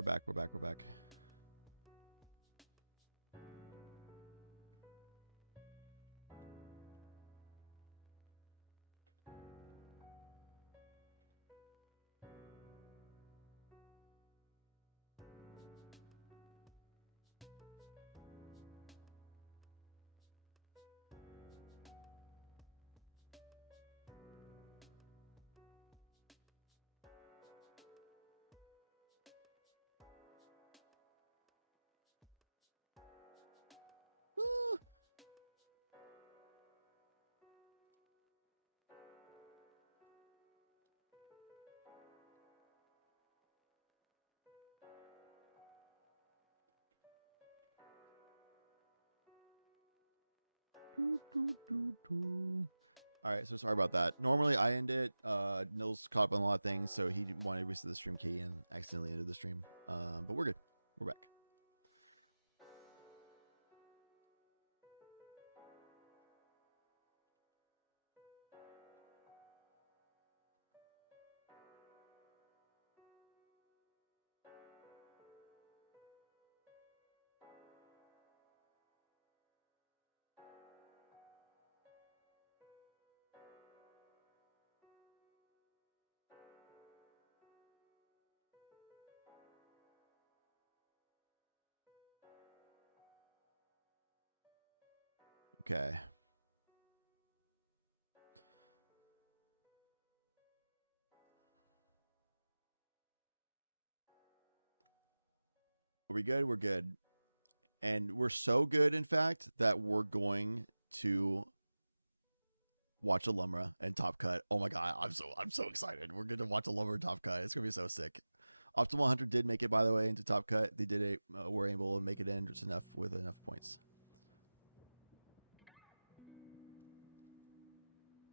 We're back. We're back. We're back. All right, so sorry about that. Normally I end it. Nils caught up on a lot of things, so he wanted to reset the stream key and accidentally ended the stream. But we're good. We're back. Okay. Are we good? We're good. And we're so good, in fact, that we're going to watch Alumra and Top Cut. Oh my god, I'm so excited. We're gonna watch Alumra and Top Cut. It's gonna be so sick. Optimal 100 did make it, by the way, into Top Cut. They did were able to make it in just enough with enough points.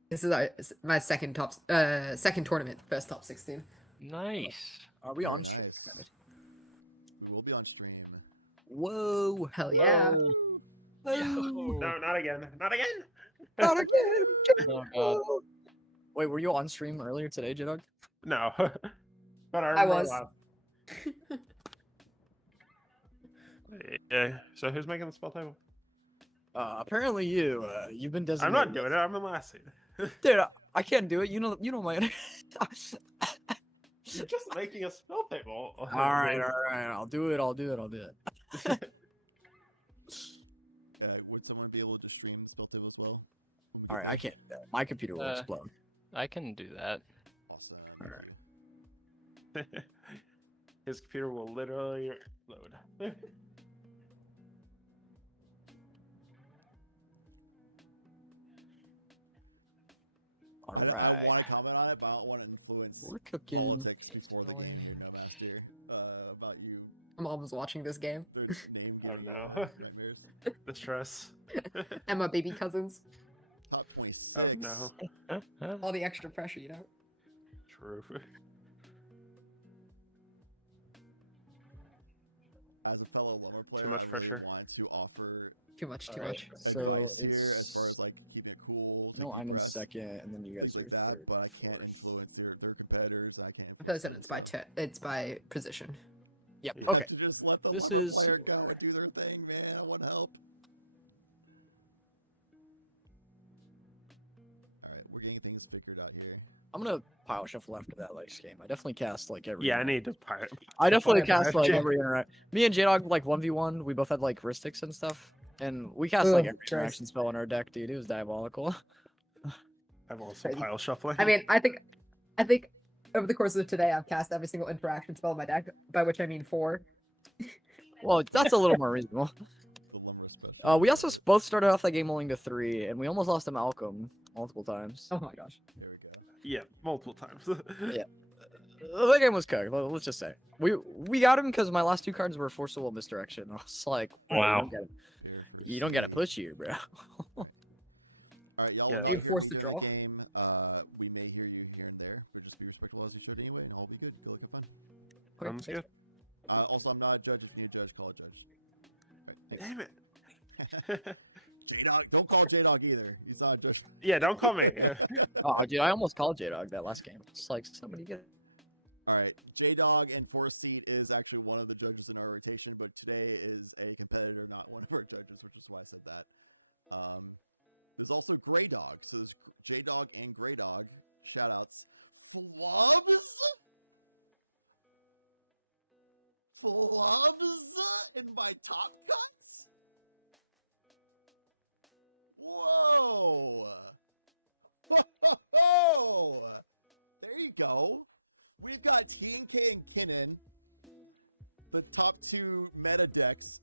This is my second tournament, first top 16. Nice. Are we Very on? nice. We will be on stream. Whoa! Hell yeah! Whoa. No, not again. Not again. Not again! Oh, God. Wait, were you on stream earlier today, J-Dog? No. But I I remember was. Yeah. So who's making the spell table? Apparently you. You've been I'm designated. not doing it. I'm in last seat. Dude, I can't do it. You know my. You're just making a spell table. all right. I'll do it. Would someone be able to stream the spell table as well when we get All right, there? I can't. My computer will explode. I can do that. Awesome. Thank you. His computer will literally load. I want to comment on it, but I don't want to influence We're cooking. politics before the game here, No Master. About you, I'm always watching this game. their name giving you no. nightmares. The stress. And my baby cousins. Top 26. Oh, All the extra pressure, you know? True. As a fellow Lumber player, much I really pressure. want to offer Too much. advice here as far as like keeping it cool, take deep breaths, Second, and then you guys things like do that. third. But I can't influence their competitors. And I can't influence Listen, them. it's So. it's by position. Yep. I Okay. have to just let the This Lumber is- player go and do their thing, man. I want help. All right, we're getting things figured out here. I'm gonna pile shuffle after that last game. I definitely cast like every. Yeah, I need to pirate. I definitely Fire cast like Jay. every interact. Me and J-Dog like 1v1. We both had like heuristics and stuff, and we cast like Ugh, every Christ. interaction spell in our deck, dude. It was diabolical. I've also pile shuffling. I mean, I think over the course of today, I've cast every single interaction spell in my deck, by which I mean 4. Well, that's a little more reasonable. The Lumber special. We also both started off that game only to 3, and we almost lost to Malcolm multiple times. Oh my gosh. Here we go. Yeah, multiple times. That game was cooked. Let's just say we got him because my last 2 cards were forcible misdirection. I was like, oh, Wow. Fear for You don't get a seed. push here, bro. All right, y'all will Yeah. not Being hear forced me to during the draw. game. We may hear you here and there, but just be respectful as you should anyway, and all be good. Good luck, have fun. Sounds good. Also, I'm not a judge. If you need a judge, call a judge. All right, thanks. Damn it. J-Dog, don't call J-Dog either. He's not a judge. Yeah, don't call me. Oh, dude, I almost called J-Dog that last game. It's like somebody get All right, J Dog and Force Seat is actually one of the judges in our rotation, but today is a competitor, not one of our judges, which is why I said that. There's also Gray Dog, so there's J Dog and Gray Dog. Shout outs. Flubs in my top cuts. Whoa. Ho, ho, ho. There you go. We've got TNK and Kinnan, the top 2 meta decks,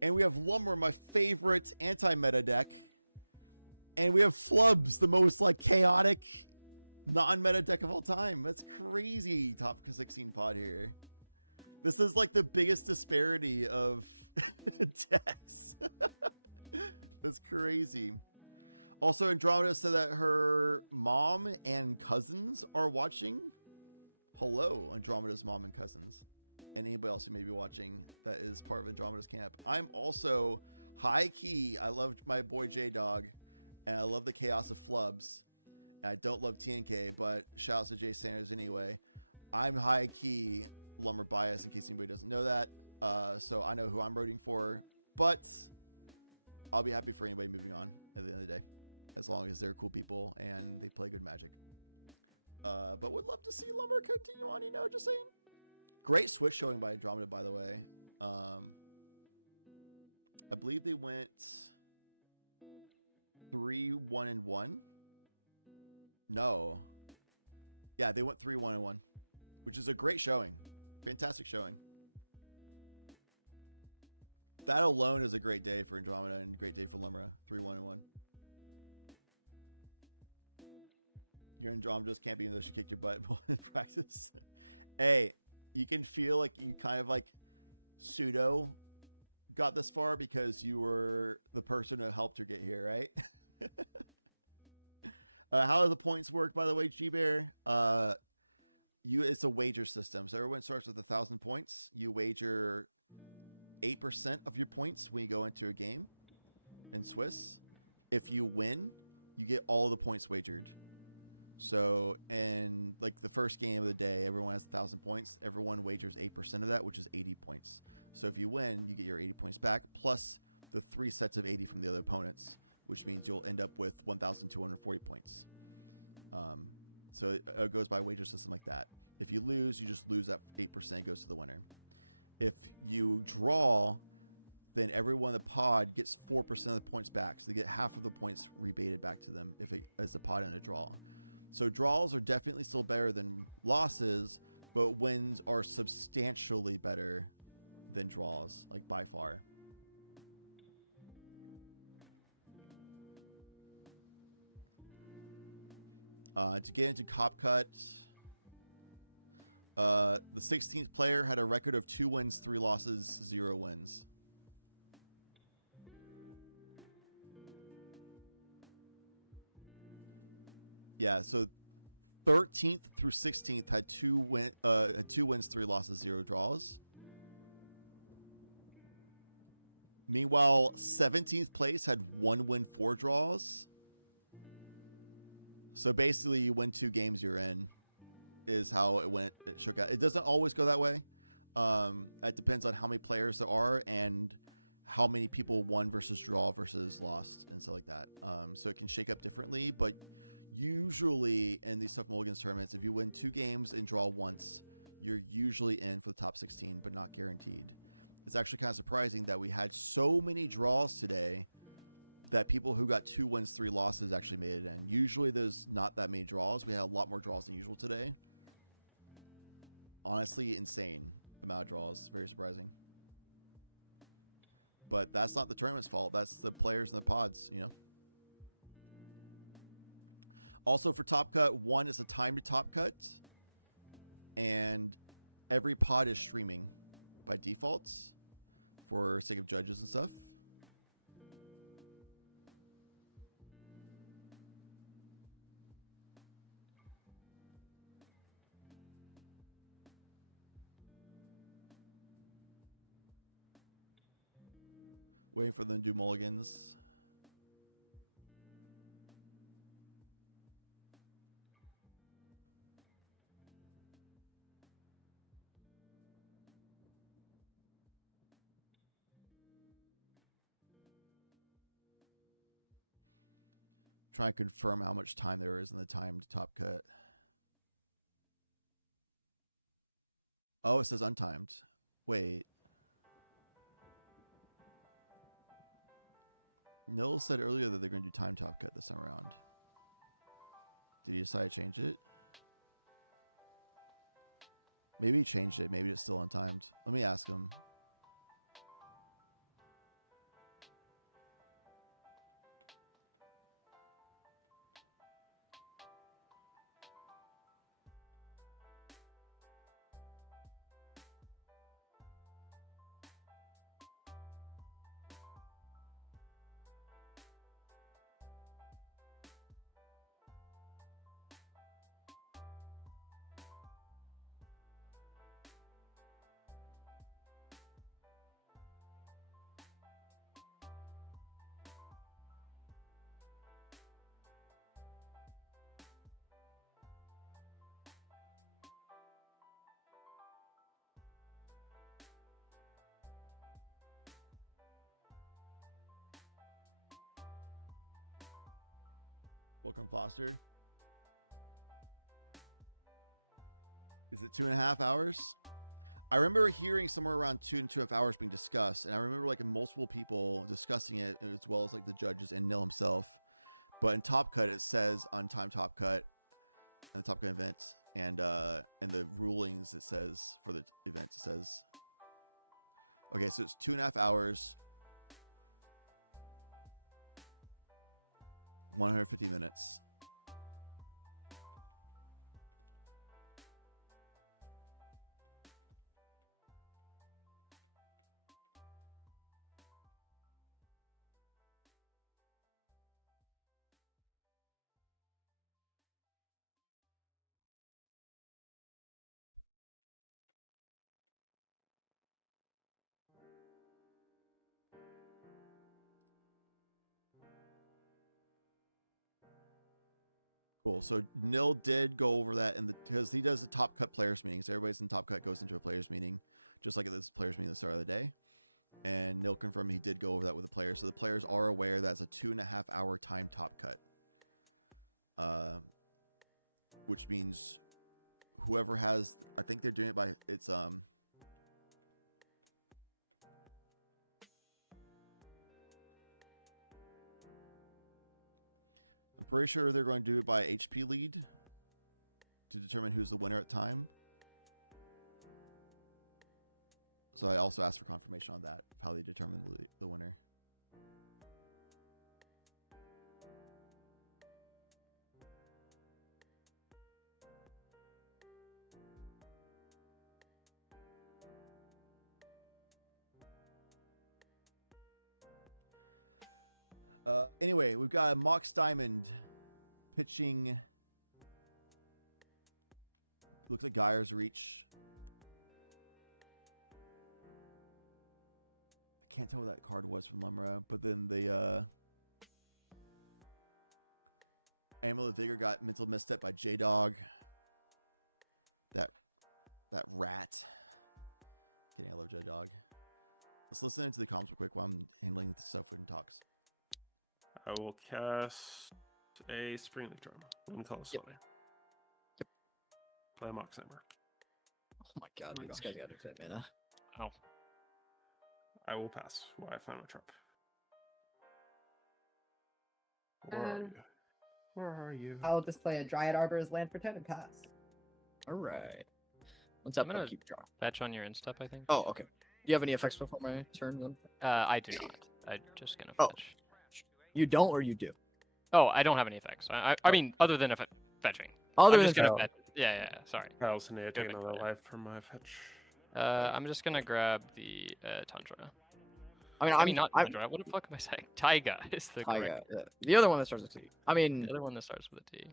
and we have Lumber, my favorite anti-meta deck, and we have Flubs, the most like chaotic non-meta deck of all time. That's crazy. Top 16 pod here. This is like the biggest disparity of decks. That's crazy. Also, Andromeda said that her mom and cousins are watching. Hello, Andromeda's mom and cousins. And anybody else who may be watching that is part of Andromeda's camp. I'm also high key. I love my boy J Dog, and I love the chaos of Flubs. And I don't love TNK, but shout out to Jay Sanders anyway. I'm high key Lumber bias in case anybody doesn't know that. So I know who I'm rooting for, but I'll be happy for anybody moving on at the end of the day, as long as they're cool people and they play good Magic. But would love to see Lumber continue on, just saying. Great Switch showing by Andromeda, by the way. I believe they went 3-1-1. No. Yeah, they went 3-1-1, which is a great showing. Fantastic showing. That alone is a great day for Andromeda and a great day for Lumra. 3-1-1. Your Andromeda's can't be, even though she kicked your butt in practice. Hey, you can feel like you kind of like pseudo got this far because you were the person who helped her get here, right? How do the points work, by the way, G-Bear? It's a wager system. So everyone starts with 1,000 points. You wager 8% of your points when you go into a game in Swiss. If you win, you get all the points wagered. So in like the first game of the day, everyone has 1,000 points. Everyone wagers 8% of that, which is 80 points. So if you win, you get your 80 points back, plus the 3 sets of 80 from the other opponents, which means you'll end up with 1,240 points. So it goes by wager system like that. If you lose, you just lose that 8%, goes to the winner. If you draw, then everyone in the pod gets 4% of the points back. So they get half of the points rebated back to them if it is a pod and a draw. So draws are definitely still better than losses, but wins are substantially better than draws, like by far. To get into Top Cut, the 16th player had a record of 2 wins, 3 losses, 0 wins. Yeah, so 13th through 16th had 2 wins, 3 losses, 0 draws. Meanwhile, 17th place had 1 win, 4 draws. So basically, you win 2 games, you're in, is how it shook out. It doesn't always go that way. It depends on how many players there are and how many people won versus draw versus lost and stuff like that. So it can shake up differently, but usually in these tough Mulligans tournaments, if you win 2 games and draw once, you're usually in for the top 16, but not guaranteed. It's actually kind of surprising that we had so many draws today that people who got 2 wins, 3 losses actually made it in. Usually there's not that many draws. We had a lot more draws than usual today. Honestly, insane amount of draws. Very surprising. But that's not the tournament's fault. That's the players and the pods, Also for Top Cut, 1 is a timed Top Cut. And every pod is streaming by default for sake of judges and stuff. Waiting for them to do Mulligans. Trying to confirm how much time there is in the timed top cut. Oh, it says untimed. Wait. Nil said earlier that they're going to do time top cut this time around. Did he decide to change it? Maybe he changed it. Maybe it's still untimed. Let me ask him. Welcome, Foster. Is it 2.5 hours? I remember hearing somewhere around 2.5 hours being discussed, and I remember like multiple people discussing it, as well as like the judges and Nil himself. But in Top Cut, it says on Time Top Cut, and the Top Cut event, and the rulings, it says for the events, it says. Okay, so it's 2.5 hours, 150 minutes. Cool. So Nil did go over that because he does the Top Cut players meetings. Everybody's in Top Cut goes into a players meeting, just like at this players meeting at the start of the day. And Nil confirmed he did go over that with the players. So the players are aware that's a 2.5 hour time Top Cut. Which means whoever has, I think they're doing it by, it's I'm pretty sure they're going to do it by HP lead to determine who's the winner at time. So I also asked for confirmation on that, of how they determine the winner. Anyway, we've got Mox Diamond pitching. Looks like Geyer's reach. I can't tell what that card was from Lemra, but then the Amulet of Vigor got Mental Misstep by J-Dog. That rat. Kidding, I love J-Dog. Let's listen into the comms real quick while I'm handling the stuff when talks. I will cast a Spring Leaf Charm. And call it Sunny. Yep. Play a Mox Hammer. Oh my god, dude, this guy's got infinite mana. Oh. I will pass while I find my trap. Where are you? Where are you? I'll just play a Dryad Arbor's Land for 10 and pass. Alright. What's up? I'm gonna keep drawing. Fetch on your instep, I think. Oh, okay. Do you have any effects before my turn then? I do not. I'm just gonna Oh. fetch. You don't or you do? Oh, I don't have any effects. I mean, other than fetching. Other I'm than just gonna fetch. Yeah. Sorry. Kyle's gonna take Good another idea. life from my fetch. I'm just gonna grab the Tundra. I mean, I mean, not I'm Tundra. What the fuck am I saying? Taiga is the correct. the other one that starts with T. I mean, The other one that starts with a T.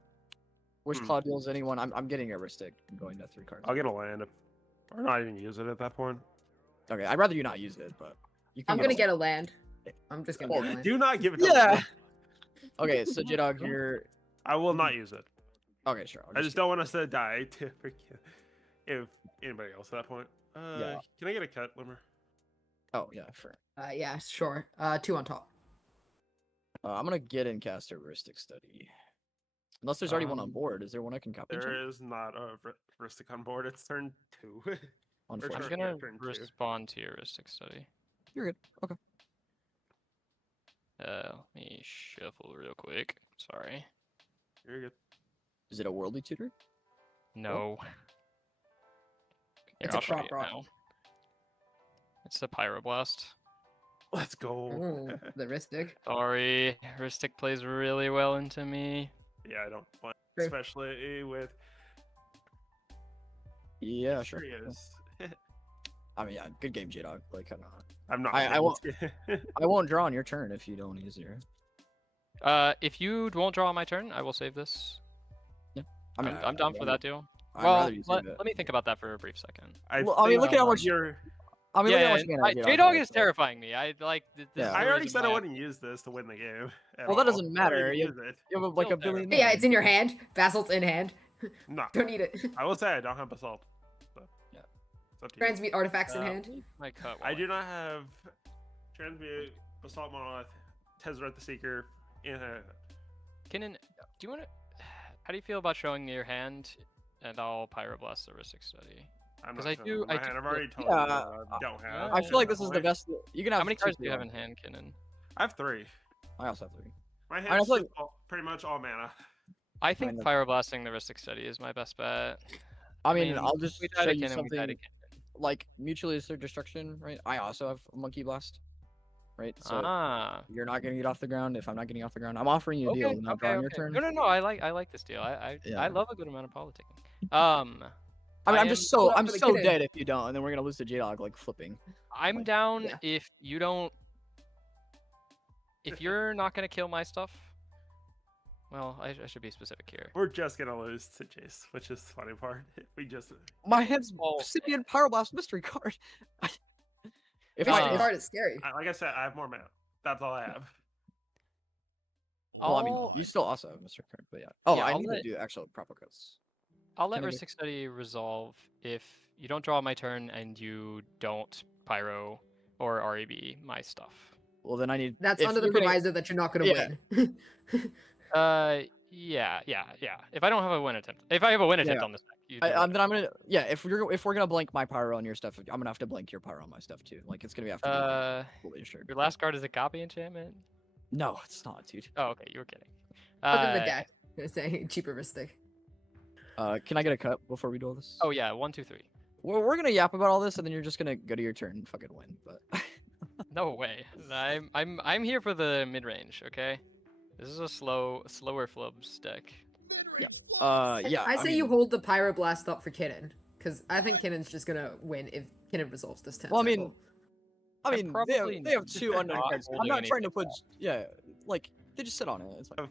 which Claw deals anyone? I'm getting a Ristic. I'm going to 3 cards. I'll get a land, or not even use it at that point. Okay, I'd rather you not use it, but you can I'm gonna get a land. I'm just gonna get a Oh, land. do not give it to Yeah. me. Okay, so J-Dog, you're. I will not use it. Okay, sure. I just don't want us to die to if anybody else at that point. Yeah. Can I get a cut, Limmer? Oh yeah, sure. Yeah, sure. 2 on top. I'm gonna get in cast heuristic study. Unless there's already one on board. Is there one I can copy? There is not a heuristic on board. It's turn 2. I'm Sure, Unfortunately. yeah, gonna turn 2. respond to your heuristic study. You're good. Okay. Let me shuffle real quick. Sorry. You're good. Is it a worldly tutor? No. Here, It's a I'll show prop you rock. now. It's the Pyroblast. Let's go. Ooh, the wrist dig. Sorry, heuristic plays really well into me. Yeah, I don't play, True. especially with. Yeah, Sure sure. he is. I mean, yeah, good game, J-Dog. Like, I'm not. I playing won't- this game. I won't draw on your turn if you don't use your. If you won't draw on my turn, I will save this. I mean, I'm down for that deal. I'd Well, rather you save it. let me think about that for a brief second. Well, I mean, look at how much- you're. I mean, look at how Yeah, much mana J-Dog J-Dog has, is so- terrifying me. I like. This Yeah. is the I already reason said I why wouldn't use this to win the game. at Well, that all. doesn't I don't matter, even you- use it. You have like Still a billion. Yeah, it's in your hand. Basalt's in hand. No, Don't need it. I will say I don't have basalt. So. Yeah. It's up to you. Transmute artifacts in hand. My cut. I do not have transmute basalt monolith, Tezzeret the Seeker in a. Kinnan, do you want to? How do you feel about showing me your hand, and I'll pyroblast the heuristic study? I'm 'Cause not I showing do- you my I hand. do I've already feel- told you Yeah, that I don't have. I feel like this is the Point. best. You can have. How many cards do you two have in people. hand, Kinnan? I have 3. I also have 3. My I hand's feel like- pretty much all mana. I think Kind of. pyroblasting the heuristic study is my best bet. I mean, I'll if just we die show to you Kinnan, we die to something Kinnan. like mutually assured destruction, right? I also have Monkey Blast, right? So Ah. you're not getting it off the ground. If I'm not getting it off the ground, I'm offering you a deal. Not drawing your turn. No, I like this deal. I Yeah. love a good amount of politicking. I mean, I I'm am- just so Pull up I'm for the so kid. dead if you don't, and then we're gonna lose to J-Dog like flipping. I'm Like, down yeah. if you don't. If you're not gonna kill my stuff, well, I should be specific here. We're just gonna lose to Jace, which is the funny part. We just. My hand's Oh. Sibian Pyroblast mystery card. If Mystery Uh, it's, card is scary. Like I said, I have more mana. That's all I have. Oh well, I my mean, god. you still also have mystery card, but yeah. Oh, Yeah, I I'll need let- to do actual proper cuts. I'll let Can I get- heuristic study resolve if you don't draw my turn and you don't pyro or REB my stuff. Well, then I need. That's if under the you're gonna- proviso that you're not going to Yeah. win. Yeah. If I don't have a win attempt, if I have a win attempt Yeah. on this deck, you do it. then I'm gonna. Yeah, if we're gonna blank my pyro on your stuff, I'm gonna have to blank your pyro on my stuff too. Like it's gonna have to be fully assured. Your last card is a copy enchantment. No, it's not, dude. Oh, okay, you were kidding. Look at the deck. It's a cheaper mystic. Can I get a cut before we do all this? Oh yeah, 1, 2, 3. We're gonna yap about all this, and then you're just gonna go to your turn and fucking win. But No way. I'm here for the mid range. Okay, this is a slower flubs deck. Mid-range flops. yeah. I say mean, you hold the Pyroblast up for Kinnan, because I think What? Kinnan's just going to win if Kinnan resolves this 10 Well, I mean, cycle. I I'm mean, probably they have 2 unknown not cards. I'm holding not trying to anything put. Yeah, like they just sit on it. It's like,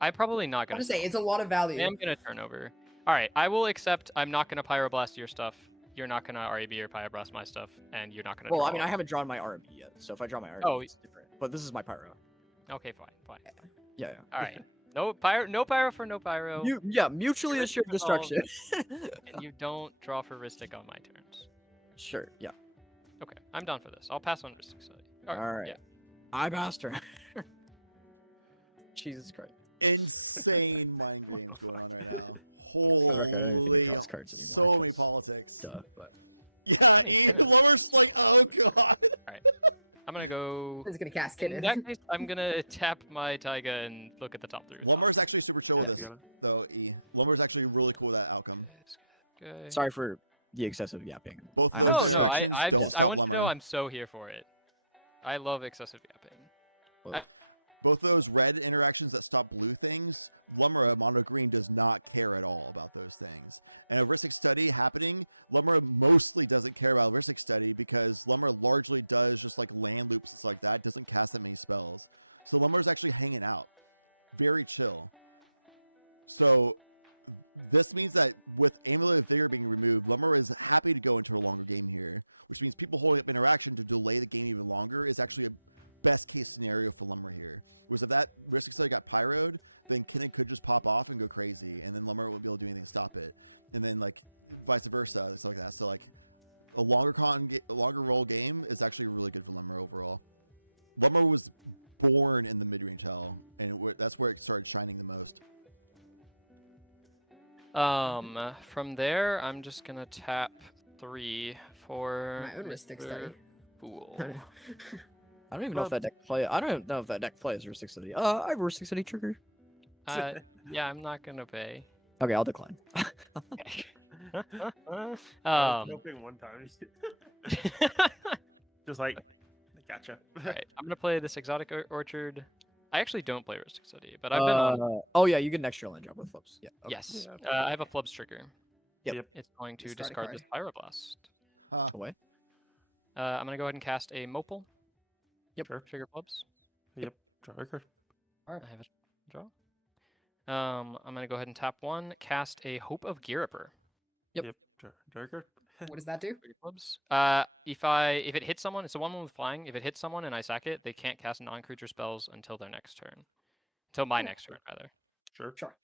I'm probably not I'm gonna. just saying, sell. it's a lot of I value. am gonna turn over. All right, I will accept. I'm not gonna pyroblast your stuff. You're not gonna REB or pyroblast my stuff, and you're not gonna. well, I draw. mean, I haven't drawn my RB yet, so if I draw my RB, Oh, it's different. But this is my pyro. Okay, fine. Yeah. All right. No pyro for no pyro. Mutually assured Heuristic destruction. And you don't draw for heuristic on my turns. Sure. Yeah. Okay, I'm down for this. I'll pass on heuristic study. All right. Yeah. I passed her. Jesus Christ. Insane mind games going on right now. reckon I didn't Holy, toss cards anymore, so many 'cause politics. Duh, but- Yeah, Lower's like, oh god. I'm gonna go. He's going to cast In Kinnan. that case, I'm gonna tap my Taiga and look at the top 3. Lumber's actually super chill with Yeah, this, you gotta- though. Lumber's actually really cool with that outcome. Okay. Sorry for the excessive yapping. Both of I those know, so interactions I don't just, I stop want you to know Lumber. I'm so here for it. I love excessive yapping. Both of those red interactions that stop blue things, Lumber mono green does not care at all about those things. And a heuristic study happening, Lumber mostly doesn't care about heuristic study because Lumber largely does just like land loops and stuff like that, doesn't cast that many spells. So Lumber's actually hanging out. Very chill. So this means that with Amulet of Vigor being removed, Lumber is happy to go into a longer game here, which means people holding up interaction to delay the game even longer is actually a best case scenario for Lumber here. Was if that heuristic study got pyroed, then Kinnan could just pop off and go crazy, and then Lumber won't be able to do anything to stop it. And then like vice versa, stuff like that. So like a longer roll game is actually really good for Lumber overall. Lumber was born in the mid-range hell, and that's where it started shining the most. From there, I'm just gonna tap 3 for My own Mystic Mr. Study. Fool. I don't even know if that deck play. I don't know if that deck plays Rustic City. I have Rustic City trigger. Yeah, I'm not gonna pay. Okay, I'll decline. Hoping one time. Just like, gotcha. Alright, I'm gonna play this Exotic Orchard. I actually don't play Rustic City, but I've been on. Oh yeah, you get an extra land drop with flips. Yeah. Okay. Yes, Yeah. I have a Flubs trigger. Yep. It's going to Discard a discard this Pyroblast. Huh. Away. I'm gonna go ahead and cast a Mopal. Yep. Sure. Trigger Flubs. Yep. Draw a card. I have a draw. I'm gonna go ahead and tap 1, cast a Hope of Gyriper. Yep. Draw a card. What does that do? Trigger Flubs. If it hits someone, it's a 1/1 with flying. If it hits someone and I sack it, they can't cast non-creature spells until their next turn. Until my next turn, rather. Sure. Sure.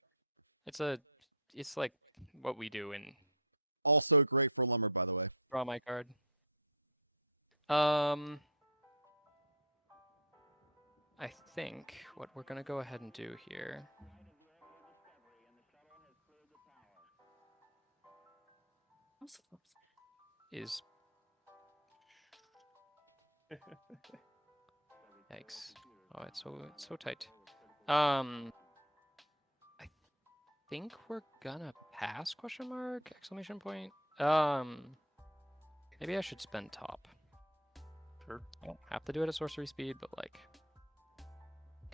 It's like what we do in Also great for lumber, by the way. draw my card. I think what we're gonna go ahead and do here is yikes. Oh, it's so tight. I think we're gonna pass, question mark, exclamation point. Maybe I should spend top. Sure. I don't have to do it at sorcery speed, but like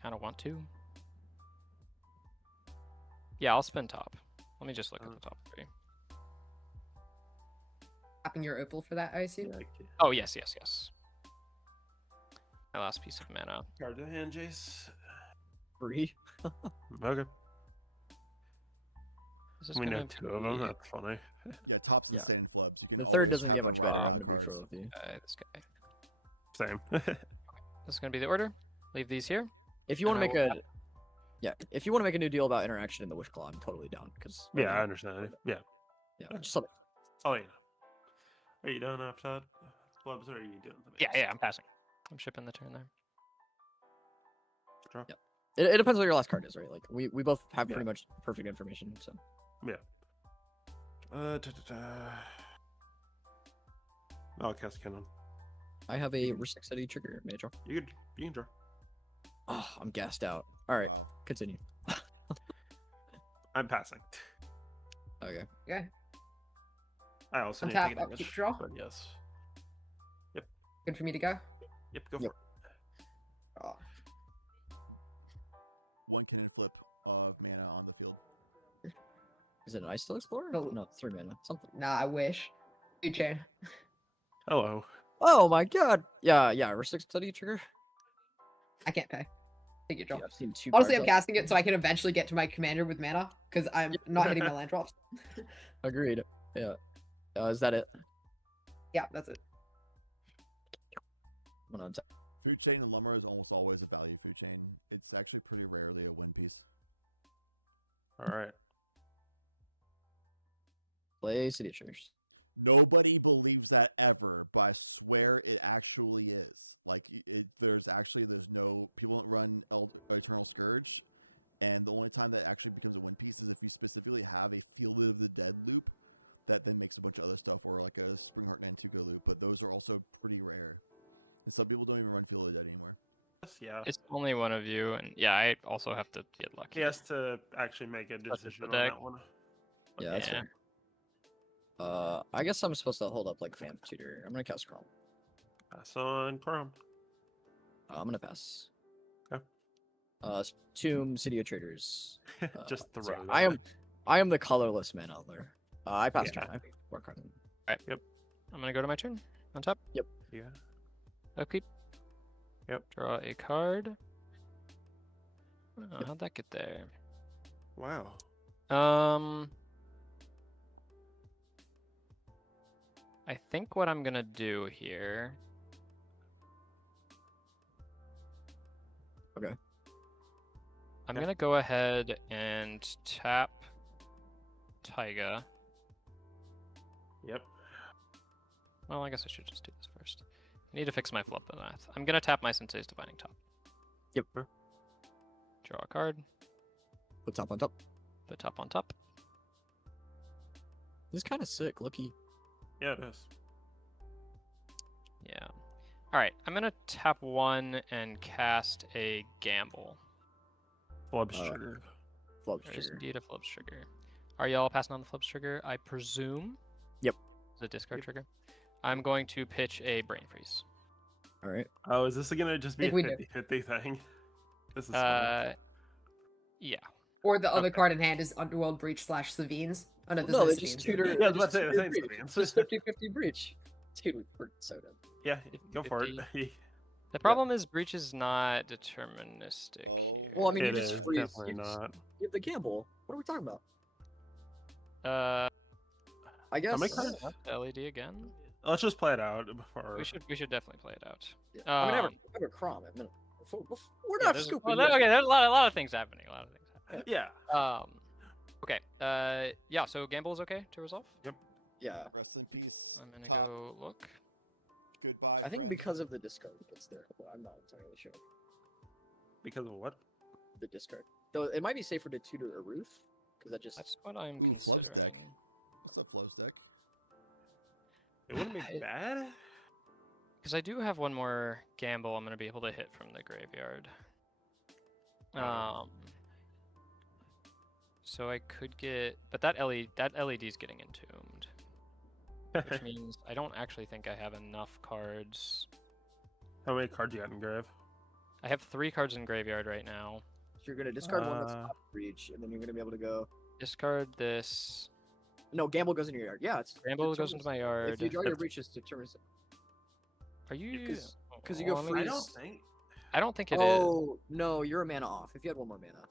kind of want to. Yeah, I'll spend top. Let me just look at the top 3. Tapping your opal for that, I assume. Oh, yes. My last piece of mana. Card to hand, Jace. Free. Okay. This is We know gonna 2 of them. be- That's funny. Yeah, tops and Yeah. stand flubs. You can The third always doesn't have get the much right draw, amount of I'm gonna be cards. real with you. This guy. Same. This is gonna be the order. Leave these here. If you want to And make I will if you want to make a new deal about interaction in the Wish Claw, I'm totally down. Because Yeah, I understand. Yeah. just let me. Oh, yeah. Are you done after that? Clubs, or are you doing something? Yeah, I'm passing. I'm shipping the turn there. Draw. Yeah. It depends what your last card is, right? Like we both have Yeah. pretty much perfect information. So I'll cast Cannon. I have a Rustic City trigger. May I draw? You can draw. Oh, I'm gassed out. All right, Wow. continue. I'm passing. Okay. Okay. I also Untap, need to take upkeep, damage. draw. But yes. Good for me to go. Yep, go for Yep. it. Oh, 1 cannon flip of mana on the field. Is it an Ice Still Explorer? No. No, 3 mana. Something. nah, I wish. Food chain. Hello. Oh my god. Yeah. Rustic City trigger. I can't pay. Take your draw. Yeah, I've seen 2 Honestly, cards I'm up. casting it so I can eventually get to my commander with mana because I'm not hitting my land drops. Agreed. Yeah. Is that it? Yeah, that's it. I'm gonna untap. Food chain and lumber is almost always a value food chain. It's actually pretty rarely a win piece. All right. Play City of Triggers. Nobody believes that ever, but I swear it actually is. Like there's no people don't run Eternal Scourge, and the only time that actually becomes a win piece is if you specifically have a Field of the Dead loop that then makes a bunch of other stuff, or like a Springheart Nantuko loop. But those are also pretty rare, and some people don't even run Field of the Dead anymore. Yeah. It's only one of you, and yeah, I also have to get lucky. He has to actually make a That's decision the on deck. that one. Yeah, that's Yeah. fair. I guess I'm supposed to hold up like Fan Tutor. I'm gonna cast Chrome. Pass on Chrome. I'm gonna pass. Okay. Tomb City of Traders. Just throw sorry, that. I am the colorless man out there. I passed Yeah. turn. I work hard. I'm gonna go to my turn. On top. Yeah. Upkeep. Yep. Draw a card. Oh, how'd that get there? Wow. I think what I'm gonna do here. Okay. I'm Yeah. gonna go ahead and tap Taiga. Yep. Well, I guess I should just do this first. I need to fix my flip the math. I'm gonna tap my Sensei's Divining Top. Yep. Draw a card. Put top on top. Put top on top. This is kind of sick. Looky. Yeah, it is. Yeah. All right. I'm gonna tap 1 and cast a gamble. Flub Uh, sugar. Flub There is sugar. indeed a flub trigger. Are y'all passing on the flub trigger? I presume. Yep. It's a discard trigger. I'm going to pitch a brain freeze. All right. Oh, is this gonna just be a think we do. 50-50 thing? This is funny. Yeah. Or the other Okay. card in hand is Underworld Breach / Savines. Oh no, this No, they is just Savines. tutor. Yeah, I was they about to say just the tutor same breach. thing. Just 50-50 breach. Dude, we're so done. Yeah, go for it. The problem is breach is not deterministic. Oh here. Well, I mean, It you is just freeze. definitely You just not. give the gamble. What are we talking about? I How guess. many cards? LED again. Let's just play it out before. We should definitely play it out. Yeah. I mean, I Um, have a Crom at minute. We're Yeah, not there's- scooping. well, yet. okay, there's a lot of things happening. Yeah. Okay. Yeah. So gamble is okay to resolve. Yeah. Rest in peace, I'm gonna top. go look. Goodbye, I think friend. because of the discard that's there, but I'm not entirely sure. Because of what? The discard. Though it might be safer to tutor a Ruth, because that just. That's what I'm. Ooh, Flub's considering. deck. What's up, Flub's deck? It wouldn't be bad. Because I do have one more gamble I'm gonna be able to hit from the graveyard. So I could get, but that LED's getting entombed, which means I don't actually think I have enough cards. How many cards you got in grave? I have 3 cards in graveyard right now. So you're gonna discard one that's Uh, top breach, and then you're gonna be able to go. Discard this. No, gamble goes into your yard. Yeah, it's. Gamble goes determines- into my yard. If you draw your breaches, determines it. Are you? 'cause you go Well, let me freeze. I don't just- think. I don't think it is. Oh no, you're a mana off. If you had one more mana,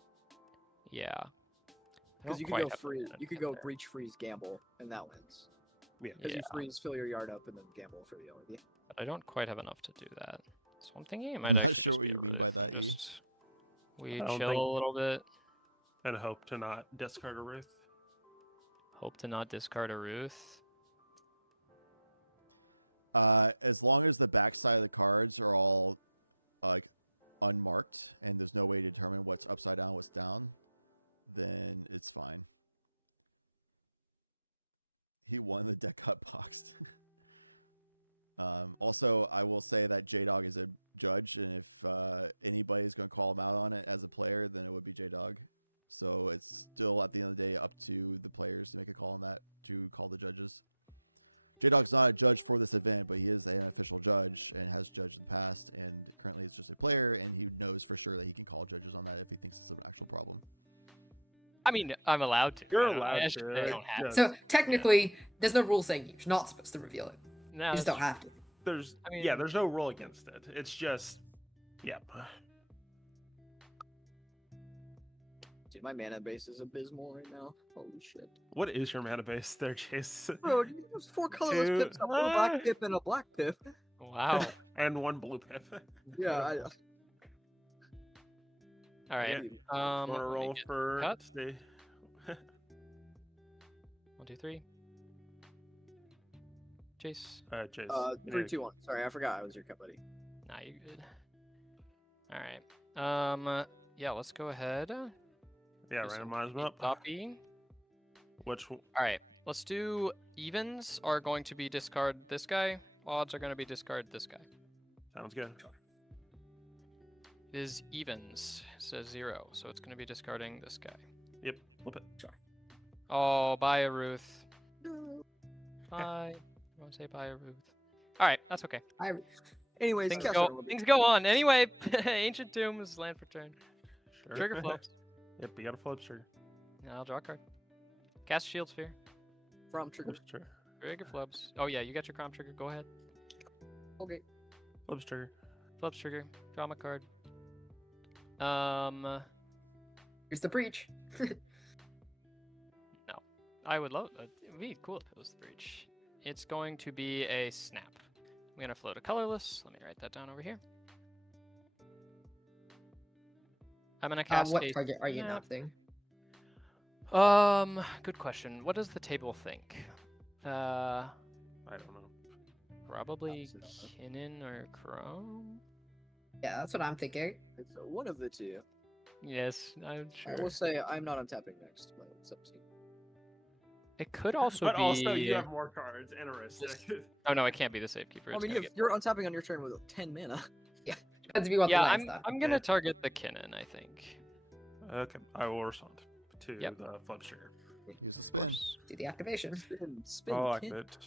Yeah. I because don't you could quite go have the free. mana You to could get go there. breach, freeze, gamble, and that wins. Yeah. Because you Yeah. freeze, fill your yard up, and then gamble for the LRD. But I don't quite have enough to do that. So I'm thinking it might I'm not actually sure just what be you a mean by riff that, and E. just We I don't chill think- a little bit. And hope to not discard a Ruth. Hope to not discard a Ruth. As long as the backside of the cards are all like unmarked and there's no way to determine what's upside down, what's down, then it's fine. He won, the deck got boxed. Also, I will say that J-Dog is a judge, and if anybody's going to call him out on it as a player, then it would be J-Dog. So it's still, at the end of the day, up to the players to make a call on that, to call the judges. J-Dog's not a judge for this event, but he is an official judge and has judged in the past, and currently is just a player, and he knows for sure that he can call judges on that if he thinks it's an actual problem. I mean, I'm allowed to. You're I don't- allowed I should- to. I don't have yeah. So technically, there's no rule saying you're not supposed to reveal it. No, You just that's don't have to. There's I yeah, mean- there's no rule against it. It's just yeah. Dude, my mana base is abysmal right now. Holy shit. What is your mana base there, Chase? Bro, there's 4 colorless Two- pips, a blue black pip, and a black pip. Wow. And 1 blue pip. Yeah, All right. Wanna let me roll get for cut. stay. 1, 2, 3. Chase. Chase. 3, 2, 1. Sorry, I forgot I was your cut buddy. Nah, you good. All right. Yeah, let's go ahead. Yeah, do some randomize them up. Copy. Which one? All right. Let's do evens are going to be discard this guy. Odds are going to be discard this guy. Sounds good. Is evens says 0, so it's going to be discarding this guy. Yep, flip it. Oh, bye, Ruth. No. Bye. I won't say bye, Ruth. All right, that's okay. Anyways, Things cast go, Armor. things go on. Anyway, Ancient Tomb is land for turn. Sure. Trigger flops. Yep, you got a flip trigger. I'll draw a card. Cast Shield Sphere. From trigger. Flip trigger. Trigger flubs. Oh yeah, you got your Crom trigger. Go ahead. Okay. Flip trigger. Flubs trigger. Draw my card. Here's the breach. I would love. It'd be cool if it was the breach. It's going to be a snap. I'm gonna float a colorless. Let me write that down over here. I'm gonna cast What a target are you snap. nothing? Good question. What does the table think? I don't know. Probably Opposite of Kinnan or Chrome. Yeah, that's what I'm thinking. It's one of the two. Yes, I'm I will sure. say I'm not untapping next, but it's up to you. It could also But be. also, you have more cards and a wrist. Oh no, it can't be the safekeeper. I It's mean, gonna get you're more. untapping on your turn with 10 mana. Depends if you want Yeah, the lands, though. I'm gonna target the Kinnan, I think. Okay, I will respond to Yep. the flip trigger. Use the spin. See the activation. Spin, Oh, I kid. commit.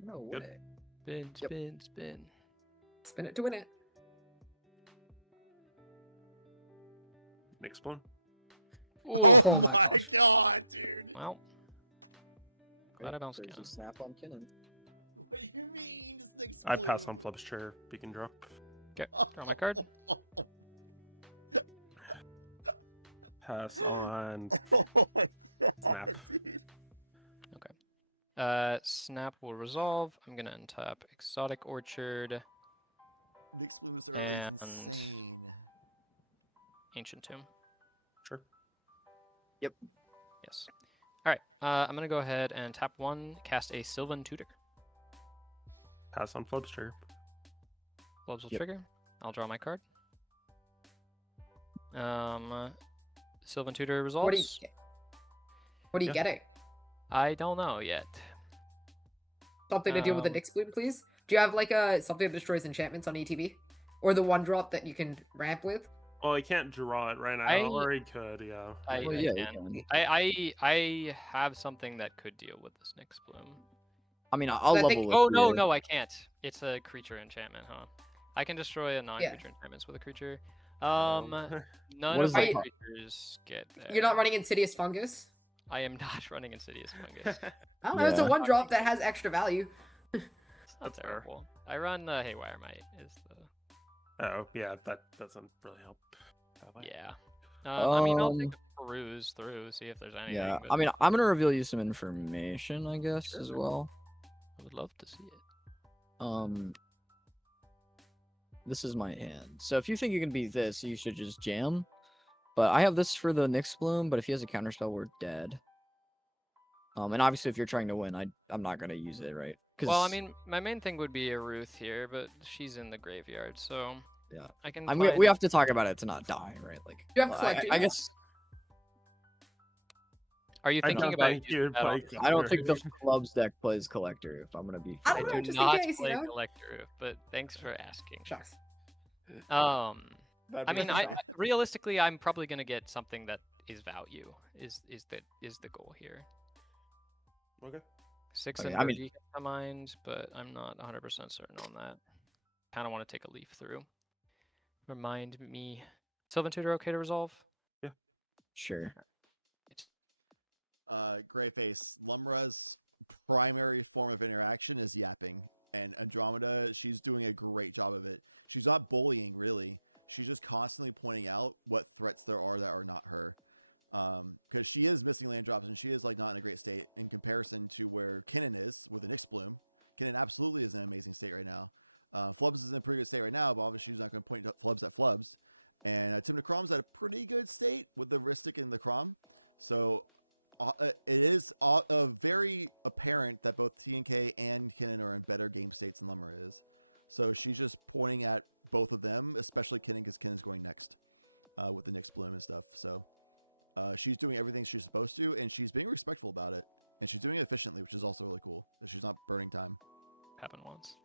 No Yep. way. Spin, Yep. spin, spin. Spin it to win it. Next one. Oh, Oh my my god, dude. Well, glad I bounced There's Kinnan. a snap on Kinnan. What do you mean? This next I pass on flip's trigger. Beacon drop. Okay, draw my card. Pass on. Oh my god, Snap. dude. Snap will resolve. I'm gonna untap Exotic Orchard, Nick Bloom this early is And- insane. Ancient Tomb. Sure. Yes. All right. I'm gonna go ahead and tap one, cast a Sylvan Tutor. Pass on flip's trigger. Globes will Yep. trigger. I'll draw my card. Sylvan Tutor resolves. What are you? What are you Yeah. getting? I don't know yet. Something to deal with the Um, Nyx Bloom, please. Do you have like something that destroys enchantments on ETB, or the one drop that you can ramp with? Well, he can't draw it right now, I- or he could, yeah. I, Well, I yeah, you can. can. I have something that could deal with this Nyx Bloom. I mean, I'll I level think- with Oh you. no, no, I can't. It's a creature enchantment, huh? I can destroy a non-creature enchantments with a creature. None What of is my that? creatures get there. You're not running Insidious Fungus. I am not running Insidious Fungus. I don't know. It's a Yeah. one drop that has extra value. It's not That's fair. terrible. I run Haywire Might. Is the Oh, yeah, that doesn't really help. yeah. I mean, I'll take Um, a peruse through, see if there's anything. Yeah, but I mean, I'm gonna reveal you some information, I guess, as well. I would love to see it. This is my hand. So if you think you can beat this, you should just jam. But I have this for the Nyx Bloom, but if he has a counterspell, we're dead. And obviously, if you're trying to win, I'm not gonna use it, right? Well, I mean, my main thing would be a Ruth here, but she's in the graveyard, so Yeah. I can. we find- have to talk about it to not die, right? Like, You have I collectors. guess Are you I thinking don't about? think using you'd that on play this? I don't think the clubs deck plays collector. If I'm gonna be, I I don't know, do just in not case, you play know? Collector, but thanks for asking. Shucks. I mean, realistically, I'm probably gonna get something that is value. Is the goal here? Okay. Six Okay, and I mean- comes to mind, but I'm not 100% certain on that. Kind of want to take a leaf through. Remind me, Sylvan Tutor okay to resolve? sure. Greyface, Lumra's primary form of interaction is yapping, and Andromeda, she's doing a great job of it. She's not bullying, really. She's just constantly pointing out what threats there are that are not her. Because she is missing land drops, and she is like not in a great state in comparison to where Kinnan is with an Nyx Bloom. Kinnan absolutely is in an amazing state right now. Flubs is in a pretty good state right now, but obviously she's not going to point Flubs at Flubs. And Tim Necrom's at a pretty good state with the Ristic and the Crom. So it is very apparent that both TNK and Kinnan are in better game states than Lumra is. So she's just pointing at both of them, especially Kinnan, because Kinnan's going next with the Nyx Bloom and stuff. So she's doing everything she's supposed to, and she's being respectful about it. And she's doing it efficiently, which is also really cool. That she's not burning time. Happened once.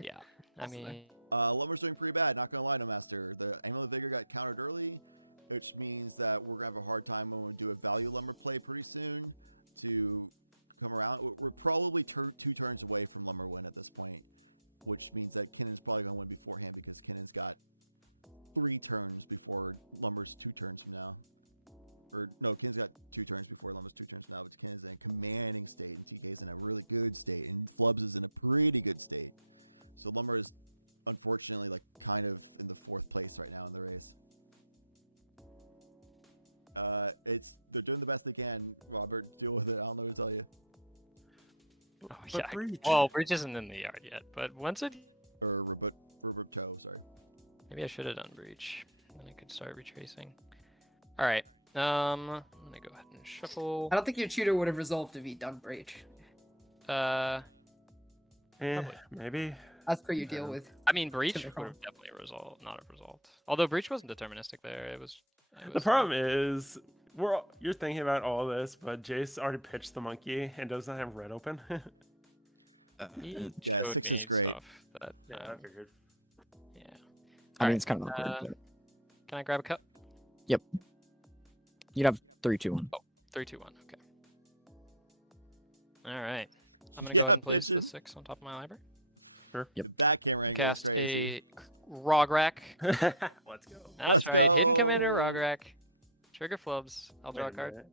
Yeah, I Awesome. mean, Lumber's doing pretty bad, not gonna lie, no master. The Amulet Vigor got countered early, which means that we're gonna have a hard time when we do a value lumber play pretty soon to come around. We're probably 2 turns away from lumber win at this point, which means that Kinnan's probably gonna win beforehand because Kinnan's got 3 turns before lumber's 2 turns from now. Or no, Kinnan's got 2 turns before lumber's 2 turns from now, but Kinnan's in a commanding state and TK's in a really good state and Flubs is in a pretty good state. So lumber is unfortunately like kind of in the 4th place right now in the race. They're doing the best they can. Robert, deal with it. I don't know what to tell you. oh, But yeah. breach. Well, Breach isn't in the yard yet, but once it, Or Roberto, sorry. maybe I should have done Breach, then I could start retracing. All right. I'm gonna go ahead and shuffle. I don't think your tutor would have resolved if he'd done breach. Uh, Eh, Probably. maybe. as per you deal with. I mean, breach Typical. would have definitely a result, not a result. Although breach wasn't deterministic there. It was. The problem is, you're thinking about all this, but Jace already pitched the monkey and doesn't have red open. He Yeah, showed 6 me is great. stuff That, Yeah, I figured. yeah. I mean, Alright, it's kind of awkward. But Can I grab a cup? you'd have 3, 2, 1. 3, 2, 1. Okay. All right. I'm gonna Yeah, go ahead and place the pigeon. 6 on top of my library. Sure. That camera angle is Cast crazy. a Rograk. Let's go. That's Let's right. Hidden Commander go. Rograk. Trigger flubs. I'll draw a card.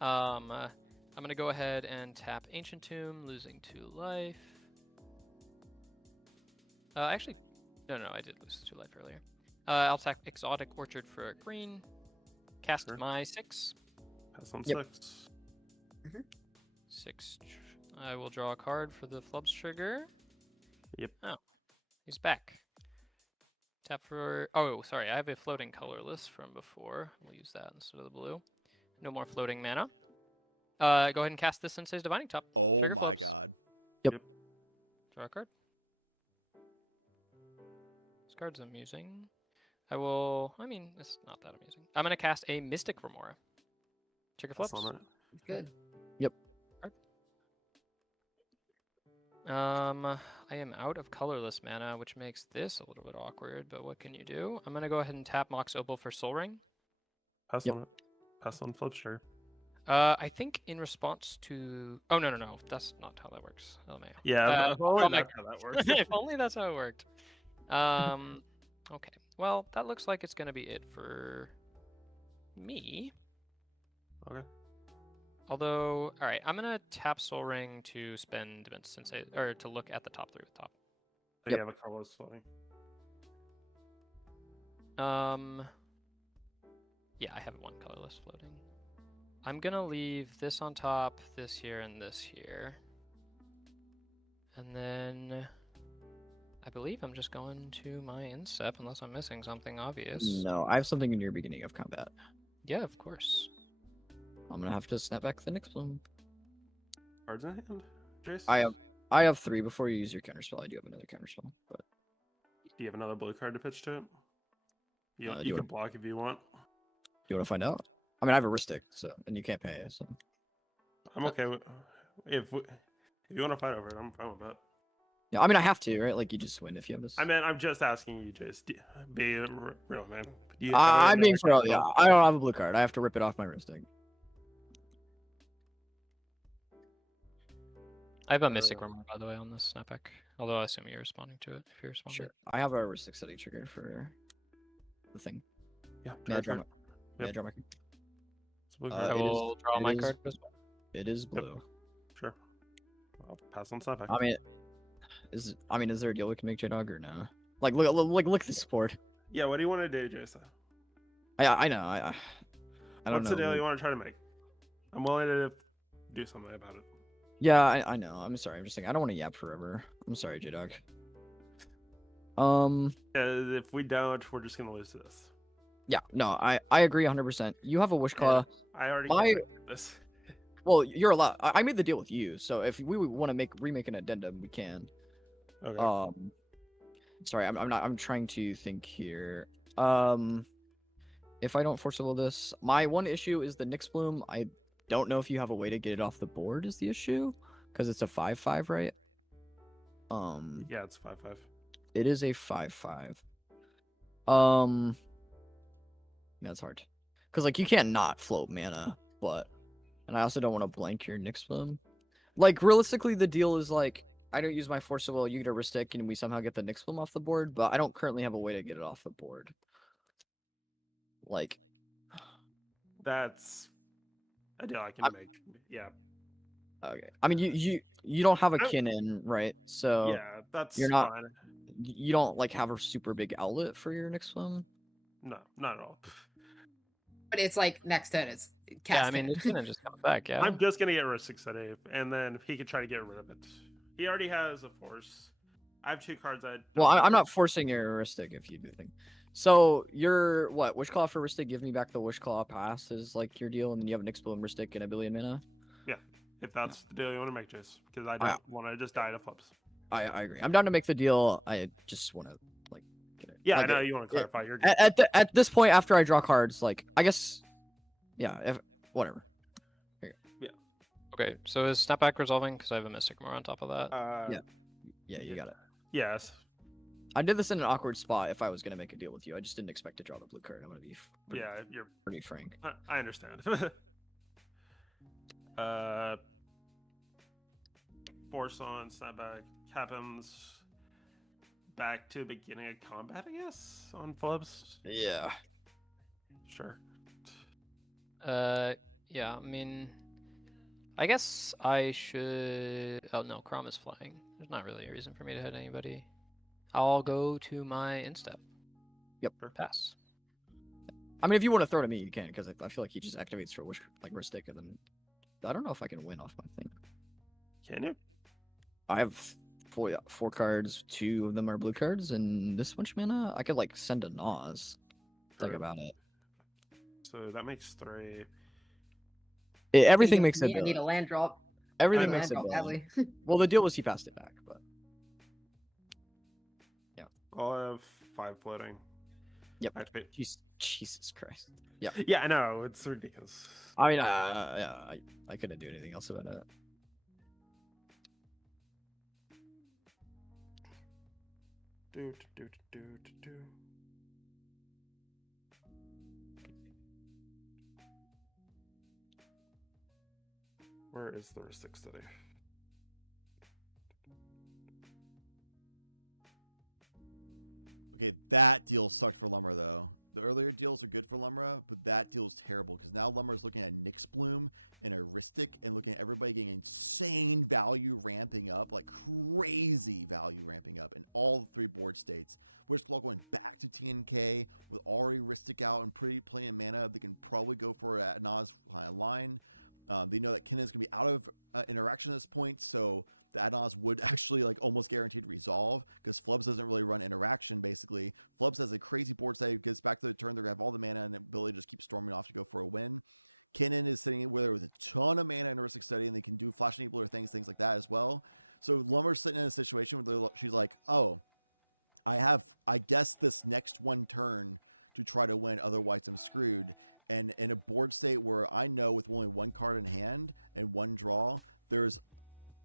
I'm gonna go ahead and tap Ancient Tomb, losing 2 life. Actually, no, I did lose 2 life earlier. I'll tap Exotic Orchard for a green. Cast Sure. my 6. Pass on Yep. 6. 6. I will draw a card for the flubs trigger. Yep. Oh, he's back. Tap for. Oh, sorry. I have a floating colorless from before. We'll use that instead of the blue. No more floating mana. Go ahead and cast this Sensei's Divining Top. Oh Trigger my flubs. god. Draw a card. This card's amusing. I will. I mean, it's not that amusing. I'm gonna cast a Mystic Remora. Trigger Pass flips. on it. Good. I am out of colorless mana, which makes this a little bit awkward, but what can you do? I'm gonna go ahead and tap Mox Opal for Soul Ring. Pass Yep. on it. Pass on flip, sure. I think in response to... Oh, no. That's not how that works. LMAO. Yeah, if only oh my that's how that works. if only that's how it worked. Okay. Well, that looks like it's gonna be it for me. Okay. Although, all right, I'm gonna tap Soul Ring to spend Sensei, or to look at the top 3 with top. So you have a colorless floating. Yeah, I have 1 colorless floating. I'm gonna leave this on top, this here, and this here. And then I believe I'm just going to my instep unless I'm missing something obvious. No, I have something in your beginning of combat. Yeah, of course. I'm gonna have to snap back the next bloom. Cards in hand, Jace? I have 3 before you use your counterspell. I do have another counterspell, but Do you have another blue card to pitch to it? You, do you you can want- block if you want. you want to find out? I mean, I have a Ristic, so and you can't pay, so I'm okay with if you want to fight over it. I'm fine with that. yeah. I mean, I have to, right? Like you just win if you have this. I mean, I'm just asking you, Jace. Be real, man. Do you have I'm another being for real. counterspell? Yeah, I don't have a blue card. I have to rip it off my Ristic. I have a Mystic Remora, by the way, on this snapback. Although I assume you're responding to it if you're responding. Sure. I have a Ristic study trigger for the thing. Yeah, May I draw draw a card. May I Yep. draw my card? It's a blue Uh, card. I it is- will draw it my is- card as well. It is blue. Sure. I'll pass on snapback. I mean, is there a deal we can make, J-Dog, or no? Like, look at the support. Yeah, what do you want to do, Jason? I know. I don't What's know. the deal like- you want to try to make? I'm willing to do something about it. Yeah, I know. I'm sorry. I'm just saying I don't want to yap forever. I'm sorry, J-Dog. Yeah, if we don't, we're just gonna lose to this. Yeah, no, I agree 100%. You have a Wish Claw. I already My- got this. Well, you're allowed. I made the deal with you, so if we want to remake an addendum, we can. Okay. Sorry, I'm trying to think here. If I don't forcible this, my one issue is the Nyx Bloom. I don't know if you have a way to get it off the board is the issue, because it's a 5/5, right? Yeah, it's 5/5. It is a 5/5. That's hard, because like you can't not float mana, and I also don't want to blank your Nyx Bloom. Like realistically, the deal is like I don't use my Force of Will, you get a Ristic, and we somehow get the Nyx Bloom off the board, but I don't currently have a way to get it off the board. Like, That's a deal I can make. Yeah. okay. I mean, you don't have a I- Kinnin, right? So Yeah, that's you're not- fine. you don't like have a super big outlet for your Nyx Bloom. No, not at all. But it's like next turn it's Yeah, I casting. mean, it's gonna just come back, yeah. I'm just gonna get rid of 6 today, and then he can try to get rid of it. He already has a force. I have 2 cards that. Well, I'm not forcing your heuristic if you do think. So your what? Wish Claw for heuristic? Give me back the Wish Claw pass is like your deal, and then you have an Nyx Bloom heuristic and a billion mana. If that's the deal you want to make, Jace, because I don't want to just die to flips. I agree. I'm down to make the deal. I just want to like get it. Yeah, like, I know you want to clarify. You're good. at this point after I draw cards, like I guess, yeah, whatever. Okay, so is Snapback resolving? Because I have a Mystic more on top of that. Yeah, you got it. Yes. I did this in an awkward spot if I was gonna make a deal with you. I just didn't expect to draw the blue card. I'm gonna be Yeah, you're. pretty frank. I understand. Force on, snapback, happens. Back to beginning of combat, I guess, on flips. Yeah. Sure. Yeah, I mean, I guess I should. Oh no, Crom is flying. There's not really a reason for me to hit anybody. I'll go to my instep. Yep. Pass. I mean, if you want to throw to me, you can, because I feel like he just activates for wish, like Ristic, and then I don't know if I can win off my thing. Can you? I have four cards. 2 of them are blue cards, and this much mana, I could like send a Nas. Think Sure. about it. So that makes 3. Everything makes it. I need a land drop. Everything I need a makes it. land drop badly. Well, the deal was he passed it back, but I'll have 5 floating. yep. Activate. Jesus Christ. Yep. Yeah, I know. It's ridiculous. I mean, yeah, I couldn't do anything else about it. Do. Where is the Ristic Study? Okay, that deal sucked for Lumber though. The earlier deals are good for Lumra, but that deal is terrible because now Lumra is looking at Nyx Bloom and Aristic and looking at everybody getting insane value ramping up, like crazy value ramping up in all 3 board states. Wishflow going back to TNK with already Aristic out and plenty of mana. They can probably go for a Nas line. They know that Kinnan's going to be out of interaction at this point, so the Adnos would actually like almost guaranteed resolve because Flubs doesn't really run interaction basically. Flubs has a crazy board state, gets back to the turn, they have all the mana and the ability to just keep storming off to go for a win. Kinnan is sitting there with a ton of mana in Aristic Study and they can do Flash Enabler things like that as well. So Lumber's sitting in a situation where she's like, oh, I guess this next one turn to try to win, otherwise I'm screwed. And in a board state where I know with only 1 card in hand and 1 draw, there's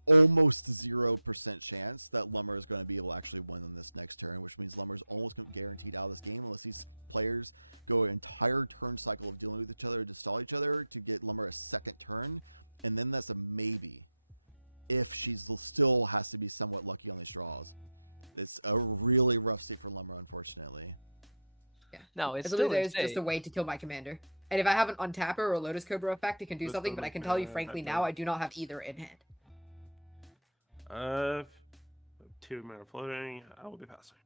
almost 0% chance that Lumber is going to be able to actually win on this next turn, which means Lumber is almost guaranteed out of this game unless these players go an entire turn cycle of dealing with each other to stall each other to get Lumber a second turn, and then that's a maybe if she's still has to be somewhat lucky on these draws. It's a really rough state for Lumber, unfortunately. Yeah. No, it's It's still literally there's just a insane. way to kill my commander. And if I have an untapper or a Lotus Cobra effect, it can do This something, but I doesn't can tell you matter, frankly I now I do not have either in hand. 2 mana floating. I will be passing.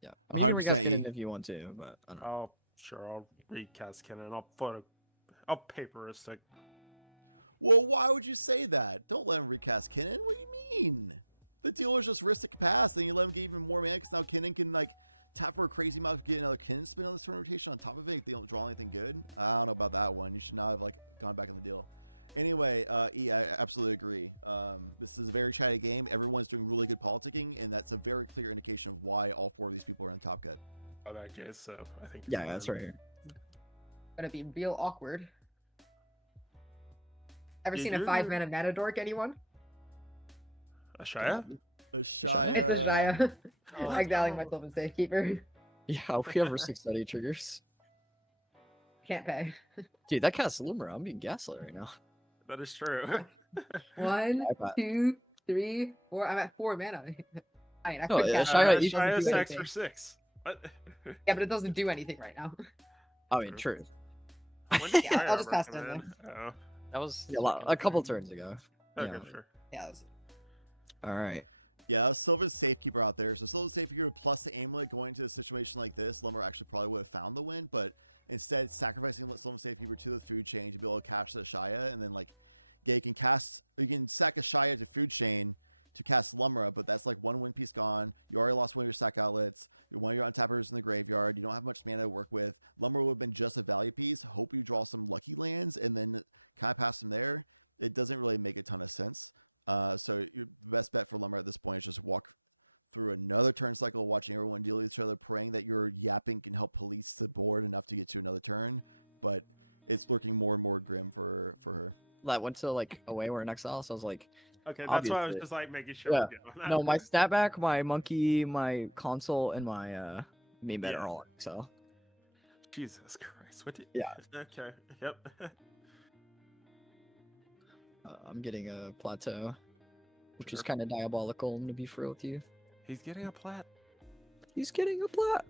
Yeah, I mean, you can 100% recast E. Kinnan if you want to, but I don't know. I'll recast Kinnan. I'll paper a stick. Well, why would you say that? Don't let him recast Kinnan. What do you mean? The deal is just Ristic pass, then you let him get even more mana because now Kinnan can like tap for a crazy amount to get another Kinnan spin on this turn rotation on top of it if they don't draw anything good. I don't know about that one. You should not have like gone back on the deal. Anyway, I absolutely agree. This is a very chatty game. Everyone's doing really good politicking, and that's a very clear indication of why all 4 of these people are in Top Cut. Oh, that case, so I think. Yeah, that's right here. Gonna be real awkward. Ever Yeah, seen a you're- 5 mana mana dork, anyone? Ashaya? Ashaya. It's a Shia. Oh, Exiling myself as safekeeper. Yeah, we have Ristic Study triggers. Can't pay. Dude, that casts Lumra. I'm being gaslit right now. That is true. 1, iPad. 2, 3, 4. I'm at 4 mana. I mean, I No, could cast Shia it, each- but it Ashaya doesn't do stacks anything. for 6. What? Yeah, but it doesn't do anything right now. I mean, true. When did Yeah, I'll just Fire pass Armor it come in in? Oh, That was Yeah, a couple turns ago. okay, Yeah. sure. Yeah, that's All right. Yeah, Sylvan's Safekeeper out there. So Sylvan's Safekeeper plus the Amulet going into a situation like this, Lumber actually probably would have found the win, but instead sacrificing Sylvan's Safekeeper to the food chain to be able to cash the Shia, and then like, yeah, you can sack a Shia to food chain to cast Lumra, but that's like 1 win piece gone. You already lost one of your sack outlets. One of your untappers in the graveyard. You don't have much mana to work with. Lumra would have been just a value piece. Hope you draw some lucky lands and then kind of pass them there. it doesn't really make a ton of sense. So your best bet for Lumber at this point is just walk through another turn cycle, watching everyone deal with each other, praying that your yapping can help police the board enough to get to another turn. But it's looking more and more grim for her. That went to like away or in exile, so I was like, Okay, that's why I was Obviously. just like making sure. Yeah. we're good on that. no, my snapback, my monkey, my console, and my meme bet Yeah. are all in exile. Jesus Christ! What? Yeah. Okay. Yep. I'm getting a plateau, which is kind of diabolical. I'm gonna be for real with you. He's getting a plat. He's getting a plat.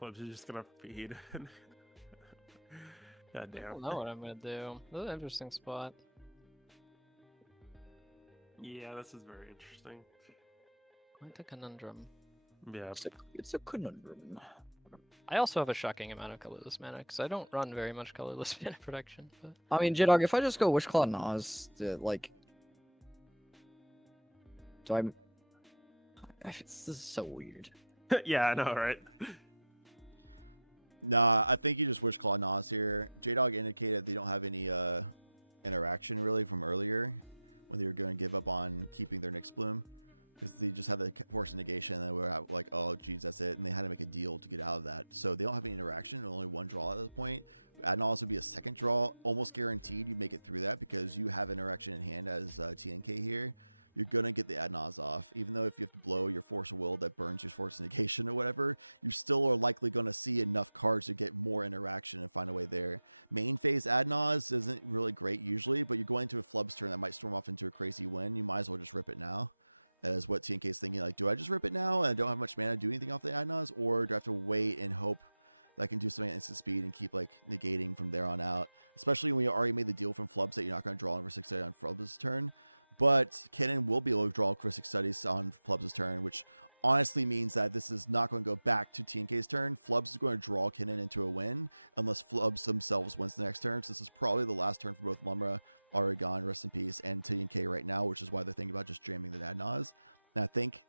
Flubs are just gonna feed. God I damn. don't know what I'm gonna do. This is an interesting spot. Yeah, this is very interesting. Quite the conundrum. Yeah. It's a conundrum. I also have a shocking amount of colorless mana because I don't run very much colorless mana protection. But I mean, J-Dog, if I just go Wishclaw Nas, like, do I? This is so weird. Yeah, I know, right? Nah, I think you just wish Claw Nas here. J-Dog indicated they don't have any interaction really from earlier when they were going to give up on keeping their Nyx Bloom, because they just had the force of negation and they were like, oh geez, that's it, and they had to make a deal to get out of that. So they don't have any interaction, only one draw at this point. Adnos would be a second draw, almost guaranteed you make it through that because you have interaction in hand as TNK here. You're gonna get the Adnos off, even though if you have to blow your force of will that burns your force of negation or whatever, you still are likely gonna see enough cards to get more interaction and find a way there. Main phase Adnos isn't really great usually, but you're going to a Flub's turn that might storm off into a crazy win. You might as well just rip it now. As what TNK is thinking, like, do I just rip it now and I don't have much mana to do anything off the Adnos, or do I have to wait and hope that I can do something at instant speed and keep like negating from there on out? Especially when you already made the deal from Flubs that you're not going to draw on Ristic Study on Flubs' turn. But Kennen will be able to draw Ristic Studies on Flubs' turn, which honestly means that this is not going to go back to TNK's turn. Flubs is going to draw Kennen into a win unless Flubs themselves wins the next turn. So this is probably the last turn for both Lumra, Aragon, rest in peace, and TNK right now, which is why they're thinking about just jamming the Adnos. And I think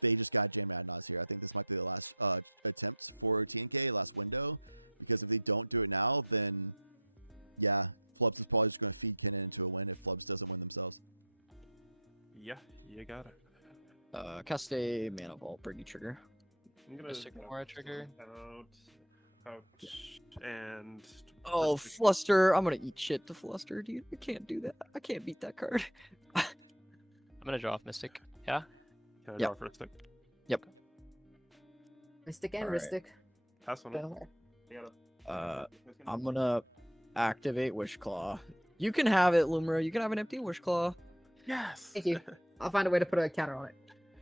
they just got jam Adnos here. I think this might be the last attempt for TNK, last window, because if they don't do it now, then yeah, Flubs is probably just going to feed Kennen into a win if Flubs doesn't win themselves. Yeah, you got it. Cast a Mana Vault, Briggy trigger. I'm gonna Just ignore a trigger. Out, and. Oh, Fluster! I'm gonna eat shit to Fluster, dude. I can't do that. I can't beat that card. I'm gonna draw off Mystic. Yeah. Can I Yep. draw for a stick? Yep. Mystic and Alright. Ristic. Pass on it. Don't worry. You got it. I'm gonna activate Wishclaw. You can have it, Lumra. You can have an empty Wishclaw. Yes. Thank you. I'll find a way to put a counter on it.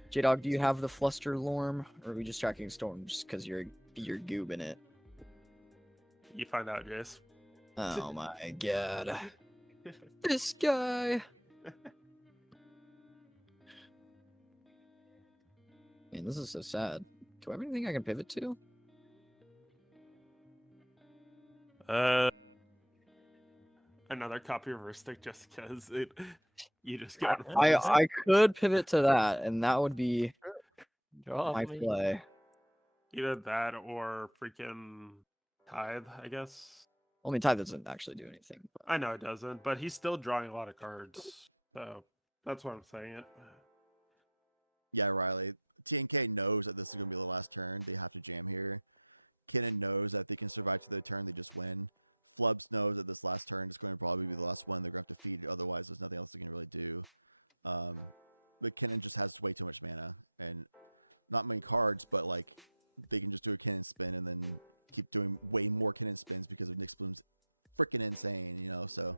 J-Dog, do you have the Fluster Lorm, or are we just tracking Storms because you're goobing it? You find out, Jace. Oh my god. This guy. Man, this is so sad. Do I have anything I can pivot to? Another copy of Ristic just because it. You just got. I could pivot to that, and that would be Draw off my me. play. Either that or freaking Tithe, I guess. I mean, Tithe doesn't actually do anything. But... I know it doesn't, but he's still drawing a lot of cards. So that's why I'm saying it. Yeah, Riley. TNK knows that this is going to be the last turn. They have to jam here. Kennen knows that if they can survive to their turn, they just win. Flubs knows that this last turn is going to probably be the last one they're going to have to feed. Otherwise, there's nothing else they can really do. But Kennen just has way too much mana and not many cards, but like they can just do a Kennen spin and then keep doing way more Kennen spins because of Nyx Bloom's freaking insane, you know. So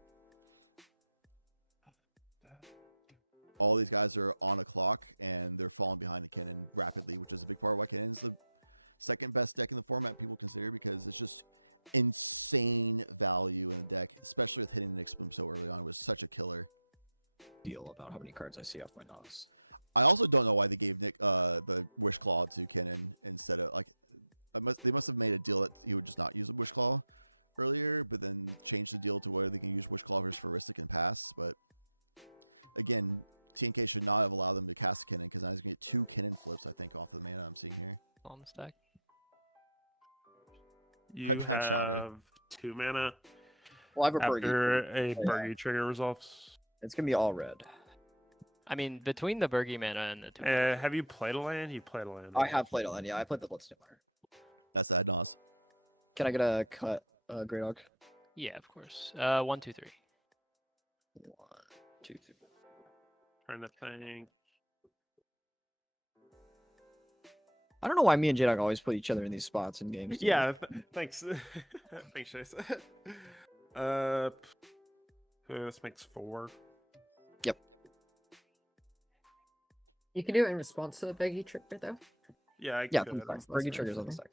all these guys are on a clock and they're falling behind the Kennen rapidly, which is a big part of why Kennen's the second best deck in the format people consider, because it's just insane value in the deck, especially with hitting the Nyx Bloom so early on. It was such a killer. Deal about how many cards I see off my nose. I also don't know why they gave Nick the Wish Claw to Kennen instead of like they must have made a deal that he would just not use a Wish Claw earlier, but then changed the deal to where they can use Wish Claw for Ristic and pass. But again, TNK should not have allowed them to cast Kennen because I was going to get 2 Kennen flips, I think, off the mana I'm seeing here. On the stack. You Pipeline have Chowder. 2 mana. Well, I have a Bergie. After a Yeah. Bergie trigger resolves. It's gonna be all red. I mean, between the Bergie mana and the two. Have you played a land? You played a land. I have played a land. Yeah, I played the Bloodstiller. That's Adnos. Can I get a cut, Grey Dog? Yeah, of course. 1, 2, 3. 1, 2, 3. Trying to think. I don't know why me and J-Dog always put each other in these spots in games. dude. Yeah, thanks. Thanks, Chase. This makes 4. Yep. You can do it in response to the Biggie trigger though. Yeah, I Yeah, can from do the it. start. Bergie triggers on the side.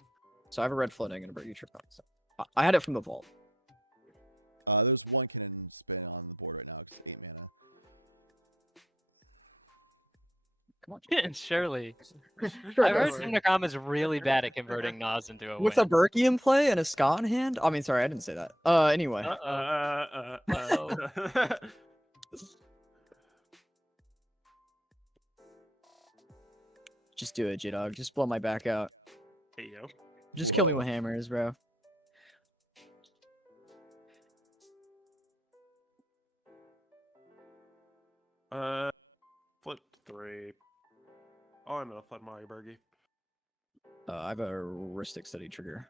So I have a red floating and a Bergie trigger on the side. I had it from the vault. There's one cannon spin on the board right now because 8 mana. Come on. And Surely. Sure, I've go heard for it. Sindercom is really bad at converting Nas into a With a win. Berkey in play and a Ska in hand? I mean, sorry, I didn't say that. Anyway. Just do it, J-Dog. Just blow my back out. Hey, yo. Just kill me Whoa. with hammers, bro. Flip 3. Oh, I'm gonna flip my Bergie. I have a Ristic Study trigger.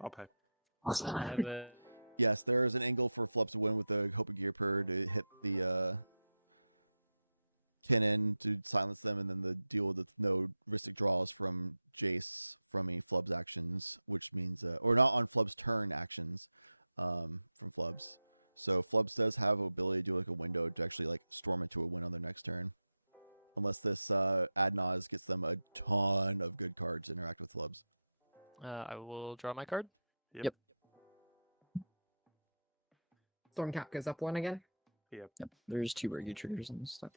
I'll pay. I have a... Yes, there is an angle for Flubs to win with the Hope of Gear Per to hit the cannon to silence them, and then the deal with the no Ristic draws from Jace from any Flubs actions, which means or not on Flubs turn actions from Flubs. So Flubs does have ability to do like a window to actually like storm into a win on their next turn. Unless this Adnaz gets them a ton of good cards to interact with Flubs. I will draw my card. Yep. Storm cap goes up 1 again. Yep. There's 2 Berkey triggers in this stuff.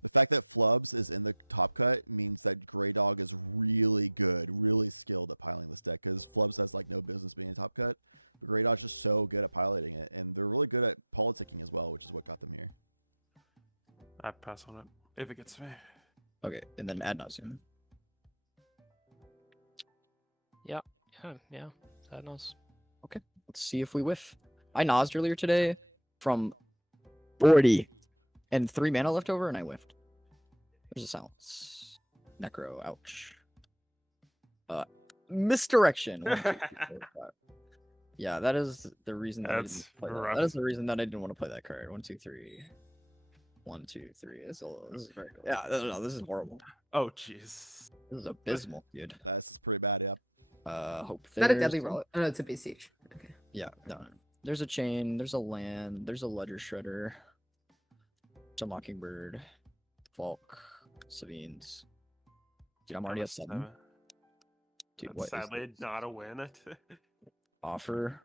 The fact that Flubs is in the top cut means that Grey Dog is really good, really skilled at piloting this deck, because Flubs has like no business being a top cut, but Grey Dog's just so good at piloting it, and they're really good at politicking as well, which is what got them here. I pass on it if it gets to me. Okay, and then Adnaz soon. Yeah, Sadness. Let's see if we whiff. I nosed earlier today from 40 and 3 mana left over, and I whiffed. There's a silence. Necro, ouch. Misdirection. 1, 2, 3, 4, 5. Yeah, that is the reason that I didn't That's play that. rough. That is the reason that I didn't want to play that card. 1, 2, 3. 1, 2, 3. This is very good. Yeah, no, this is horrible. Oh, jeez. This is abysmal, dude. That's just pretty bad, yep. Hope Is that a there's- deadly roll? Oh, no, it's a beseech. Okay. Yeah, no. There's a chain, there's a land, there's a ledger shredder, there's a mockingbird, Falk, Savines. Dude, I'm already at 7. Dude, That's what is sadly this? not a win. Offer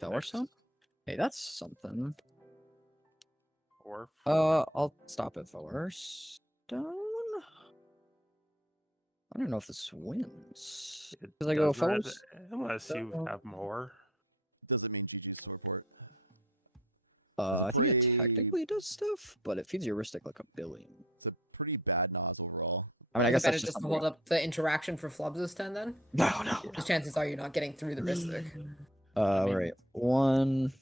Fellerstone? Hey, that's something. Or I'll stop at Fellerstone. I don't know if this wins. it Because I go does not, Fellerstone. unless you have more. Doesn't mean GG's to report. I think it pretty- technically does stuff, but it feeds your Ristic like 1 billion. It's a pretty bad Nos overall. I mean, I Is guess it better that's just just to hold up the interaction for Flubs' turn then? No, no. Because chances are you're not getting through the Ristic. mean- Alright. 1,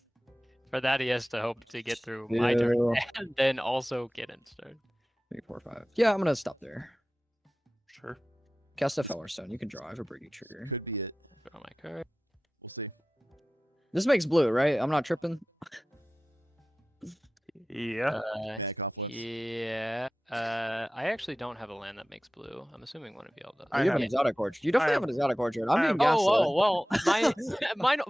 For that, he has to hope to get through my turn 2, and then also get in turn. 3, 4, 5. Yeah, I'm gonna stop there. Sure. Cast a This- Fellerstone. You can draw. I have a Briggy trigger. Could be it. Draw my card. We'll see. This makes blue, right? I'm not tripping. Yeah. Mana Confluence. Yeah. I actually don't have a land that makes blue. I'm assuming one of y'all does. I You have an have- exotic orchard. You definitely I have an exotic orchard. I'm I being have- gaslit. Oh, well,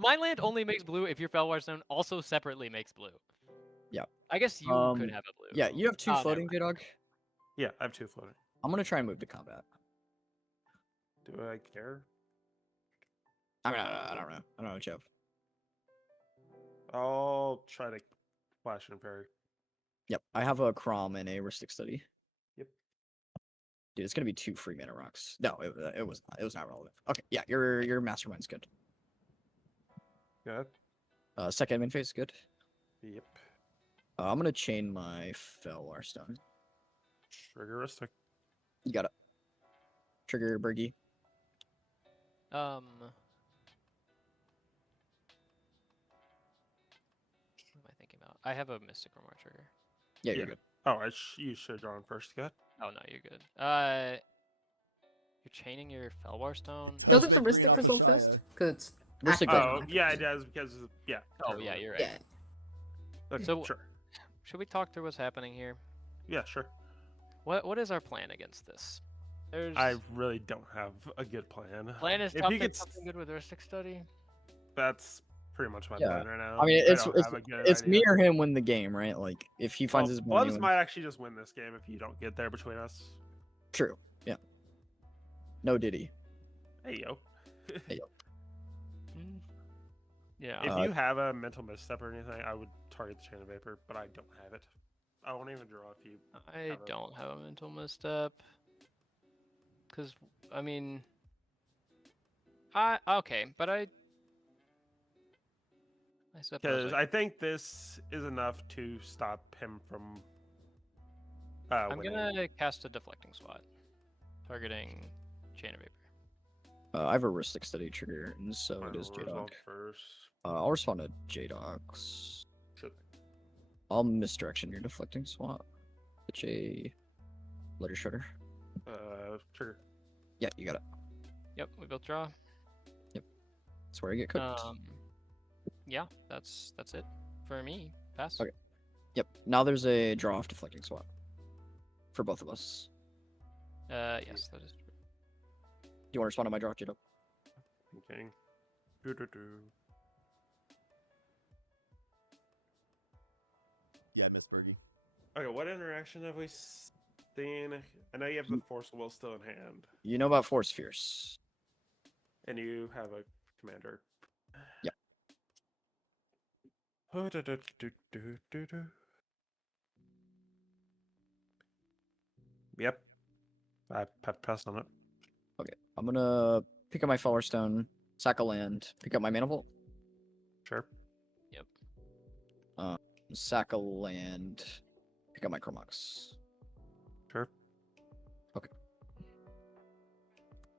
my land only makes blue if your Felwar Stone also separately makes blue. Yeah. I guess you Um, could have a blue. Yeah, you have 2 Oh, never floating, mind. J-Dog. Yeah, I have 2 floating. I'm gonna try and move to combat. Do I care? I mean, I don't know. I don't know what you have. I'll try to flash and parry. Yep, I have a Crom and a Ristic Study. Yep. Dude, it's gonna be 2 free mana rocks. No, it was not. It was not relevant. Okay, yeah, your mastermind's good. Good. Second main phase is good. Yep. I'm gonna chain my Felwar Stone. Triggeristic. You got it. Trigger Bergie. I have a Mystic Remora trigger. Yeah, you're Yeah. good. Oh, you should have drawn first. Good. Oh no, you're good. You're chaining your Felwar Stone. It does Doesn't make the green off of Mystic result Shia. first? 'Cause it's Mystic active. Oh, yeah, it does because yeah. Oh turn yeah, order. you're right. Yeah. Okay, So- sure. Should we talk through what's happening here? Yeah, sure. What is our plan against this? There's I really don't have a good plan. plan is if top you deck could, something good with Ristic Study. That's pretty much my Yeah. plan right now. I mean, it's don't it's, have a good it's me idea. or him win the game, right? Like if he finds his money. Flubs might actually just win this game if you don't get there between us. True. Yeah. No Diddy. Hey yo. Yeah. If Uh, you have a mental misstep or anything, I would target the chain of vapor, but I don't have it. I won't even draw if you. I have a- don't have a mental misstep. Cause I mean, okay, but I suppose Because I think this is enough to stop him from. I'm winning. gonna cast a deflecting swat, targeting Chain of Vapor. I have a Ristic Study trigger, and so it is Final J-Dog. result first. I'll respond to J-Dogs. Sure. I'll misdirection your deflecting swat. Which a letter shredder. Trigger. Yeah, you got it. Yep, we both draw. That's where I get cooked. Yeah, that's it for me. Pass. Okay. Yep. Now there's a draw off deflecting swat for both of us. Yes, that is true. Do you want to respond to my draw, J-Dog? Okay. Do-do-do. Yeah, Miss Bergie. Okay, what interaction have we seen? I know you have the Force Will still in hand, You know about Force Fierce. and you have a commander. Yeah. Do-do-do-do-do-do-do. Yep. I passed on it. Okay. I'm gonna pick up my Feller Stone, sack a land, pick up my Mana Vault, Sure. sack a land, pick up my Chromox. Sure.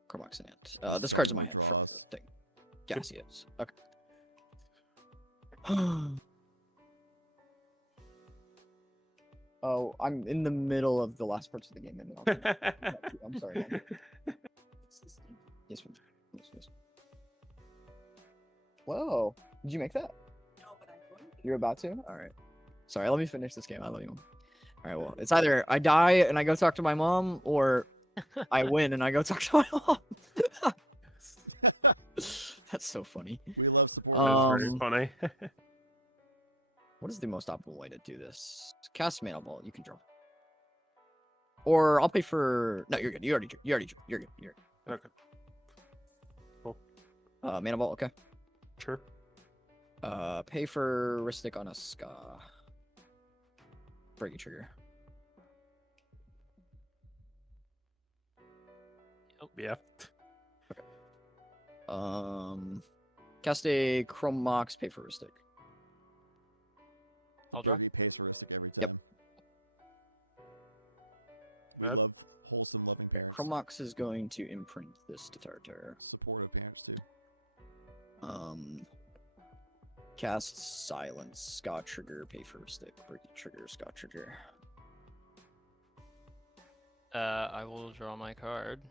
Chromox in hand. There's This so card's many more my draws. Thing. Gaseous. Okay. Oh, I'm in the middle of the last parts of the game. I'm sorry. Mom. Yes, ma'am. Yes. Whoa! Did you make that? No, but I'm going to. You're about to? All right. Sorry, let me finish this game. I love you. All right. Well, it's either I die and I go talk to my mom, or I win and I go talk to my mom. That's so funny. We love supporting Very moms. funny. What is the most optimal way to do this? Cast Mana Ball. You can draw. Or I'll pay for. No, you're good. You already drew. You're good. You're good. Okay. Cool. Mana Ball. Okay. Sure. Pay for Ristic on a Ska. Breaking trigger. Yeah. Cast a Chromox. Pay for Ristic. The I'll draw. Bergie pays heuristic every Yep. time. We Yep. love wholesome, loving parents. Chromox is going to imprint this to Tartar. Supportive parents too. Cast Silence. Ska trigger. Pay for Ristic. Breaking trigger. Ska trigger. I will draw my card.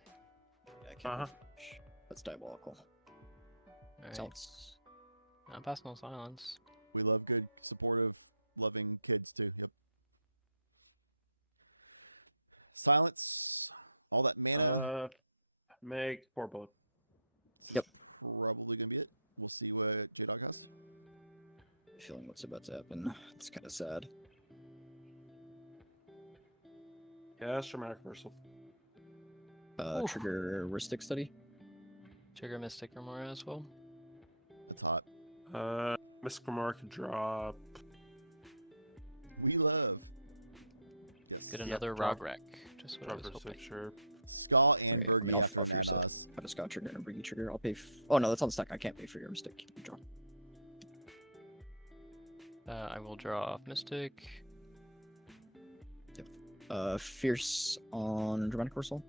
I can't Uh-huh. refresh. That's diabolical. Alright. Silence. I'm passing on silence. We love good, supportive, loving kids too. Yep. Silence. All that mana. Make 4 bullet. This is probably gonna be it. We'll see what J Dog has. Feeling what's about to happen. It's kind of sad. Yes, dramatic reversal. Oof. Trigger Ristic Study. Trigger Mystic Remora as well. That's hot. Miss Grimor can drop. We love. Yes. Get Yeah, another drop- Rogrek. Just what I Drop was for hoping. 6, sure. Skull and Okay, Bergie I'll after an force it. Ananas. I have a Scott trigger and a Briggy trigger. I'll pay. Oh no, that's on stack. I can't pay for your mistake. You draw. I will draw off Mystic. Fierce on Dramatic Reversal.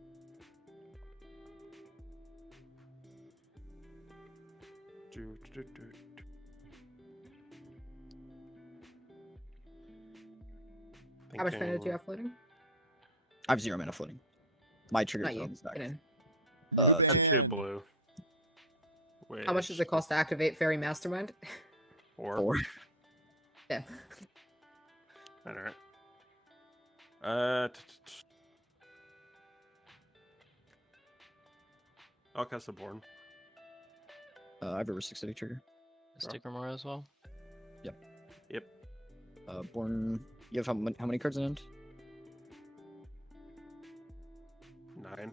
How much mana do you Thinking- have floating? I have 0 mana floating. My trigger Not you. is not. Kidding. New Uh, Two band. blue. How much does it cost to activate Fairy Mastermind? 4. 4. Yeah. Alright. I'll cast a Born. I have a Ristic City trigger. Sticker more as well. Yep. Born. You have how many cards in hand? 9.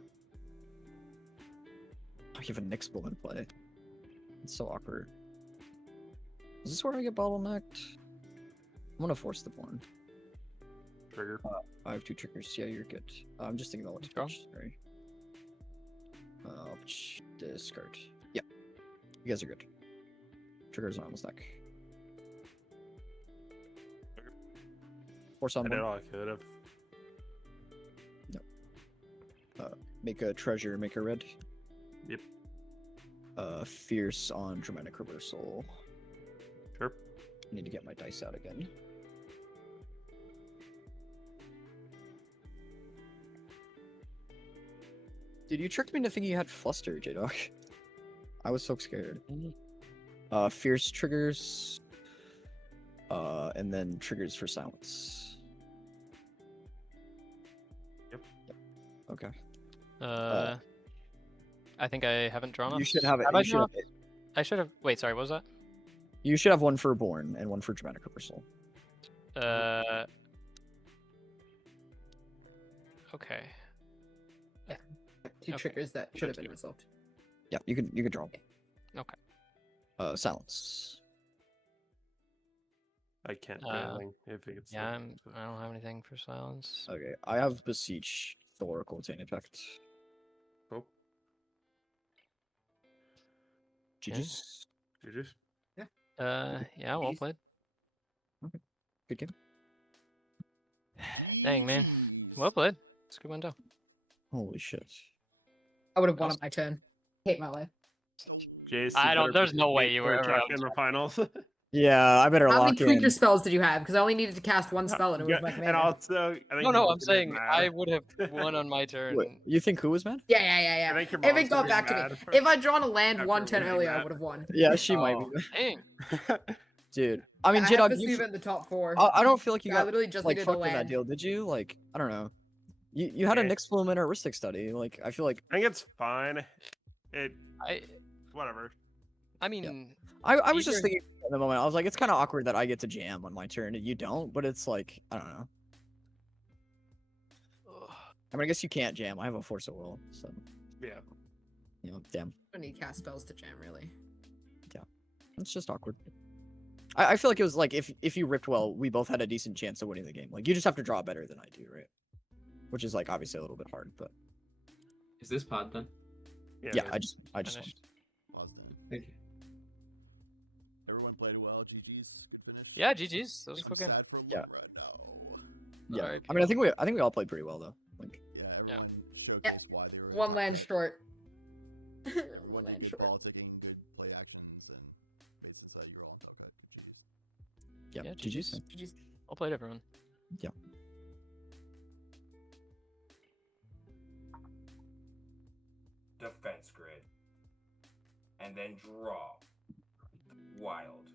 Oh, you have a Nyxbloom in play. It's so awkward. Is this where I get bottlenecked? I'm gonna force the Born. Trigger. I have 2 triggers. Yeah, you're good. I'm just thinking about what to Go. pitch. Sorry. Discard. Yeah. You guys are good. Triggers on his neck. Force I on did one. all I could have. Make a treasure, make a red. Yep. Fierce on dramatic reversal. Sure. Need to get my dice out again. Dude, you tricked me into thinking you had Fluster, J-Dog. I was so scared. Fierce triggers. And then triggers for silence. Yep. Okay. I think I haven't drawn. You off. should have it. Have I You should drawn? have, I should have. Wait, sorry. What was that? you should have one for Born and one for dramatic reversal. Okay. Two Okay. triggers that should have been resolved. Yeah, you can draw. Okay. Silence. I can't do Uh, anything if it gets. Yeah, I don't have anything for silence. Okay, I have Beseech the Oracle Taint effect. Oh, GG's. GG's. Yeah, well Jeez. played. Good game. Dang, man. GG's. Well played. It's a good window. Holy shit. I would have won on my turn. Hate my life. Oh. Jason, I don't- better there's no way beat you were ever Chuck up in to the finals. Yeah, I better How many lock in. creature spells did you have? Because I only needed to cast one spell and it was my and commander. also, I think No, your I'm mom's saying mad. I would have won on my turn. Wait, you think who was mad? Yeah. I think your If it mom's got gonna be back to me. mad If I'd drawn a land after one turn winning earlier, I that. would have won. Yeah, she might Oh. be. Dang. Dude, I mean, I have J-Dog, to you, leave it in the top 4. I don't feel like you I got literally just like needed a fucked in that land. deal, did you? Like, I don't know. You had a Yeah. Nyxbloom and a Ristic Study. Like, I feel like I think it's fine. It I whatever. mean, I was just Either- thinking in the moment. I was like, it's kind of awkward that I get to jam on my turn and you don't. But it's like, I don't know. I mean, I guess you can't jam. I have a Force of Will, so Yeah. damn. I don't need cast spells to jam, really. It's just awkward. I feel like it was like if you ripped well, we both had a decent chance of winning the game. Like you just have to draw better than I do, right? Which is like obviously a little bit hard, but Is this pod done? yeah, it I is. just won. finished. Pause done. Thank you. Everyone played well. GG's. Good finish. Yeah, GG's. That was a I'm cool game. sad for Yeah. Lumra. No. Yeah, Alright. I mean, I think we all played pretty well though. Like Yeah, everyone showcased why they were in One top land cut. short. Everyone did Land good short. politicking, good play actions, and made sense that you were all on top cut. Good GG's. yeah, Yeah, GG's. GG's. Well played, everyone. Defense grid. And then draw. Wild.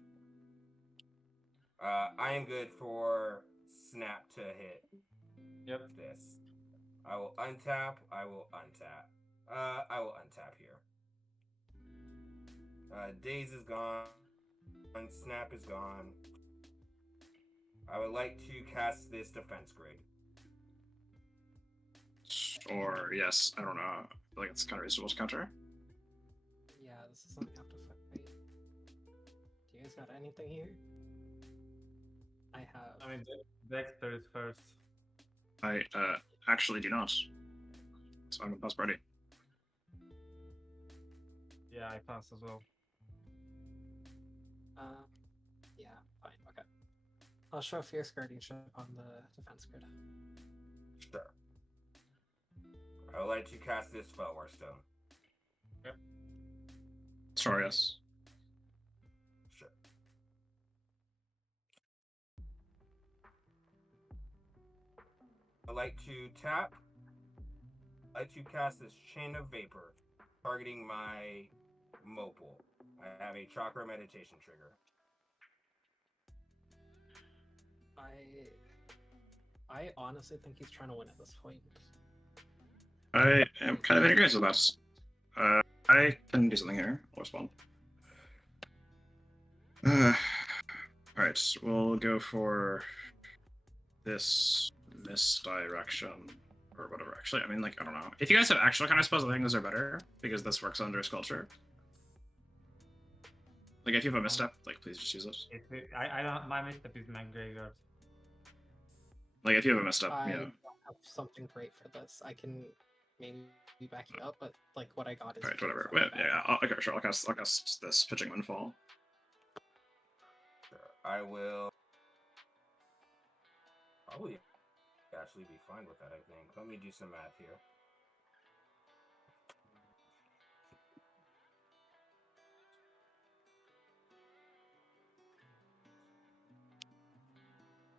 I am good for snap to hit. Yep. This. I will untap. I will untap here. Daze is gone. Snap is gone. I would like to cast this defense grid. Or yes, I don't know. I feel like it's kind of reasonable to counter. Yeah, this is something I have to fight. Do you guys got anything here? I have. I mean, Dexter is first. I actually do not. So I'm gonna pass party. Yeah, I pass as well. Yeah, fine, okay. I'll show Fierce Guardianship on the defense grid. Sure. I would like to cast this Fellwar Stone. Sorry, yes. Sure. like to tap. I like to cast this Chain of Vapor, targeting my Mopal. I have a Chakra Meditation trigger. I honestly think he's trying to win at this point. I am kind of in agreement with that. I can do something here. I'll respond. Alright, we'll go for this misdirection or whatever. Actually, I mean, like, I don't know. If you guys have actual kind of spells, I think those are better because this works under Sculpture. Like, if you have a misstep, like, please just use it. I don't. My misstep is my graveyard. Like, if you have a misstep, I yeah. don't have something great for this. I can maybe back you up, but like what I got is. Alright, whatever. really Wait, bad. yeah, okay, sure. I'll cast this Pitching Windfall. Sure. I will probably actually be fine with that, I think. Let me do some math here.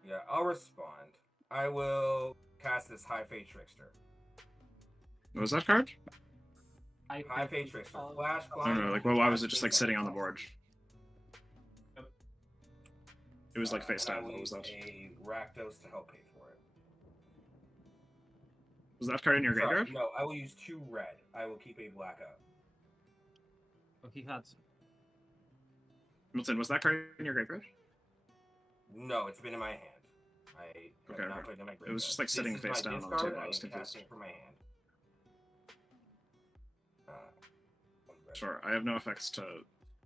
Yeah, I'll respond. I will cast this High Fate Trickster. What was that card? High Fate Trickster. Flash, I don't know, like, well, why was it just, like, sitting on the board? It was, like, face down. What was that? A Rakdos to help pay for it. Was that card in your Sorry, graveyard? no, I will use 2 red. I will keep a black up. Oh, he had. Milton, was that card in your graveyard? No, it's been in my hand. I have Okay, not okay. put it in my graveyard. It was just, like, This sitting is face my down on the discard. table. I I was am confused. casting from my hand. One red. Sure, I have no effects to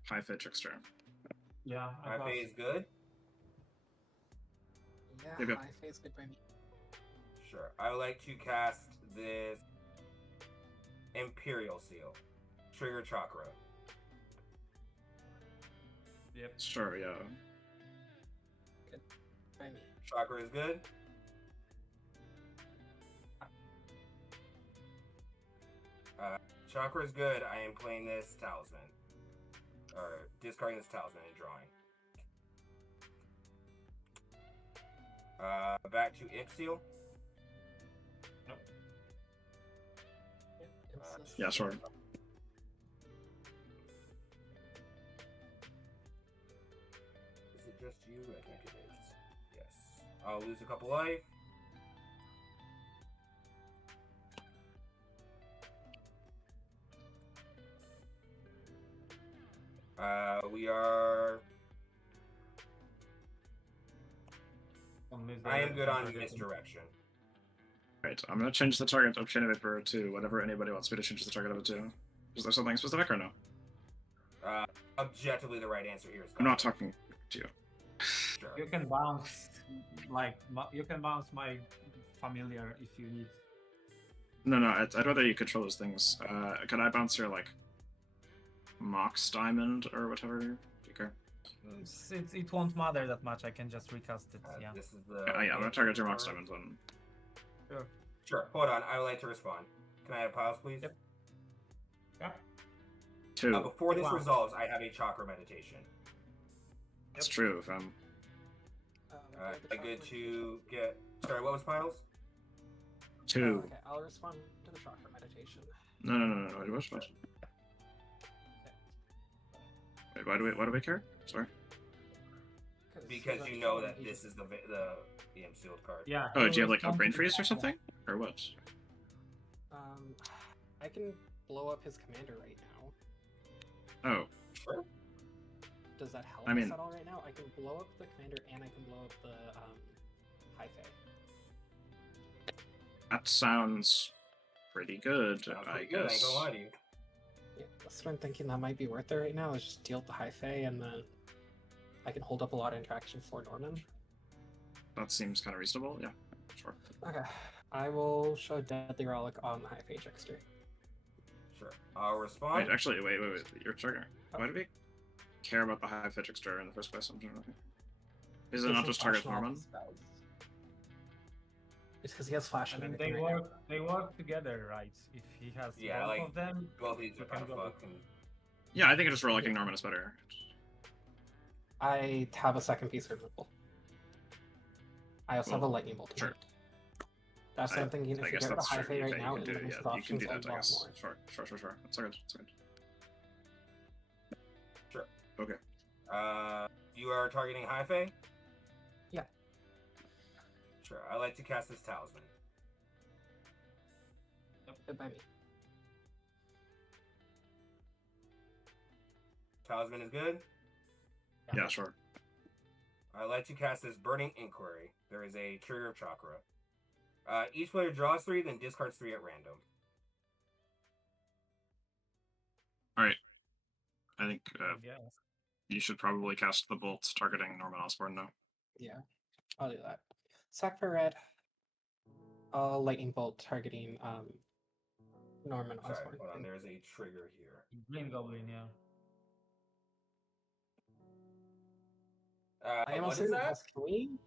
High Fate Trickster. Yeah. High Fate is good. Yeah, Yep. high face good by me. Sure. I would like to cast this Imperial Seal. Trigger Chakra. Yep. Sure, yeah. By me. Chakra is good. Chakra is good. I am playing this Talisman. Or discarding this Talisman and drawing. Back to Imp Seal. Yep, Yeah, sure. Is it just you? I think it is. Yes. I'll lose a couple life. We are. I am good on misdirection. Right, I'm gonna change the target of Chain of Vapor to whatever anybody wants me to change the target of it to. Is there something specific or no? Objectively, the right answer here is. I'm not talking to you. Sure. You can bounce, like you can bounce my familiar if you need. No, I'd rather you control those things. Can I bounce your, like, Mox Diamond or whatever? Do you care? It won't matter that much. I can just recast it. Yeah. This is the. Yeah, I'm gonna target your Mox Diamond then. Sure. Hold on. I would like to respond. Can I have piles, please? Yep. Yeah. 2. Before this Wow. resolves, I have a Chakra Meditation. That's true, if I'm... Good to get. Sorry, what was piles? 2. Okay, I'll respond to the chakra meditation. No, what? Wait, why do we care? Sorry. Because you know that this is the sealed card. Yeah. Oh, do you have, like, a brain freeze or something? Or what? I can blow up his commander right now. Oh, Sure. Does that help I mean- us at all right now? I can blow up the commander and I can blow up the high fae. that sounds pretty good, Sounds I pretty good, I ain't guess. gonna lie to you. Yeah, that's what I'm thinking. That might be worth it right now. Is just deal with the high fae and then I can hold up a lot of interaction for Norman. That seems kind of reasonable, yeah. Sure. Okay, I will show Deadly Relic on the high fae trickster. Sure. I'll respond. Wait, actually, wait. Your trigger. Why do we care about the High Fate Trickster in the first place? I'm trying to think. Is it not just target Norman? It's because he has flash I and mean, everything right now. they work together, right? If he has Yeah, both like, of them, Both these you are kind can of go. fucked. Yeah, I think just relicking Norman is better. I have a second piece of removal. I also have a lightning bolt. in Sure. hand. That's what I'm thinking. If I you guess get rid of that's high true. fate right You now, can it do, limits yeah, the you can do options that, a I lot guess. more. Sure. That's good. Sure. Okay. You are targeting high fey? Yeah. Sure. I like to cast this talisman. Good by me. Talisman is good. Yeah, sure. I like to cast this burning inquiry. There is a trigger of chakra. Each player draws 3, then discards 3 at random. All right. I think Yeah. you should probably cast the bolts targeting Norman Osborn now. Yeah, I'll do that. Sack for red. Lightning bolt targeting Norman Sorry, Osborn. hold on. There's a trigger here. Green Goblin, yeah. I am What also is gonna that? ask, can we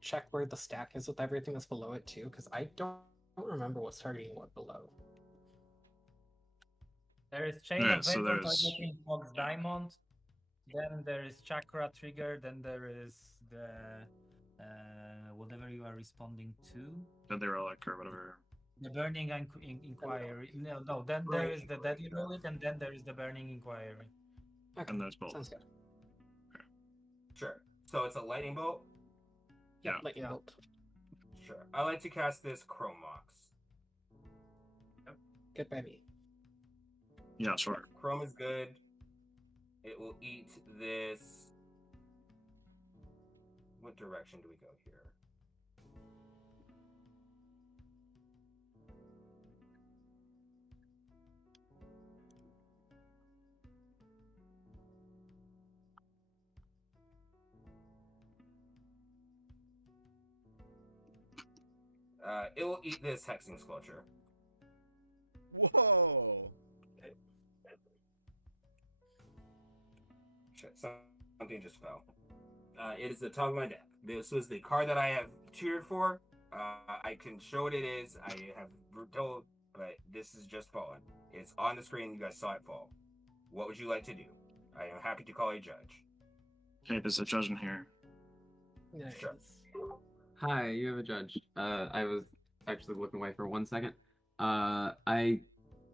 check where the stack is with everything that's below it too? Because I don't remember what's targeting what below. There is Chain Yeah, of so Vapor there's- targeting Fox Diamond. Then there is Chakra Trigger. Then there is the whatever you are responding to. The relic or whatever. The Burning Inquiry. No. Then there is the Deadly Relic, and then there is the Burning Inquiry. Okay, And there's bolts. sounds good. Sure. So it's a lightning bolt? Yeah, Yeah. lightning bolt. Sure. I like to cast this Chrome Mox. Good by me. Yeah, sure. Chrome is good. It will eat this. What direction do we go here? It will eat this hexing sculpture. Whoa! Shit, something just fell. It is the top of my deck. This was the card that I have cheered for. I can show what it is. I have told, but this is just fallen. It's on the screen. You guys saw it fall. What would you like to do? I am happy to call a judge. Hey, there's a judge in here. Nice. Sure. Hi, you have a judge. I was actually looking away for 1 second. I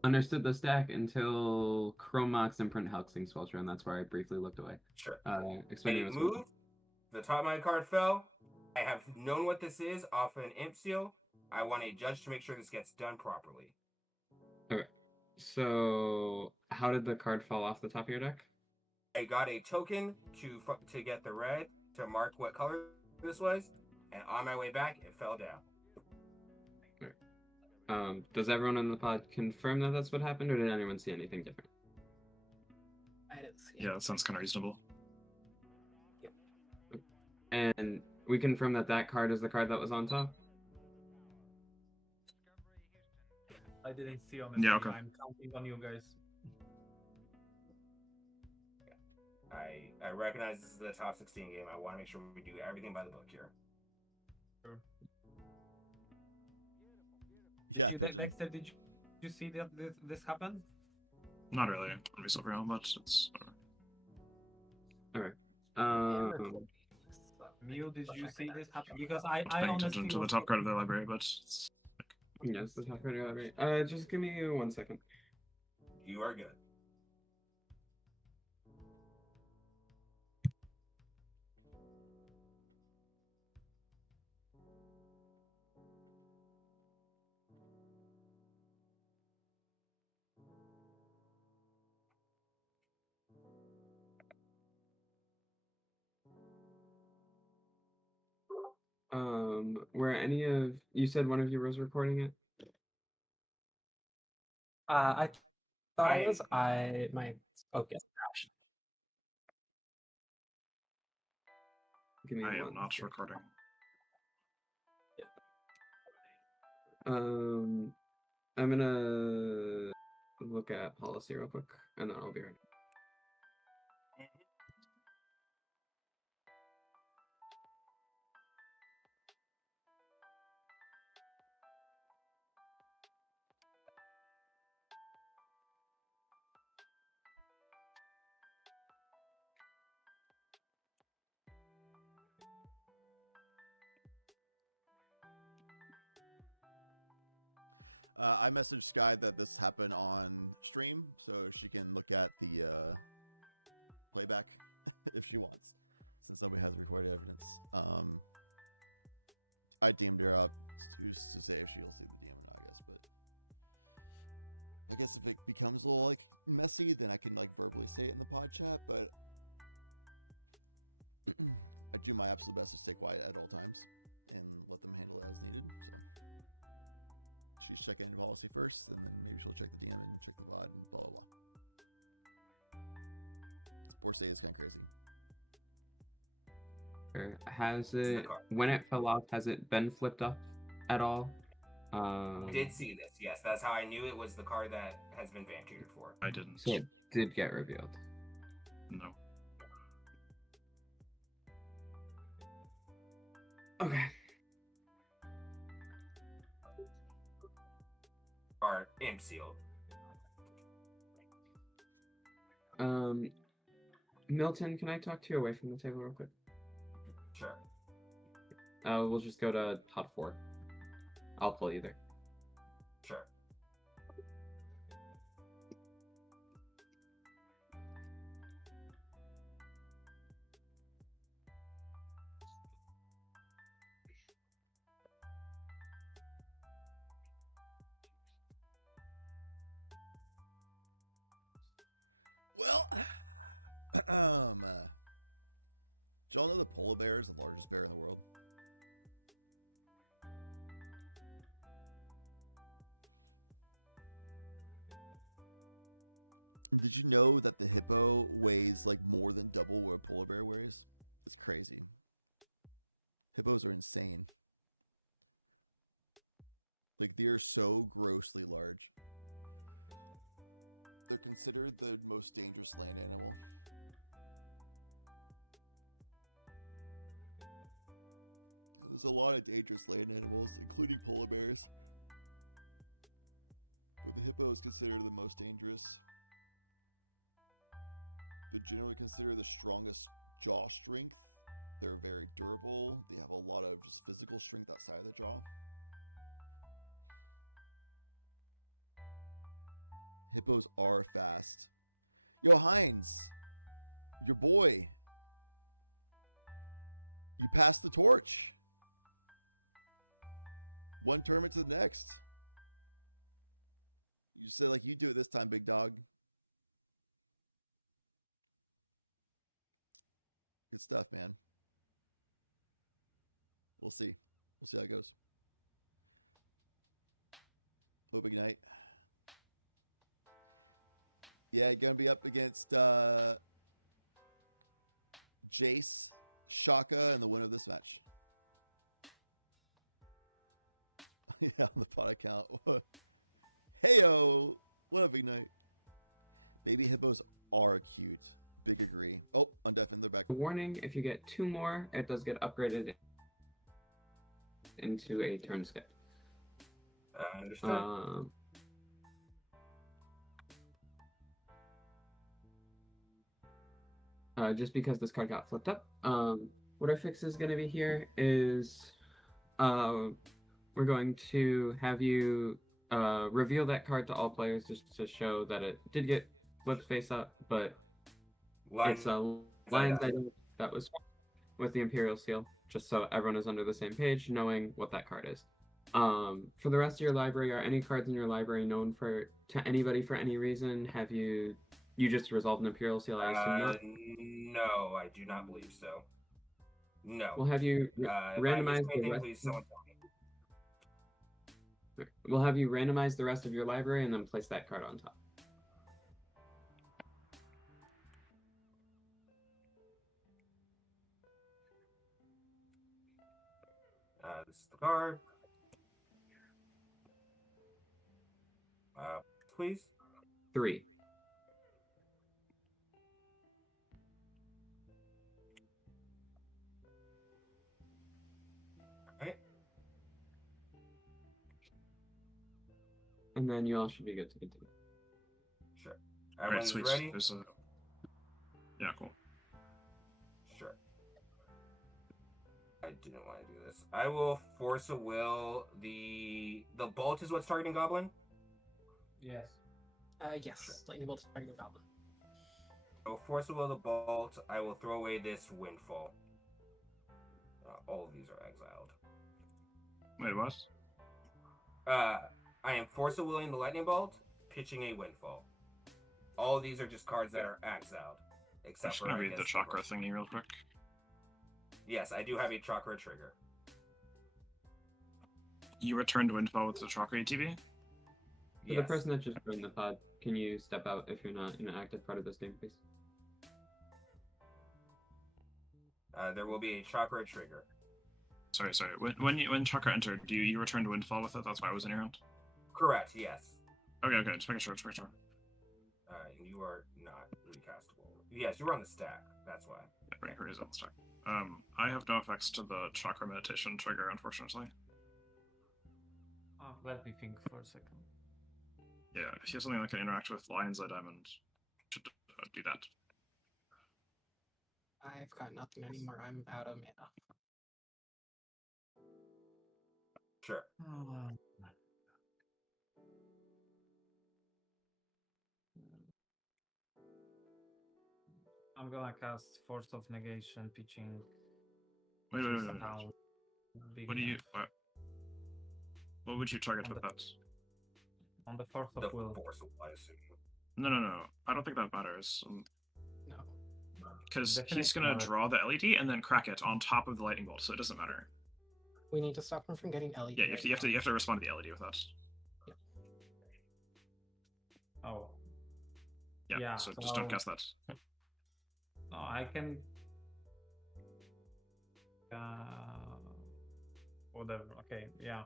understood the stack until Chrome Mox and Print Helsing Sculpture, and that's where I briefly looked away. Sure. Explain It moved. The top of my card fell. I have known what this is off an imp seal. I want a judge to make sure this gets done properly. Okay. So, how did the card fall off the top of your deck? I got a token to get the red to mark what color this was, and on my way back, it fell down. Does everyone in the pod confirm that that's what happened, or did anyone see anything different? I didn't see it. Yeah, that sounds kind of reasonable. And we confirm that that card is the card that was on top? I didn't see honestly. Yeah, okay. I'm counting on you guys. I recognize this is the top 16 game. I want to make sure we do everything by the book here. Sure. Yeah, You, Pigeon. Dexter, did you see that this happen? Not really. On myself real, but it's Alright. Mew, did you see this happen? Because I paying honestly attention to the was top card of the library, but it's Yes, the top card of the library. Just give me 1 second. You are good. Were any of you said one of you was recording it? I thought I I- was. My focus crashed. Give me I am 1 not second. recording. I'm gonna look at policy real quick, and then I'll be right back. I messaged Sky that this happened on stream, so she can look at the playback if she wants, since nobody has recorded evidence. I DM'd her out. Who's to say if she'll see the DM or not? I guess, but I guess if it becomes a little like messy, then I can like verbally say it in the pod chat. But I do my absolute best to stay quiet at all times and let them handle it as needed. So she's checking into policy first, and then maybe she'll check the DM and check the VOD and blah blah blah. Sports day is kind of crazy. Has it, when it fell off, has it been flipped up at all? I did see this. Yes, that's how I knew it was the card that has been van-tiered for. I didn't. So it did get revealed. No. Okay. Or imp sealed. Milton, can I talk to you away from the table real quick? Sure. We'll just go to top 4. I'll pull you there. Sure. Well, do y'all know the polar bear is the largest bear in the world? Did you know that the hippo weighs like more than double what a polar bear weighs? It's crazy. Hippos are insane. Like, they're so grossly large. They're considered the most dangerous land animal. There's a lot of dangerous land animals, including polar bears. But the hippo is considered the most dangerous. They're generally considered the strongest jaw strength. They're very durable. They have a lot of just physical strength outside of the jaw. Hippos are fast. Yo, Heinz, your boy. You passed the torch. One tournament to the next. You said like you do it this time, big dog. Good stuff, man. We'll see. We'll see how it goes. Hope Ignite. Yeah, gonna be up against Jace, Shaka, and the winner of this match. Yeah, on the pot account. Heyo! What up, Ignite? Baby hippos are cute. Big agree. Oh, undeafened. They're back. Warning, if you get 2 more, it does get upgraded into a turn skip. Understood. Just because this card got flipped up. What our fix is going to be here is we're going to have you reveal that card to all players just to show that it did get flipped face up, but it's a lion's item that was with the Imperial Seal, just so everyone is under the same page, knowing what that card is. For the rest of your library, are any cards in your library known to anybody for any reason? Have you just resolved an Imperial Seal? I assume not. No, I do not believe so. No. We'll have you randomize the rest. Please, someone tell me. We'll have you randomize the rest of your library and then place that card on top. This is the card. Please. 3. Alright. And then you all should be good to continue. Sure. Alright, Everyone's sweet. ready? There's a... Yeah, cool. Sure. I didn't want to do this. I will force a will. The bolt is what's targeting Goblin? Yes. Yes. Lightning bolt is targeting goblin. I will force a will the bolt. I will throw away this windfall. All of these are exiled. Wait, what? I am force of willing the lightning bolt, pitching a windfall. All of these are just cards that are exiled, I'm except just for gonna I read the guess, chakra thingy real quick. Yes, I do have a chakra trigger. You returned Windfall with the chakra ATB? For the person that just joined the pod, can you step out if you're not an active part of this game, please? There will be a chakra trigger. Sorry. When chakra entered, you returned Windfall with it? That's why it was in your hand? Correct, yes. Okay, just making sure. You are not recastable. Yes, you were on the stack. That's why. Right, here is on the stack. I have no effects to the chakra meditation trigger, unfortunately. Let me think for a second. Yeah, if you have something that can interact with Lion's Eye Diamond, should do that. I've got nothing anymore. I'm out of mana. Sure. I'm gonna cast Force of Negation, pitching. Wait. Somehow big What do you... enough. What would you target with that? On the Force of The Will. force of I assume. No. I don't think that matters. No. Because he's Definitely gonna not. draw the LED and then crack it on top of the lightning bolt, so it doesn't matter. We need to stop him from getting LED. Yeah, you have to respond to the LED with that. Oh. Yeah, so just don't cast that. No, I can. Whatever. Okay. Yeah.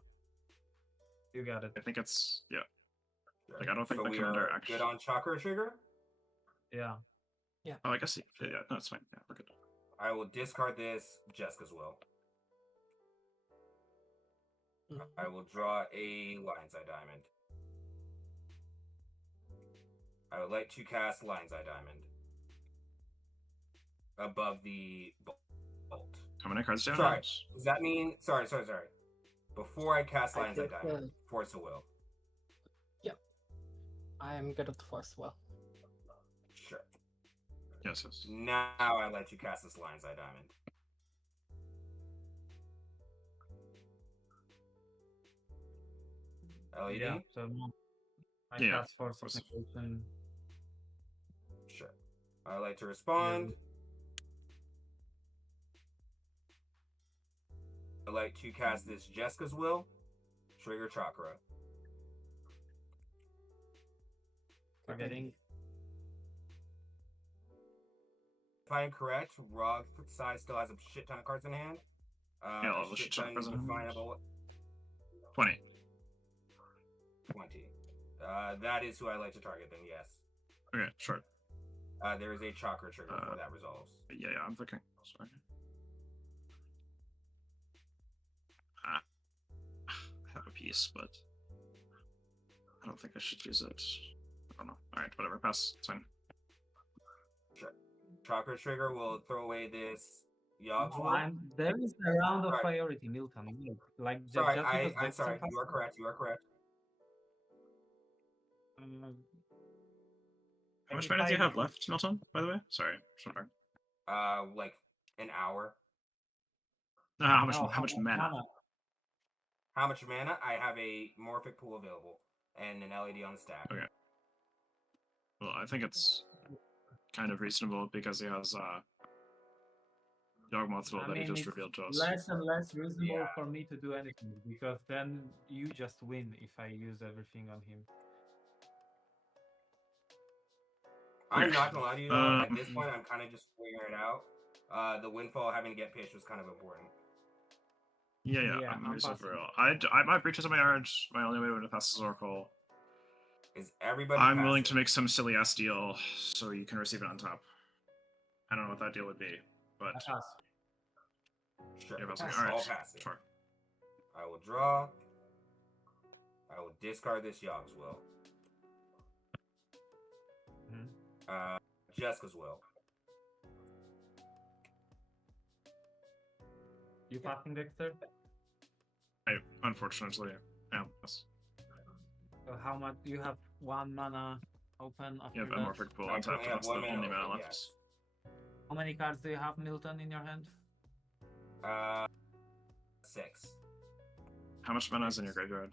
You got it. I think it's Sure. Like, I don't think so the we commander are actually... good on chakra trigger. Yeah. Oh, I guess yeah, no, it's fine. Yeah, we're good. I will discard this. Jessica's will. I will draw a Lion's Eye Diamond. I would like to cast Lion's Eye Diamond above the bolt. How many cards down? Sorry, does that mean... Sorry. Before I cast Lion's Eye think, Diamond, force a will. Yep. I'm good with the force well. Sure. Yes. Now I let you cast this Lion's Eye Diamond. LED? Yeah. So I Yeah, cast Force of force. Negation. Sure. I like to respond. I like to cast this Jessica's Will. Trigger Chakra. Forgetting. If I'm correct, Rog Size still has a shit ton of cards in hand. Yeah, all the shit shit ton of cards in hand. definable 20. 20. That is who I like to target then, yes. Okay, sure. There is a chakra trigger before that resolves. Yeah, I'm thinking. Sorry. I have a piece, but I don't think I should use it. I don't know. Alright, whatever. Pass. It's fine. Sure. Chakra trigger will throw away this Yog's Will. There is a round of Sorry. priority, Milton. Like Sorry, just because I'm Jackson sorry. has You are correct. You are correct. How much mana do you have left, Milton, by the way? Sorry. Like an hour. No, how much mana? How much mana? I have a Morphic pool available and an LED on the stack. Okay. Well, I think it's kind of reasonable because he has Yawgmoth's will that he just it's revealed to us. less and less reasonable Yeah. for me to do anything because then you just win if I use everything on him. I'm not gonna lie to you though. At this point, I'm kind of just figuring it out. The windfall having to get pitched was kind of important. Yeah, Yeah, I'm I'm reasonable for passing. real. I might breaches on my yard. My only way to pass is Oracle. Is everybody? I'm willing passive? to make some silly ass deal so you can receive it on top. I don't know what that deal would be, but I pass. Sure. yeah, All alright. passive. Sure. I will draw. I will discard this Yog's Will. Jessica's Will. You passing Dexter? Unfortunately, yeah. Yes. So how much? You have 1 mana open after You have that. Amorphic Pool I untapped, currently and have that's the 1 mana only mana open, left. yes. How many cards do you have, Milton, in your hand? 6. How much mana is in your graveyard?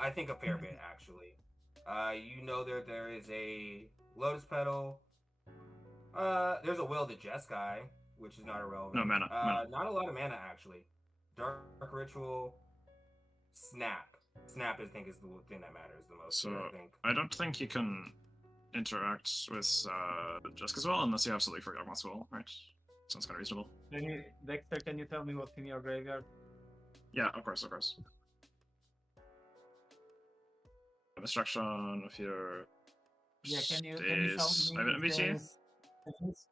I think a fair bit, actually. You know there is a Lotus Petal. There's a Will to Jeskai, which is not irrelevant. No, mana. Not a lot of mana, actually. Dark Ritual, Snap. Snap, I think, is the thing that matters the most. So, I think. I don't think you can interact with Jessica's Will unless you absolutely for Yawgmoth's Will, right? Sounds kind of reasonable. Dexter, can you tell me what's in your graveyard? Yeah, of course, of course. Destruction of your Yeah, can you stays. tell I have me an if MBT. there's-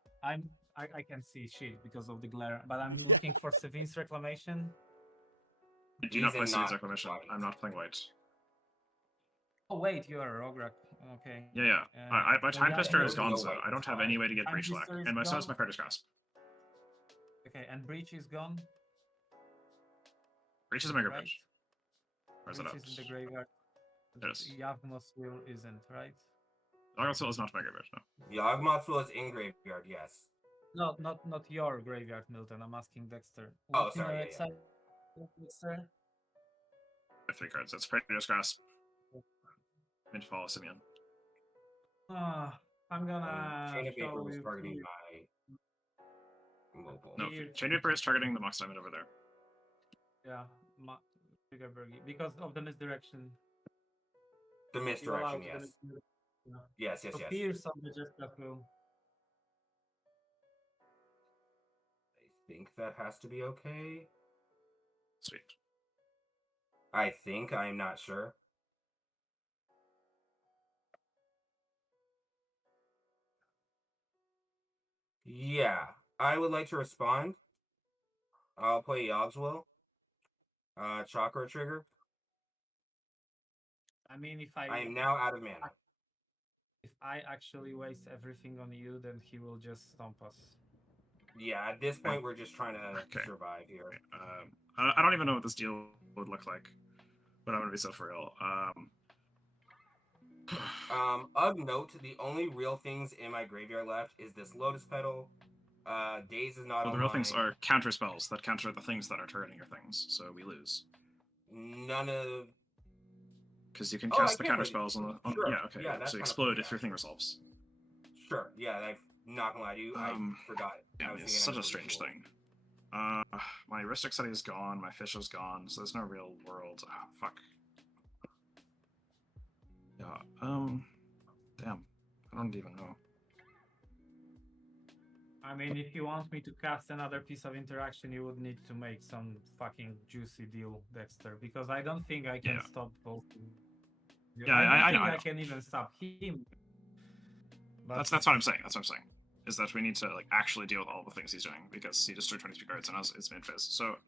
I can see shit because of the glare, but I'm Yeah. looking for Sevin's Reclamation. I do not These play are Seeds not Reclamation. white. I'm not playing white. Oh wait, you are a Rograk. Okay. Yeah, yeah. My so Time yeah, Twister and is there's no gone, so white I don't have spot. any way to get Time Breach Lack. Twister is And my so is gone? my Credit Grasp. Okay, and Breach is gone. Breach is Mega Right. Breach. Where's it Breach out? is in the graveyard. Yes. Yavimos will isn't, right? Yawgmoth's Will is not Mega Breach, no. Yawgmoth's Will is in graveyard, yes. No, not your graveyard, Milton. I'm asking Dexter. Oh, What's in sorry, your yeah, exile, Dexter? I have 3 cards. It's Predator's Grasp. Midfall, Simeon. I'm gonna Chain of Vapor show was you targeting two- my mobile. No, Here- Chain Vapor is targeting the Mox Diamond over there. Yeah, because of the misdirection. The You misdirection, allowed the yes. misdirection. Yeah. Yes, yes, So yes. Pierce on the Jessica will. I think that has to be okay. Sweet. I think, I'm not sure. Yeah, I would like to respond. I'll play Yogg's Will. Chakra Trigger. I mean, I am now out of mana. if I actually waste everything on you, then he will just stomp us. Yeah, at this point, we're just trying to Okay. survive here. I don't even know what this deal would look like, but I'm gonna be so for real. Of note, the only real things in my graveyard left is this Lotus Petal. Daze is not Well, on the real things mine. are counter spells that counter the things that are targeting your things, so we lose. None of... Because you can Oh, I cast the can counter play- spells on the. sure. Yeah, okay. Yeah, that's so kind of explode if bad. your thing resolves. Sure, yeah, I'm not gonna lie to you, I forgot. I Yeah, was it's thinking such I a strange ritual. thing. My Ristic Study is gone, my Fish is gone, so there's no real world. Ah, fuck. Yeah, damn. I don't even know. I mean, if you want me to cast another piece of interaction, you would need to make some fucking juicy deal, Dexter, because I don't think I can Yeah. stop both. Yeah, I don't I think know, I I know. can even stop him. But That's what I'm saying. That's what I'm saying. Is that we need to like actually deal with all the things he's doing because he destroyed 22 cards and it's mid phase. So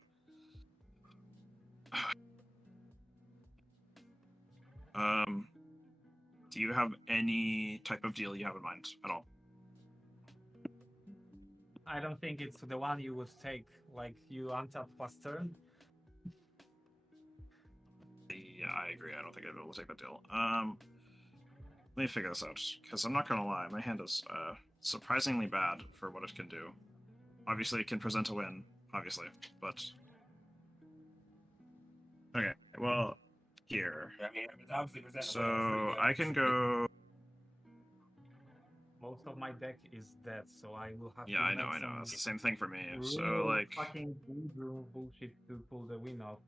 do you have any type of deal you have in mind at all? I don't think it's the one you would take. Like you untap plus turn. Yeah, I agree. I don't think I'd be able to take that deal. Let me figure this out because I'm not gonna lie, my hand is surprisingly bad for what it can do. Obviously, it can present a win, obviously, but okay. Well, here. I mean, it's obviously presented. So I can go. Most of my deck is dead, so I will have Yeah, to I know, make I know. some It's the same thing for me. So real like, fucking voodoo bullshit to pull the win off.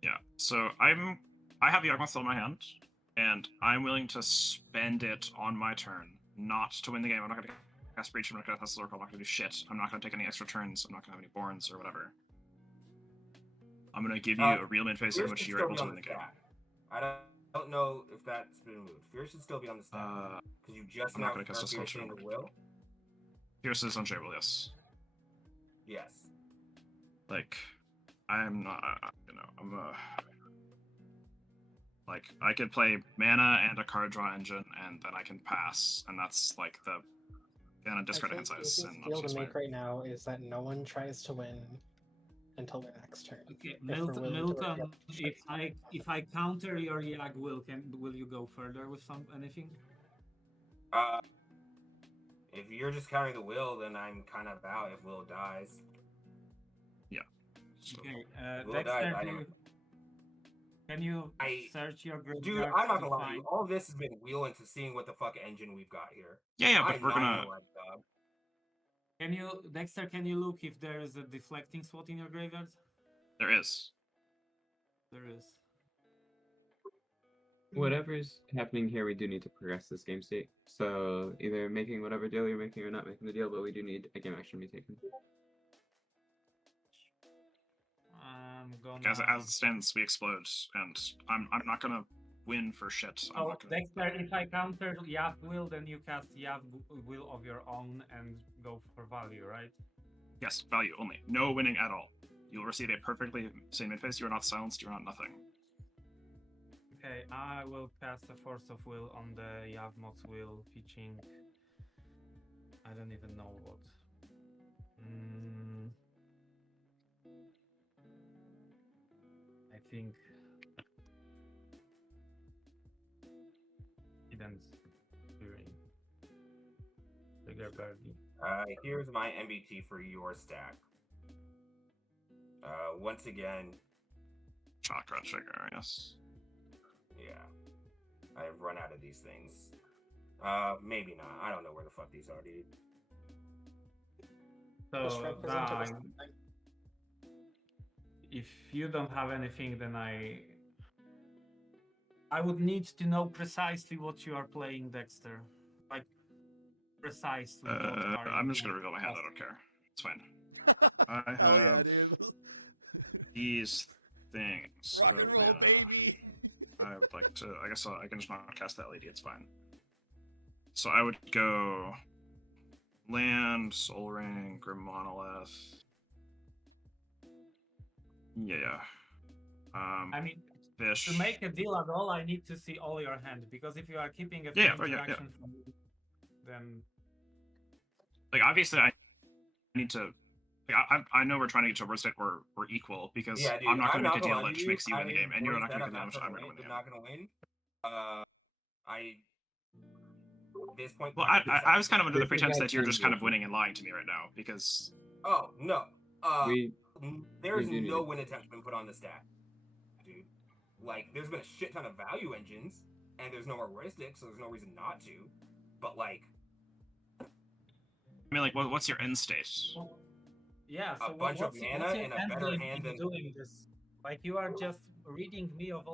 yeah. So I have Yawgmoth in my hand, and I'm willing to spend it on my turn, not to win the game. I'm not gonna cast Breach. I'm not gonna cast Lurk. I'm not gonna do shit. I'm not gonna take any extra turns. I'm not gonna have any Borns or whatever. I'm gonna give you a real mid phase in Fierce which should you're still able be to on win the game. stack. I don't know if that's been moved. Fierce should still be on the stack. Because you just I'm now not gonna cast a Fierce spell in the check. will. Pierce is unshareable, yes. Yes. Like, I'm not, you know, like, I could play mana and a card draw engine, and then I can pass, and that's like the and a discard I hand think size. the And easiest deal that's to my... make right now is that no one tries to win until their next turn. Okay, if we're willing to Milton, regret if I counter your Yag will you go further with anything? If you're just counting the will, then I'm kind of out if Will dies. Yeah. So, Okay, Will dies, Dexter, can you search your graveyard? Dude, I'm not gonna lie to you. All this has been wheel into seeing what the fuck engine we've got here. yeah, but I'm we're not gonna... lie, dog. Can you, Dexter, can you look if there is a deflecting slot in your graveyard? There is. There is. Whatever's happening here, we do need to progress this game state. So either making whatever deal you're making or not making the deal, but we do need a game action to be taken. I'm gonna... As it stands, we explode, and I'm not gonna win for shit. I'm Oh, not gonna... Dexter, if I counter Yav will, then you cast Yav will of your own and go for value, right? Yes, value only. No winning at all. You'll receive a perfectly same midface. You are not silenced. You are not nothing. Okay, I will cast a Force of Will on the Yavmot's will, pitching... I don't even know what. I think... Hidden Fury. Trigger Birdie. Here's my MBT for your stack. Once again... Chakra trigger, yes. Yeah. I've run out of these things. Maybe not. I don't know where the fuck these are, dude. So, if you don't have anything, then I would need to know precisely what you are playing, Dexter. Like, precisely. I'm just gonna reveal my hand. I don't care. It's fine. Hell yeah, dude. These things. Rock and roll, baby. I would like to. I guess I can just not cast that lady. It's fine. So I would go land, Soul Ring, Grim Monolith. Yeah. I mean, fish. to make a deal at all, I need to see all your hand, because if you are keeping a interaction from me, then like obviously I need to. Like, I know we're trying to get to a worst state where we're equal because Yeah, dude, I'm not going to I'm make a deal lie to which you. makes you win the game, and you're not going to I'm make a deal which I'm going to win the game. not gonna win. At this point. Well, I was kind of under the pretense that you're just kind of winning and lying to me right now because. Oh no. There's we do no need- win attempt been put on the stack, dude. Like, there's been a shit ton of value engines, and there's no heuristics, so there's no reason not to. But like, I mean, like, what's your end state? yeah. So a bunch of what's mana your and a end better game hand in than. doing this. Like, you are just reading me of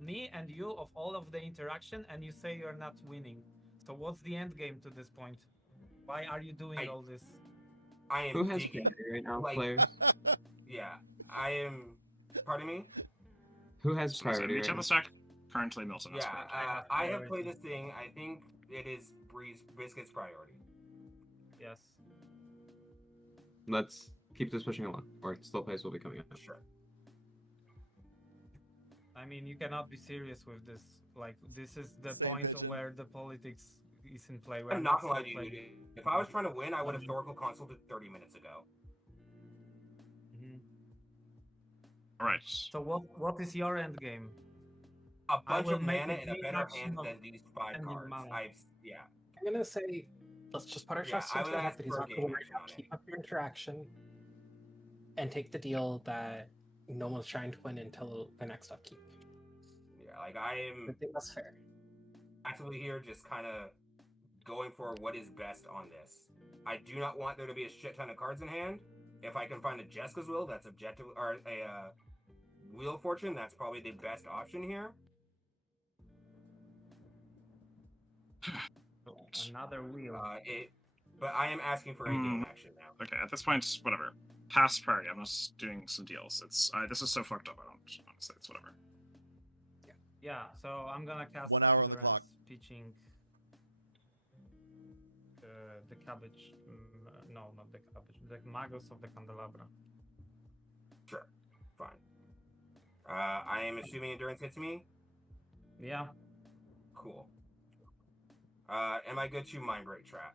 me and you of all of the interaction, and you say you're not winning. So what's the end game to this point? Why are you doing all this? I am Who has digging, priority right now, like, players? Yeah, I am. Pardon me. Who has priority Each right of now? the stack currently Milton has Yeah, priority. I have played this thing. I think it is Breeze Biscuit's priority. Yes. Let's keep this pushing along, or slow plays will be coming up. Sure. I mean, you cannot be serious with this. Like, this is the Same point pitching. where the politics is in play. I'm not gonna lie to you, dude. If I was trying to win, I would have Thoracle consulted 30 minutes ago. All right. So what is your end game? A I bunch will of make mana a and a big better action hand of than these 5 spending cards. mana. Yeah. I'm gonna say, let's just put our Yeah, trust I into would the fact ask that he's for a not going to game worry action about on it. keep up your interaction and take the deal that no one's trying to win until the next upkeep. Yeah, like I I am think that's fair. actively here just kind of going for what is best on this. I do not want there to be a shit ton of cards in hand. If I can find a Jessica's Will, that's objective, or a Wheel of Fortune, that's probably the best option here. Another wheel. But I am asking for a game action now. Okay, at this point, whatever. Past priority. I'm just doing some deals. It's this is so fucked up. I don't honestly. It's whatever. Yeah, so I'm gonna cast 1 hour on the Thunderous clock. Pitching the cabbage. No, not the cabbage. The Magos of the Candelabra. Sure, fine. I am assuming Endurance hits me. Yeah. Cool. Am I good to Mind Break Trap?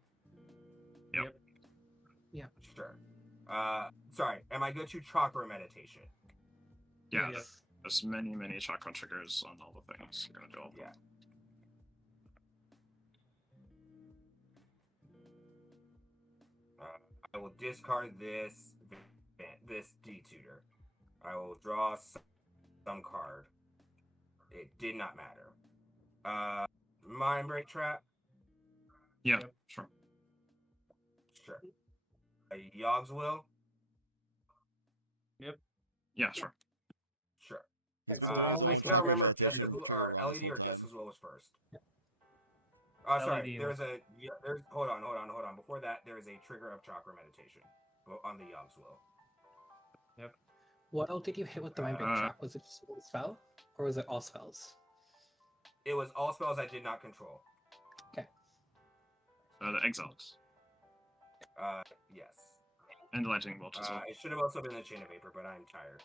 Yep. Sure. Sorry. Am I good to chakra meditation? Yeah. Yes. There's many chakra triggers on all the things. You're gonna do all of them. Yeah. I will discard this D-tutor. I will draw some card. It did not matter. Mind break trap. Yeah, sure. Sure. Yogg's will. Yeah, sure. Sure. He's been doing his own wait, chakra remember, meditation Justice- trigger or wrong this LED whole or time. Justice will was first. Sorry. LED There's hold on. Before that, there is a trigger of chakra meditation on the Yogg's will. What else did you hit with the mind break trap? Was it just one spell, or was it all spells? It was all spells I did not control. The exiles. Yes. And the lightning bolt as well. It should have also been the chain of vapor, but I'm tired.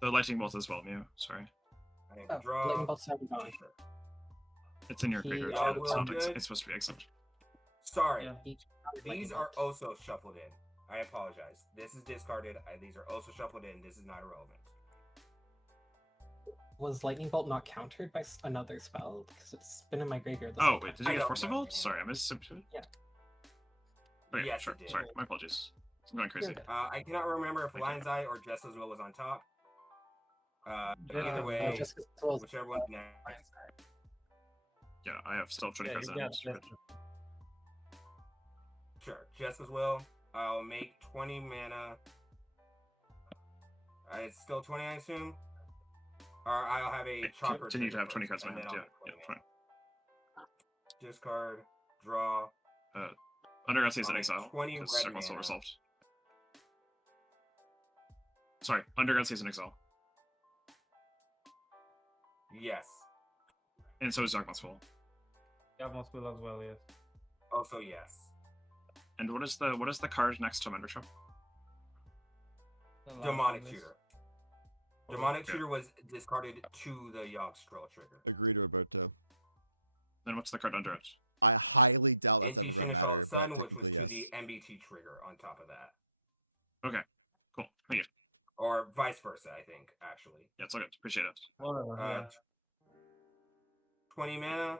The lightning bolt as well, Mew. Sorry. I need to Oh, draw. lightning bolt's already gone. Sure. It's in your He- graveyard. Yeah, It's, well, not good. it's supposed to be exiled. Sorry. Yeah. These are also shuffled in. I apologize. This is discarded. These are also shuffled in. This is not irrelevant. Was lightning bolt not countered by another spell? Because it's been in my graveyard. This Oh, whole wait, time. did you I get don't Force of know. Bolt? Sorry, I missed some. Yeah. Okay, Yes, sure. it did. Sorry, my apologies. I'm going crazy. You're good. I cannot remember if Thank you. Lion's Eye or Jessa's will was on top. Yeah, Either no, way, Just 'cause it rolls- whichever one's next. Yeah, I have still 20 cards in. yeah, It's good. Sure, Jessica's will. I'll make 20 mana. It's still 20, I assume. Or I'll have a chakra. Continue to trigger have 20 first, cards in my and hand. then Yeah, I'll yeah, make 20. 20. Discard, draw. Underground Season I'll Exile. make 20 Because red Circle Soul mana. resolved. Sorry, Underground Season Exile. Yes. And so is Darkmoth's Will. Yavmos will as well, yes. Also yes. And what is the card next to Mentor Trap? Demonic Tutor. Demonic Okay. Tutor was discarded to the Yogg Scroll trigger. Agreed, Roberto. Then what's the card under it? I highly doubt that's ever Intuition going to Assault matter, Sun, but which technically, was yes. to the MBT trigger on top of that. Okay, cool. Thank you. Or vice versa, I think, actually. Yeah, it's all good. Appreciate it. Whatever, yeah. 20 mana.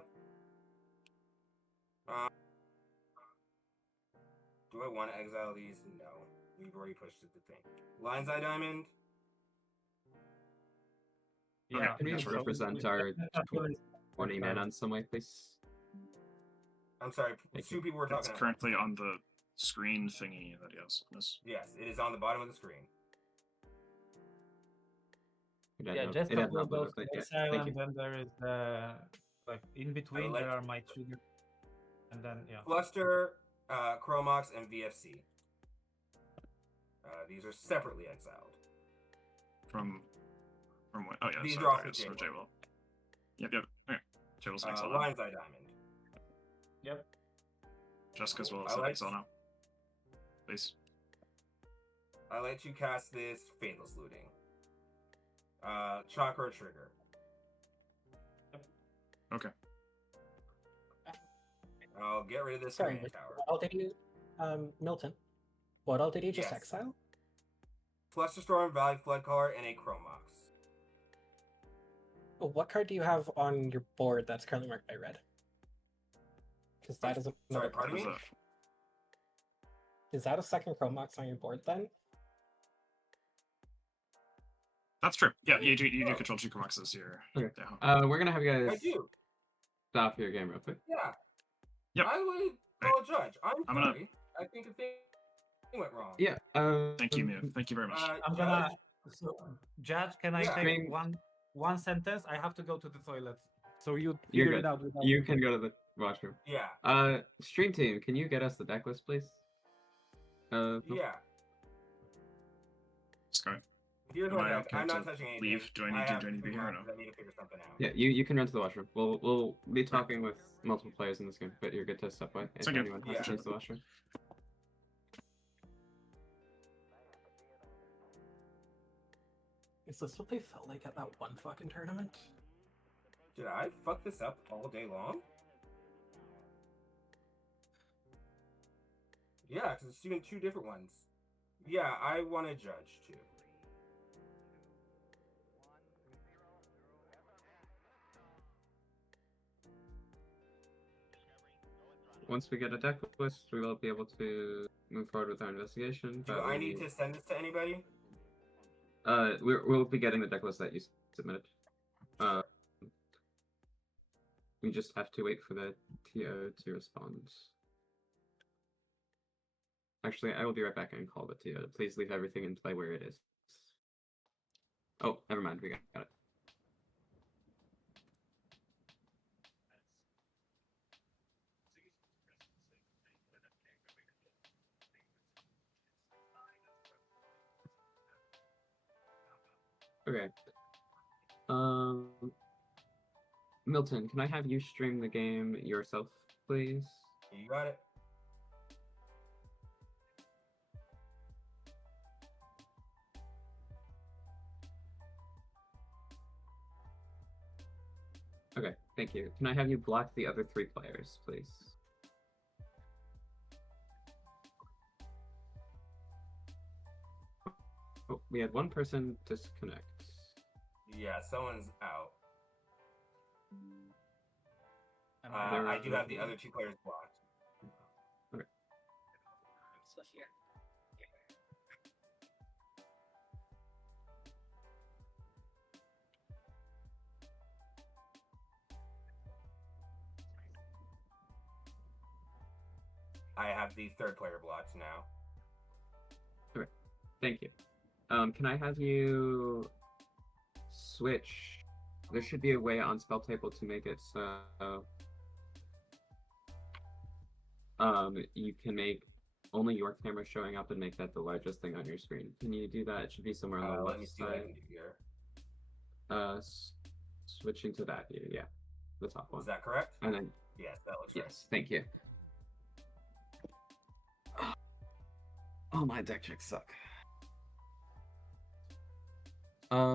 Do I want to exile these? No. We've already pushed it to thing. Lion's Eye Diamond. Yeah. Can we That's right. represent our 20 mana in some way, please? I'm sorry, Thank two people were It's talking about. currently on the screen thingy that he has. This. Yes, it is on the bottom of the screen. Yeah, just it a had little not moved, those but yeah, exile, thank you. and then there is like in between like- there are my triggers, and then yeah. Fluster, Chromox, and VFC. These are separately exiled. From what? Oh yeah, These sorry, are off there the it is. So table. J-Will. Yep. Okay. J-Will's an exile now. Lion's Eye Diamond. Yep. Jessica's will I is an like- exile now. Please. I let you cast this Faithless Looting. Chakra Trigger. Okay. I'll get rid of this Sorry, command tower. what all did you, Milton? What all did you just Yes. exile? Fluster Storm, Valley Flood Caller, and a Chromox. What card do you have on your board that's currently marked by red? Because that is Sorry, another pardon card. me? What is Is that a second Chromox on your board then? That's true. Yeah, you do control 2 Chromoxes here. Okay. Yeah. We're gonna have you I guys do. stop your game real quick. Yeah. Yep. I would call a judge. I'm I'm gonna- sorry. I think a thing went wrong. Yeah. Thank you, Mew. Thank you very much. I'm gonna. So, Judge, can I Yeah. take Stream- one sentence? I have to go to the toilet. So you You're figure good. it out. Without You can go to the washroom. Yeah. Stream team, can you get us the deck list, please? Yeah. Sky. Here's Am what I I okay I'm not to touching anything. leave? Do I need to be here or no? I need to figure something out. Yeah, you can run to the washroom. We'll be talking with multiple players in this game, but you're good to step away if It's okay. anyone has Yeah. to use the washroom. Is this what they felt like at that one fucking tournament? Did I fuck this up all day long? Yeah, because it's even 2 different ones. Yeah, I want to judge too. Once we get a deck list, we will be able to move forward with our investigation. Do But I need to send this to anybody? We'll be getting the deck list that you submitted. We just have to wait for the TO to respond. Actually, I will be right back and call the TO. Please leave everything in play where it is. Oh, never mind. We got it. Okay. Milton, can I have you stream the game yourself, please? You got it. Okay, thank you. Can I have you block the other 3 players, please? Oh, we had 1 person disconnect. Yeah, someone's out. I'm I do have the other 2 players blocked. Okay. So here. I have the 3rd player blocked now. Okay, thank you. Can I have you switch? There should be a way on spell table to make it so you can make only your camera showing up and make that the largest thing on your screen. Can you do that? It should be somewhere on the Let left me see what I side. can do here. Switching to that view, yeah, the top one. Is that correct? And then Yes, that looks yes, thank you. Oh, my deck checks suck.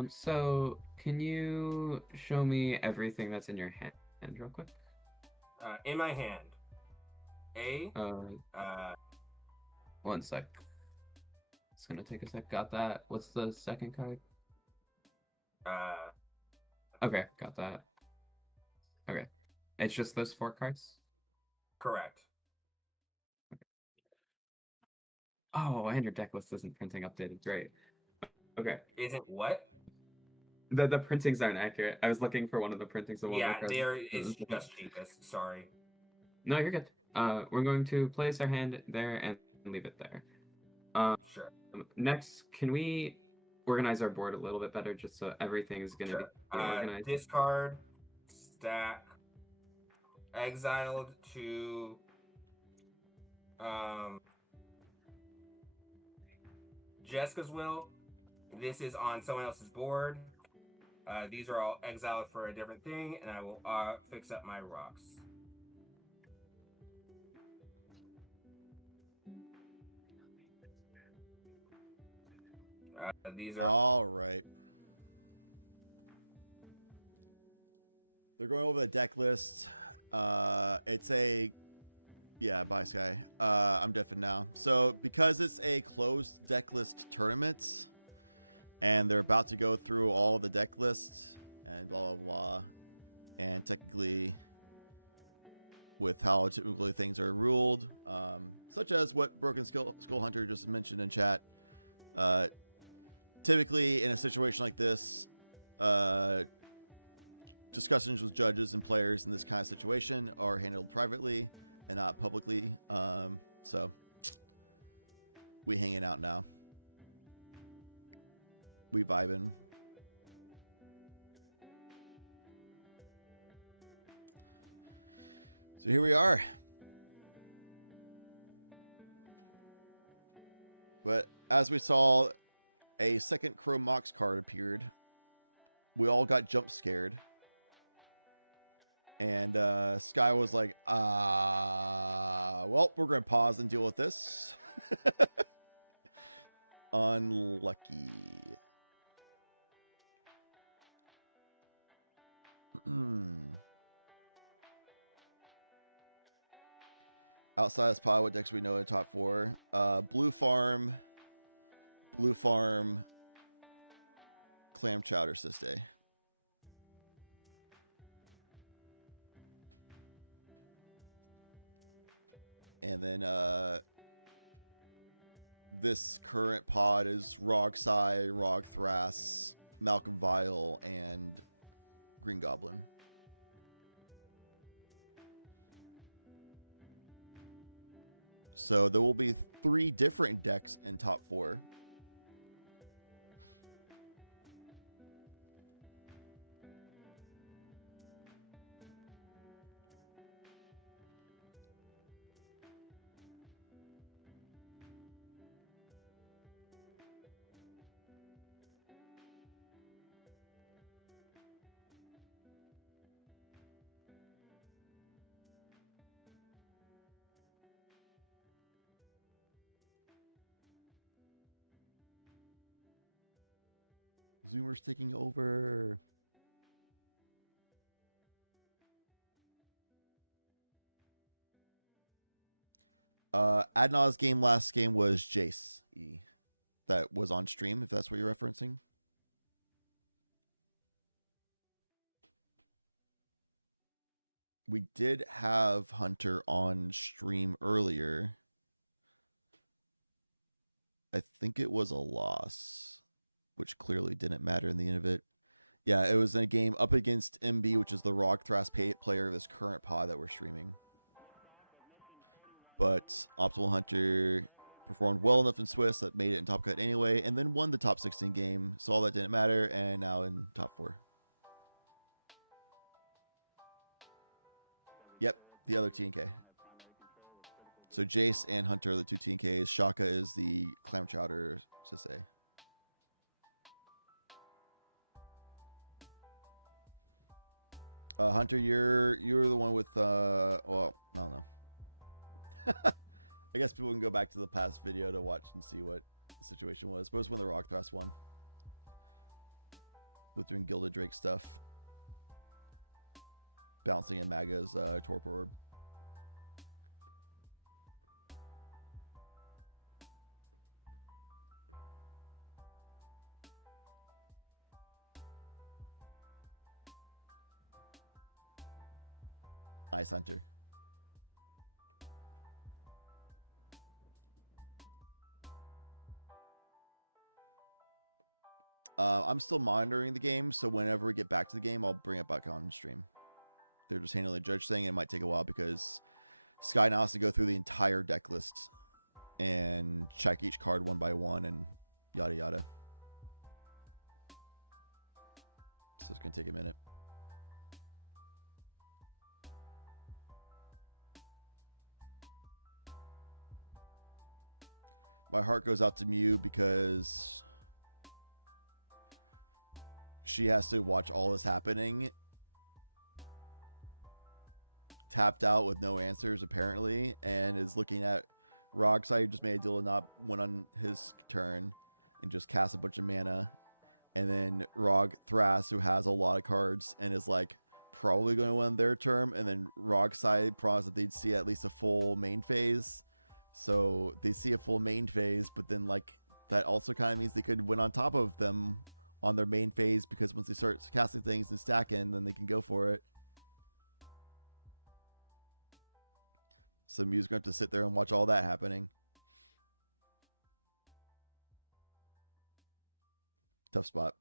So can you show me everything that's in your hand real quick? right. In my hand. One sec. It's gonna take a sec. Got that. What's the second card? Okay, got that. Okay. It's just those 4 cards? Correct. Oh, and your deck list isn't printing updated. Great. Okay. Isn't what? The printings aren't accurate. I was looking for one of the printings of one of the cards. it's just cheapest. Sorry. No, you're good. We're going to place our hand there and leave it there. Sure. Next, can we organize our board a little bit better just so everything is going to be organized? Discard, stack, exiled to Jessica's will. This is on someone else's board. These are all exiled for a different thing, and I will fix up my rocks. These are all right. They're going over the deck list. It's a bye Sky. I'm deafened now. So because it's a closed deck list tournament, and they're about to go through all the deck lists and blah blah blah, and technically with how typically things are ruled, such as what Broken Skull Hunter just mentioned in chat. Typically, in a situation like this, discussions with judges and players in this kind of situation are handled privately and not publicly. So we hanging out now. We vibing. So here we are. But as we saw, a second Chrome Mox card appeared. We all got jump scared. And Sky was like, well, we're going to pause and deal with this. Unlucky. Outside this pod, what decks we know in top 4? Blue Farm, Clam Chowder, Siste. And then this current pod is Rog Sai, Rog Thras, Malcolm Vile, and Green Goblin. So there will be 3 different decks in top 4. Zoomer's taking over. Adnaw's last game was Jace E. That was on stream, if that's what you're referencing. We did have Hunter on stream earlier. I think it was a loss, which clearly didn't matter in the end of it. Yeah, it was in a game up against MB, which is the Rog Thras player of this current pod that we're streaming. But Optimal Hunter performed well enough in Swiss that made it in Top Cut anyway, and then won the top 16 game, so all that didn't matter, and now in top 4. Yep, the other TNK. So Jace and Hunter are the 2 TNKs. Shaka is the Clam Chowder, to say. Hunter, you're the one with well, I don't know. I guess people can go back to the past video to watch and see what the situation was. But it was when the Rock Thrust won. With doing Gilded Drake stuff. Bouncing in Maga's Torpor Orb. Nice, Hunter. I'm still monitoring the game, so whenever we get back to the game, I'll bring it back on stream. They're just handling the judge thing, and it might take a while because Sky now has to go through the entire deck list and check each card one by one and yada yada. So it's going to take a minute. My heart goes out to Mew because she has to watch all this happening. Tapped out with no answers, apparently, and is looking at Rogside, who just made a deal to not win on his turn and just cast a bunch of mana. And then Rog Thras, who has a lot of cards and is like probably going to win their turn. And then Rogside promised that they'd see at least a full main phase. So they see a full main phase, but then like that also kind of means they could win on top of them on their main phase, because once they start casting things and stacking, then they can go for it. So Mew's going to have to sit there and watch all that happening. Tough spot.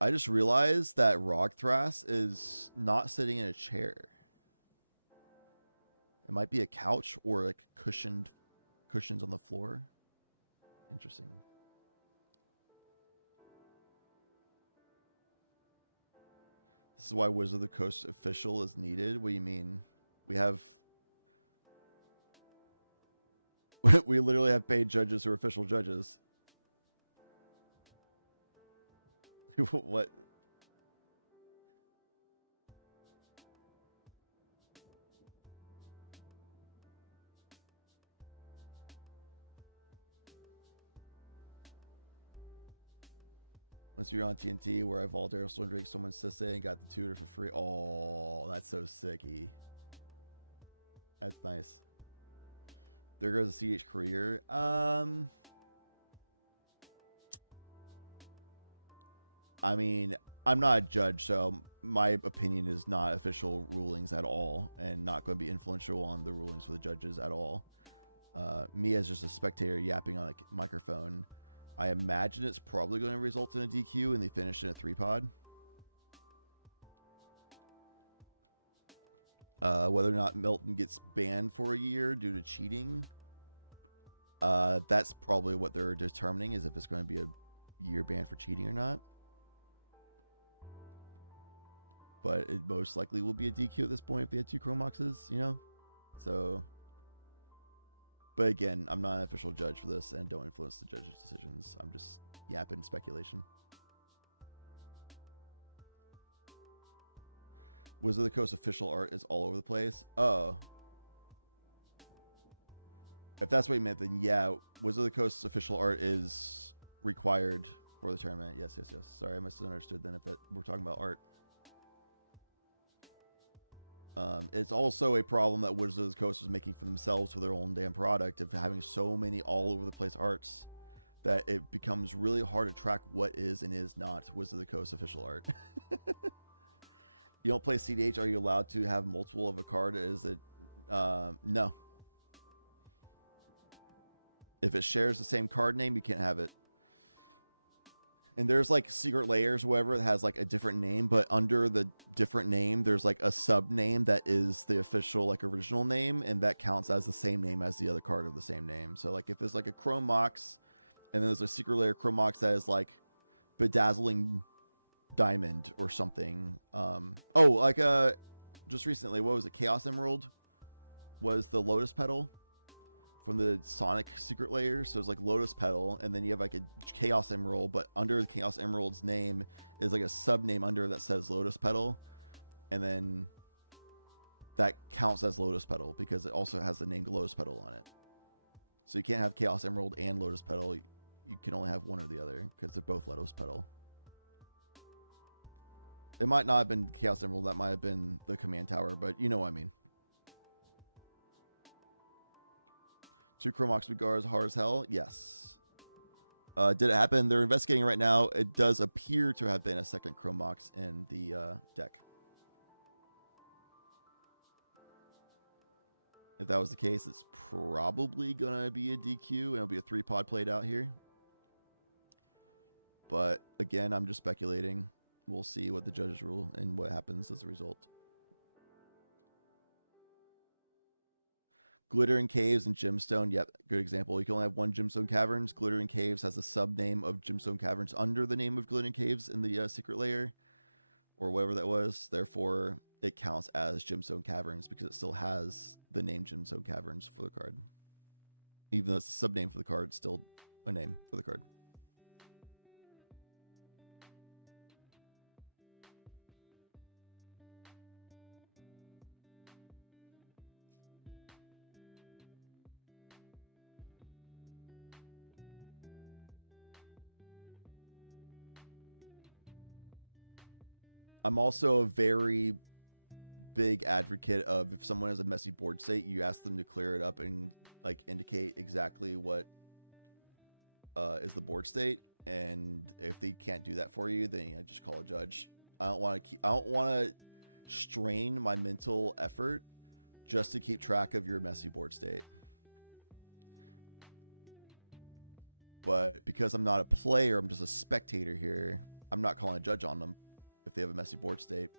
I just realized that Rog Thras is not sitting in a chair. It might be a couch or like cushions on the floor. Interesting. This is why Wizard of the Coast official is needed. What do you mean? We have... we literally have paid judges who are official judges. What? Once you're on TNT, where I vault Daryl Storm Drake, someone Sisse and got the tutor for free. Oh, that's so sicky. That's nice. There goes a CH career. I mean, I'm not a judge, so my opinion is not official rulings at all, and not going to be influential on the rulings for the judges at all. Me as just a spectator yapping on a microphone, I imagine it's probably going to result in a DQ, and they finish in a 3-pod. Whether or not Milton gets banned for a year due to cheating, that's probably what they're determining, is if it's going to be a year ban for cheating or not. But it most likely will be a DQ at this point if they had 2 Chromoxes, you know? So, but again, I'm not an official judge for this and don't influence the judges' decisions. I'm just yapping speculation. Wizard of the Coast official art is all over the place. Oh. If that's what you meant, then yeah, Wizard of the Coast's official art is required for the tournament. Yes, yes, yes. Sorry, I must have understood then if that we're talking about art. It's also a problem that Wizards of the Coast is making for themselves for their own damn product of having so many all over the place arts that it becomes really hard to track what is and is not Wizards of the Coast official art. You don't play CDH, are you allowed to have multiple of a card? Is it no. If it shares the same card name, you can't have it. And there's like secret layers, whatever, that has like a different name, but under the different name, there's like a sub name that is the official like original name, and that counts as the same name as the other card of the same name. So like if there's like a Chrome Mox, and then there's a secret layer Chrome Mox that is like Bedazzling Diamond or something. Just recently, what was it? Chaos Emerald was the Lotus Petal from the Sonic secret layer. So it's like Lotus Petal, and then you have like a Chaos Emerald, but under the Chaos Emerald's name is like a sub name under that says Lotus Petal, and then that counts as Lotus Petal because it also has the name Lotus Petal on it. So you can't have Chaos Emerald and Lotus Petal. You can only have one or the other because they're both Lotus Petal. It might not have been Chaos Emerald, that might have been the Command Tower, but you know what I mean. 2 Chromox Begars hard as hell? Yes. Did it happen? They're investigating right now. It does appear to have been a second Chromox in the deck. If that was the case, it's probably going to be a DQ, and it'll be a 3-pod played out here. But again, I'm just speculating. We'll see what the judges rule and what happens as a result. Glittering Caves and Gemstone. Yep, good example. You can only have one Gemstone Caverns. Glittering Caves has a sub-name of Gemstone Caverns under the name of Glittering Caves in the secret layer, or whatever that was. Therefore, it counts as Gemstone Caverns because it still has the name Gemstone Caverns for the card. Even though it's a sub-name for the card, it's still a name for the card. I'm also a very big advocate of, if someone has a messy board state, you ask them to clear it up and like indicate exactly what is the board state. And if they can't do that for you, then I just call a judge. I don't want to strain my mental effort just to keep track of your messy board state. But because I'm not a player, I'm just a spectator here, I'm not calling a judge on them. If they have a messy board state,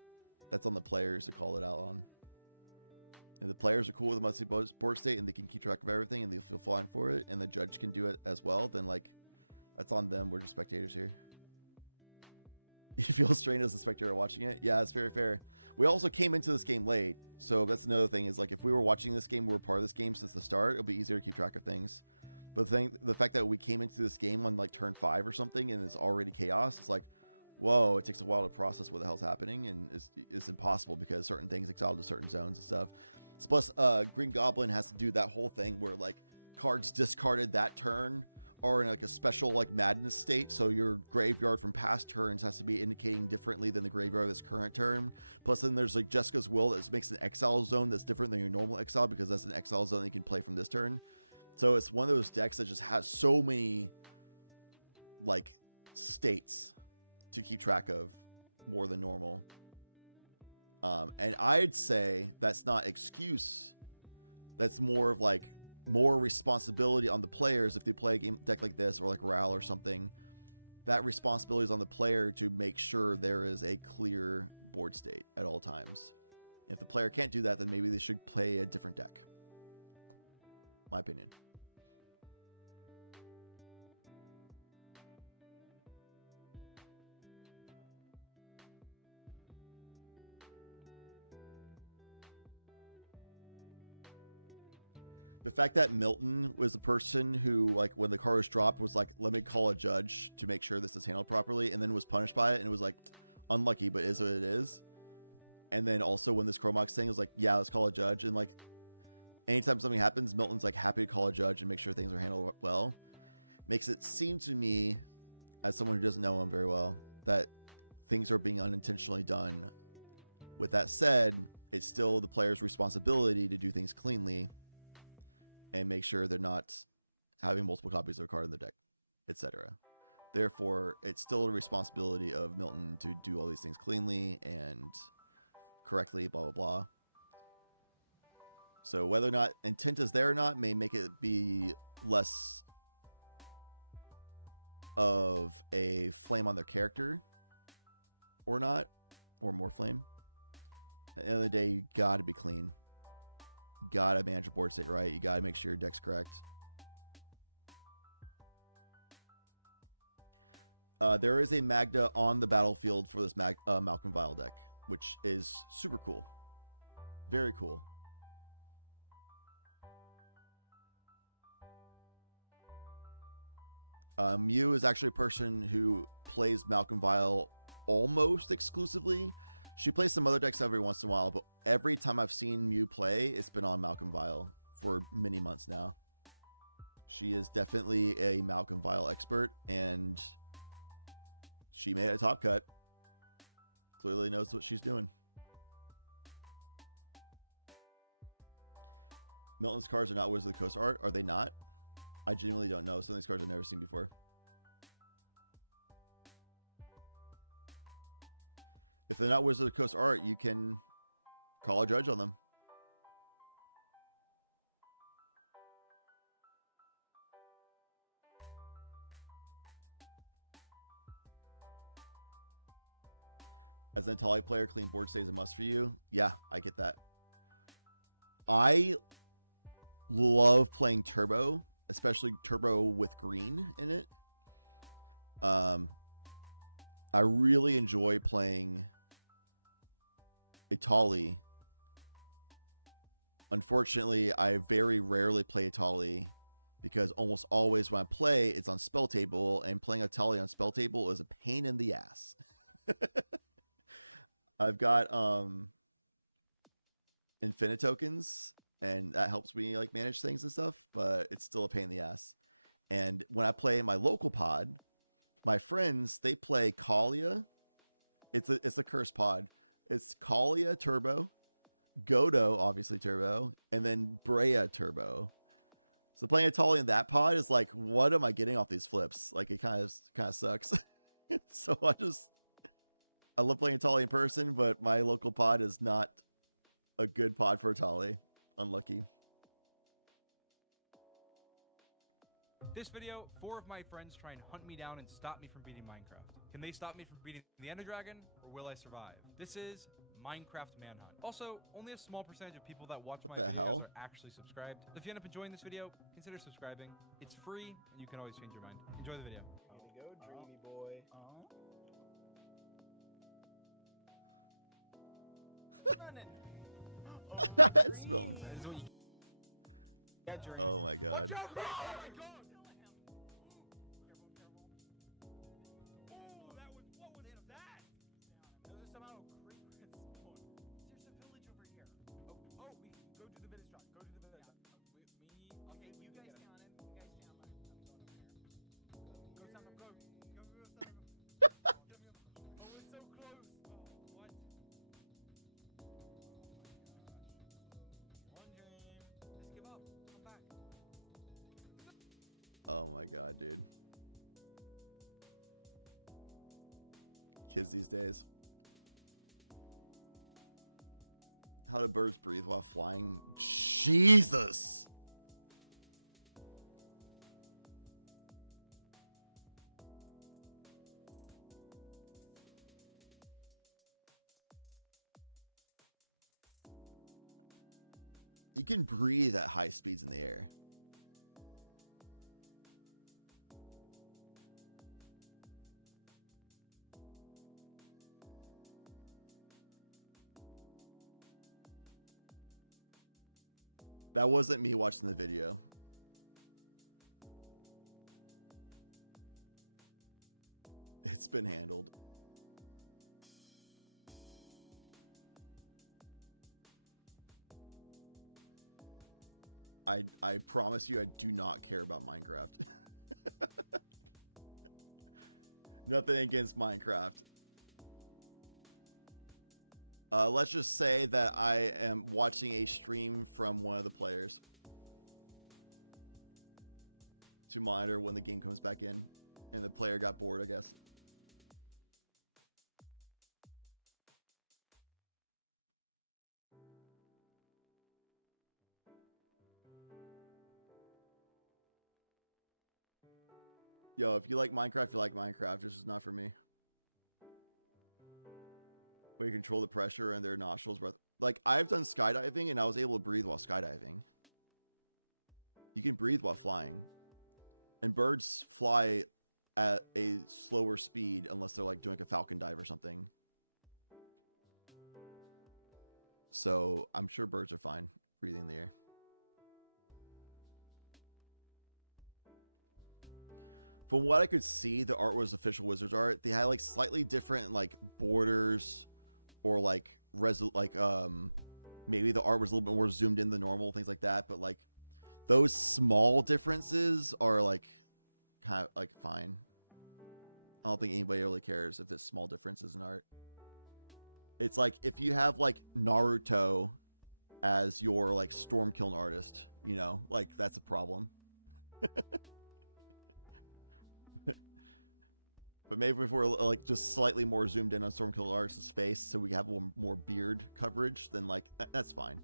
that's on the players to call it out on. If the players are cool with a messy board state and they can keep track of everything and they feel fine for it, and the judge can do it as well, then like that's on them. We're just spectators here. You feel strained as a spectator watching it? Yeah, that's very fair. We also came into this game late, so that's another thing. Is like if we were watching this game, we were part of this game since the start, it'll be easier to keep track of things. But the fact that we came into this game on like turn 5 or something and it's already chaos, it's like, whoa, it takes a while to process what the hell's happening, and it's impossible because certain things exile to certain zones and stuff. Plus, Green Goblin has to do that whole thing where like cards discarded that turn are in like a special like madness state, so your graveyard from past turns has to be indicating differently than the graveyard of this current turn. Plus then there's like Jessica's Will that makes an exile zone that's different than your normal exile, because that's an exile zone that you can play from this turn. So it's one of those decks that just has so many like states to keep track of more than normal. And I'd say that's not excuse. That's more of like more responsibility on the players if they play a game deck like this or like RAL or something. That responsibility is on the player to make sure there is a clear board state at all times. If the player can't do that, then maybe they should play a different deck. My opinion. The fact that Milton was the person who, like, when the card was dropped, was like, let me call a judge to make sure this is handled properly, and then was punished by it, and it was like, unlucky, but is what it is. And then also when this Chromox thing was like, yeah, let's call a judge, and like, anytime something happens, Milton's like happy to call a judge and make sure things are handled well. Makes it seem to me, as someone who doesn't know him very well, that things are being unintentionally done. With that said, it's still the player's responsibility to do things cleanly and make sure they're not having multiple copies of a card in the deck, etc. Therefore, it's still a responsibility of Milton to do all these things cleanly and correctly, blah, blah, blah. So whether or not intent is there or not may make it be less of a flame on their character or not, or more flame. At the end of the day, you got to be clean. Gotta manage your board state right. You gotta make sure your deck's correct. There is a Magda on the battlefield for this Malcolm Vile deck, which is super cool. Very cool. Mew is actually a person who plays Malcolm Vile almost exclusively. She plays some other decks every once in a while, but every time I've seen Mew play, it's been on Malcolm Vile for many months now. She is definitely a Malcolm Vile expert, and she made a top cut. Clearly knows what she's doing. Milton's cards are not Wizard of the Coast art. Are they not? I genuinely don't know. Some of these cards I've never seen before. If they're not Wizard of the Coast art, you can call a judge on them. As an Atali player, clean board stays a must for you. Yeah, I get that. I love playing Turbo, especially Turbo with green in it. I really enjoy playing Atali. Unfortunately, I very rarely play Atali because almost always when I play, it's on spell table, and playing Atali on spell table is a pain in the ass. I've got infinite tokens, and that helps me like manage things and stuff, but it's still a pain in the ass. And when I play my local pod, my friends, they play Kalia. It's a curse pod. It's Kalia Turbo, Godo obviously Turbo, and then Brea Turbo. So playing Atali in that pod is like, what am I getting off these flips? Like, it kind of sucks. So I love playing Atali in person, but my local pod is not a good pod for Atali. Unlucky. This video, 4 of my friends try and hunt me down and stop me from beating Minecraft. Can they stop me from beating the Ender Dragon, or will I survive? This is Minecraft Manhunt. Also, only a small percentage of people that watch my videos are actually subscribed. So if you end up enjoying this video, consider subscribing. It's free, and you can always change your mind. Enjoy the video. Here we go, dreamy boy. That's Milton. That is what you get, Dreamy. Oh my god. Watch out, bro! Oh my god! Oh my god, dude. Kids these days. How do birds breathe while flying? Jesus! You can breathe at high speeds in the air. That wasn't me watching the video. It's been handled. I promise you I do not care about Minecraft. Nothing against Minecraft. Let's just say that I am watching a stream from one of the players to monitor when the game comes back in, and the player got bored, I guess. Yo, if you like Minecraft, you like Minecraft. This is not for me. Where you control the pressure and their nostrils, breath. Like, I've done skydiving and I was able to breathe while skydiving. You can breathe while flying. And birds fly at a slower speed unless they're like doing like a falcon dive or something. So I'm sure birds are fine breathing in the air. From what I could see, the art was official Wizards art. They had like slightly different like borders, or like maybe the art was a little bit more zoomed in than normal, things like that. But like those small differences are like kind of like fine. I don't think anybody really cares if it's small differences in art. It's like if you have like Naruto as your like Stormkiln artist, you know, like that's a problem. But maybe if we're like just slightly more zoomed in on Stormkiln artist's face, so we have a little more beard coverage, then like that's fine.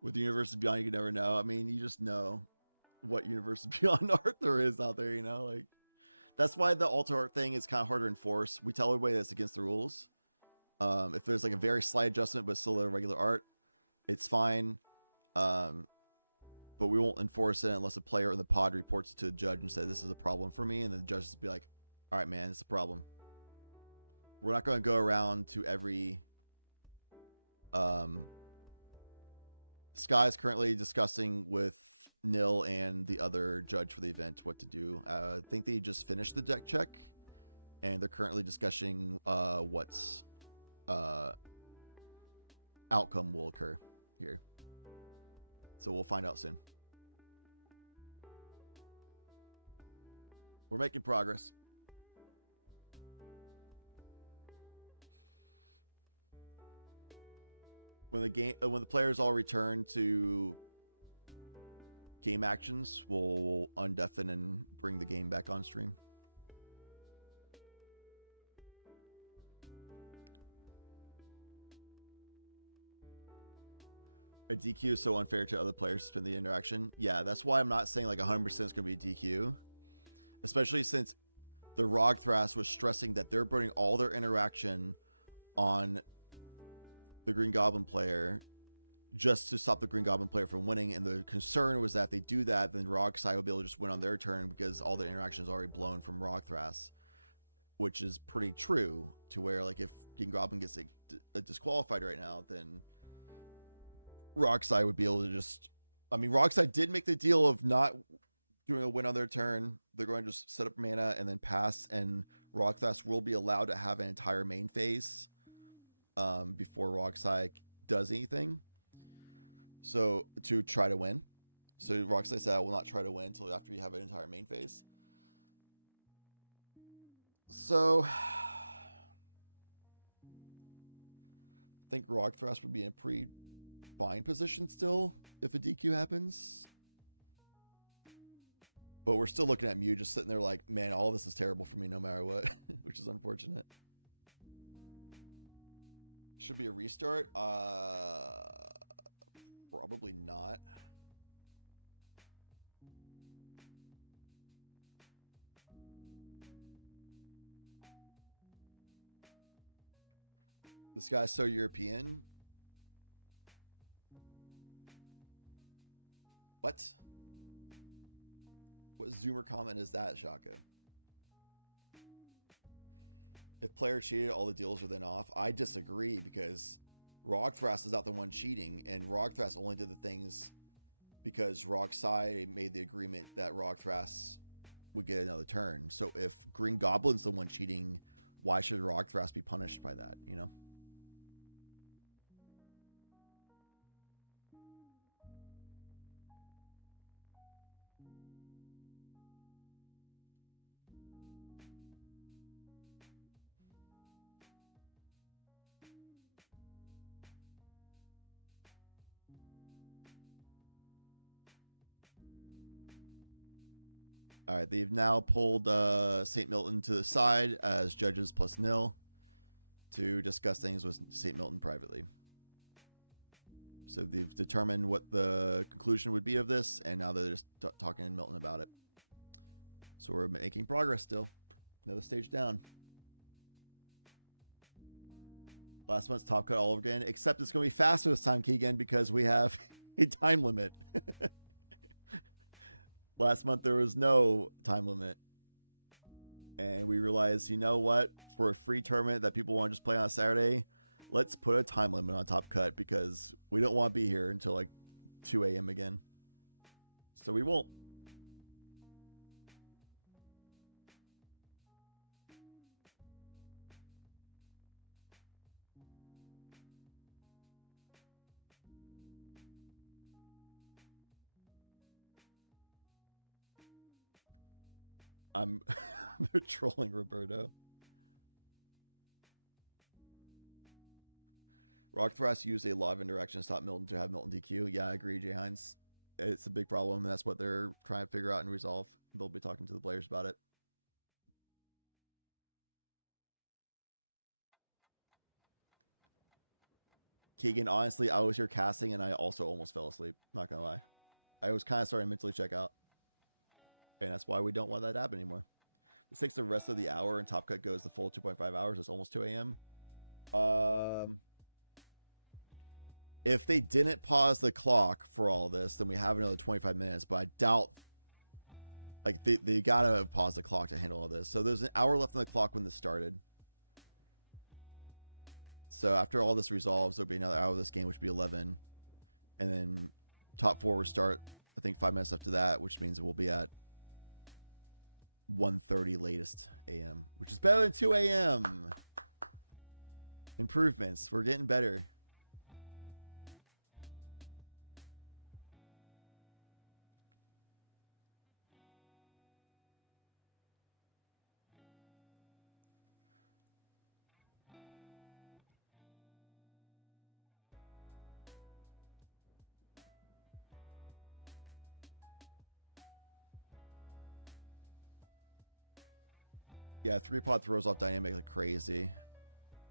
With the Universes Beyond, you can never know. I mean, you just know what Universes Beyond art there is out there, you know? Like, that's why the alter art thing is kind of hard to enforce. We tell everybody that's against the rules. If there's like a very slight adjustment, but still a regular art, it's fine. But we won't enforce it unless a player in the pod reports it to the judge and says, this is a problem for me. And then the judge will be like, all right, man, it's a problem. We're not going to go around to every, Sky is currently discussing with Nil and the other judge for the event what to do. I think they just finished the deck check, and they're currently discussing what's outcome will occur here. So we'll find out soon. We're making progress. When the players all return to game actions, we'll undeafen and bring the game back on stream. A DQ is so unfair to other players to spin the interaction. Yeah, that's why I'm not saying like 100% it's going to be a DQ. Especially since the Rogthras was stressing that they're putting all their interaction on the Green Goblin player just to stop the Green Goblin player from winning. And the concern was that if they do that, then Rogside will be able to just win on their turn because all the interaction is already blown from Rogthras, which is pretty true, to where like if Green Goblin gets disqualified right now, then Rogside would be able to just, I mean, Rogside did make the deal of not doing a win on their turn. They're going to just set up mana and then pass, and Rogthras will be allowed to have an entire main phase before Rogside does anything. So to try to win. So Rogside said, I will not try to win until after you have an entire main phase. So think Rock Thrust would be in a pretty fine position still if a DQ happens. But we're still looking at Mew just sitting there like, man, all this is terrible for me no matter what, which is unfortunate. Should be a restart? Probably not. This guy's so European. What? What Zoomer comment is that, Shaka? If player cheated, all the deals are then off. I disagree because Rogthras is not the one cheating, and Rogthras only did the things because Rogsai made the agreement that Rogthras would get another turn. So if Green Goblin's the one cheating, why should Rogthras be punished by that, you know? All right, they've now pulled St. Milton to the side as judges plus nil to discuss things with St. Milton privately. So they've determined what the conclusion would be of this, and now they're just talking to Milton about it. So we're making progress still. Another stage down. Last month's Top Cut all over again, except it's going to be faster this time, Keegan, because we have a time limit. Last month there was no time limit, and we realized, you know what, for a free tournament that people want to just play on a Saturday, let's put a time limit on Top Cut because we don't want to be here until like 2 a.m. again. So we won't. They're trolling Roberto. Rockthras used a lot of indirection to stop Milton to have Milton DQ. Yeah, I agree, Jay Hines. It's a big problem, and that's what they're trying to figure out and resolve. They'll be talking to the players about it. Keegan, honestly, I was here casting, and I also almost fell asleep. Not gonna lie. I was kind of starting to mentally check out. And that's why we don't want that to happen anymore. This takes the rest of the hour, and Top Cut goes the full 2.5 hours. It's almost 2 a.m. If they didn't pause the clock for all this, then we have another 25 minutes. But I doubt, like, they gotta pause the clock to handle all this. So there's an hour left on the clock when this started. So after all this resolves, there'll be another hour of this game, which would be 11. And then top 4 will start, I think, 5 minutes after that, which means we'll be at 1:30 latest a.m., which is better than 2 a.m. Improvements. We're getting better. Yeah, 3-pod throws off dynamic like crazy.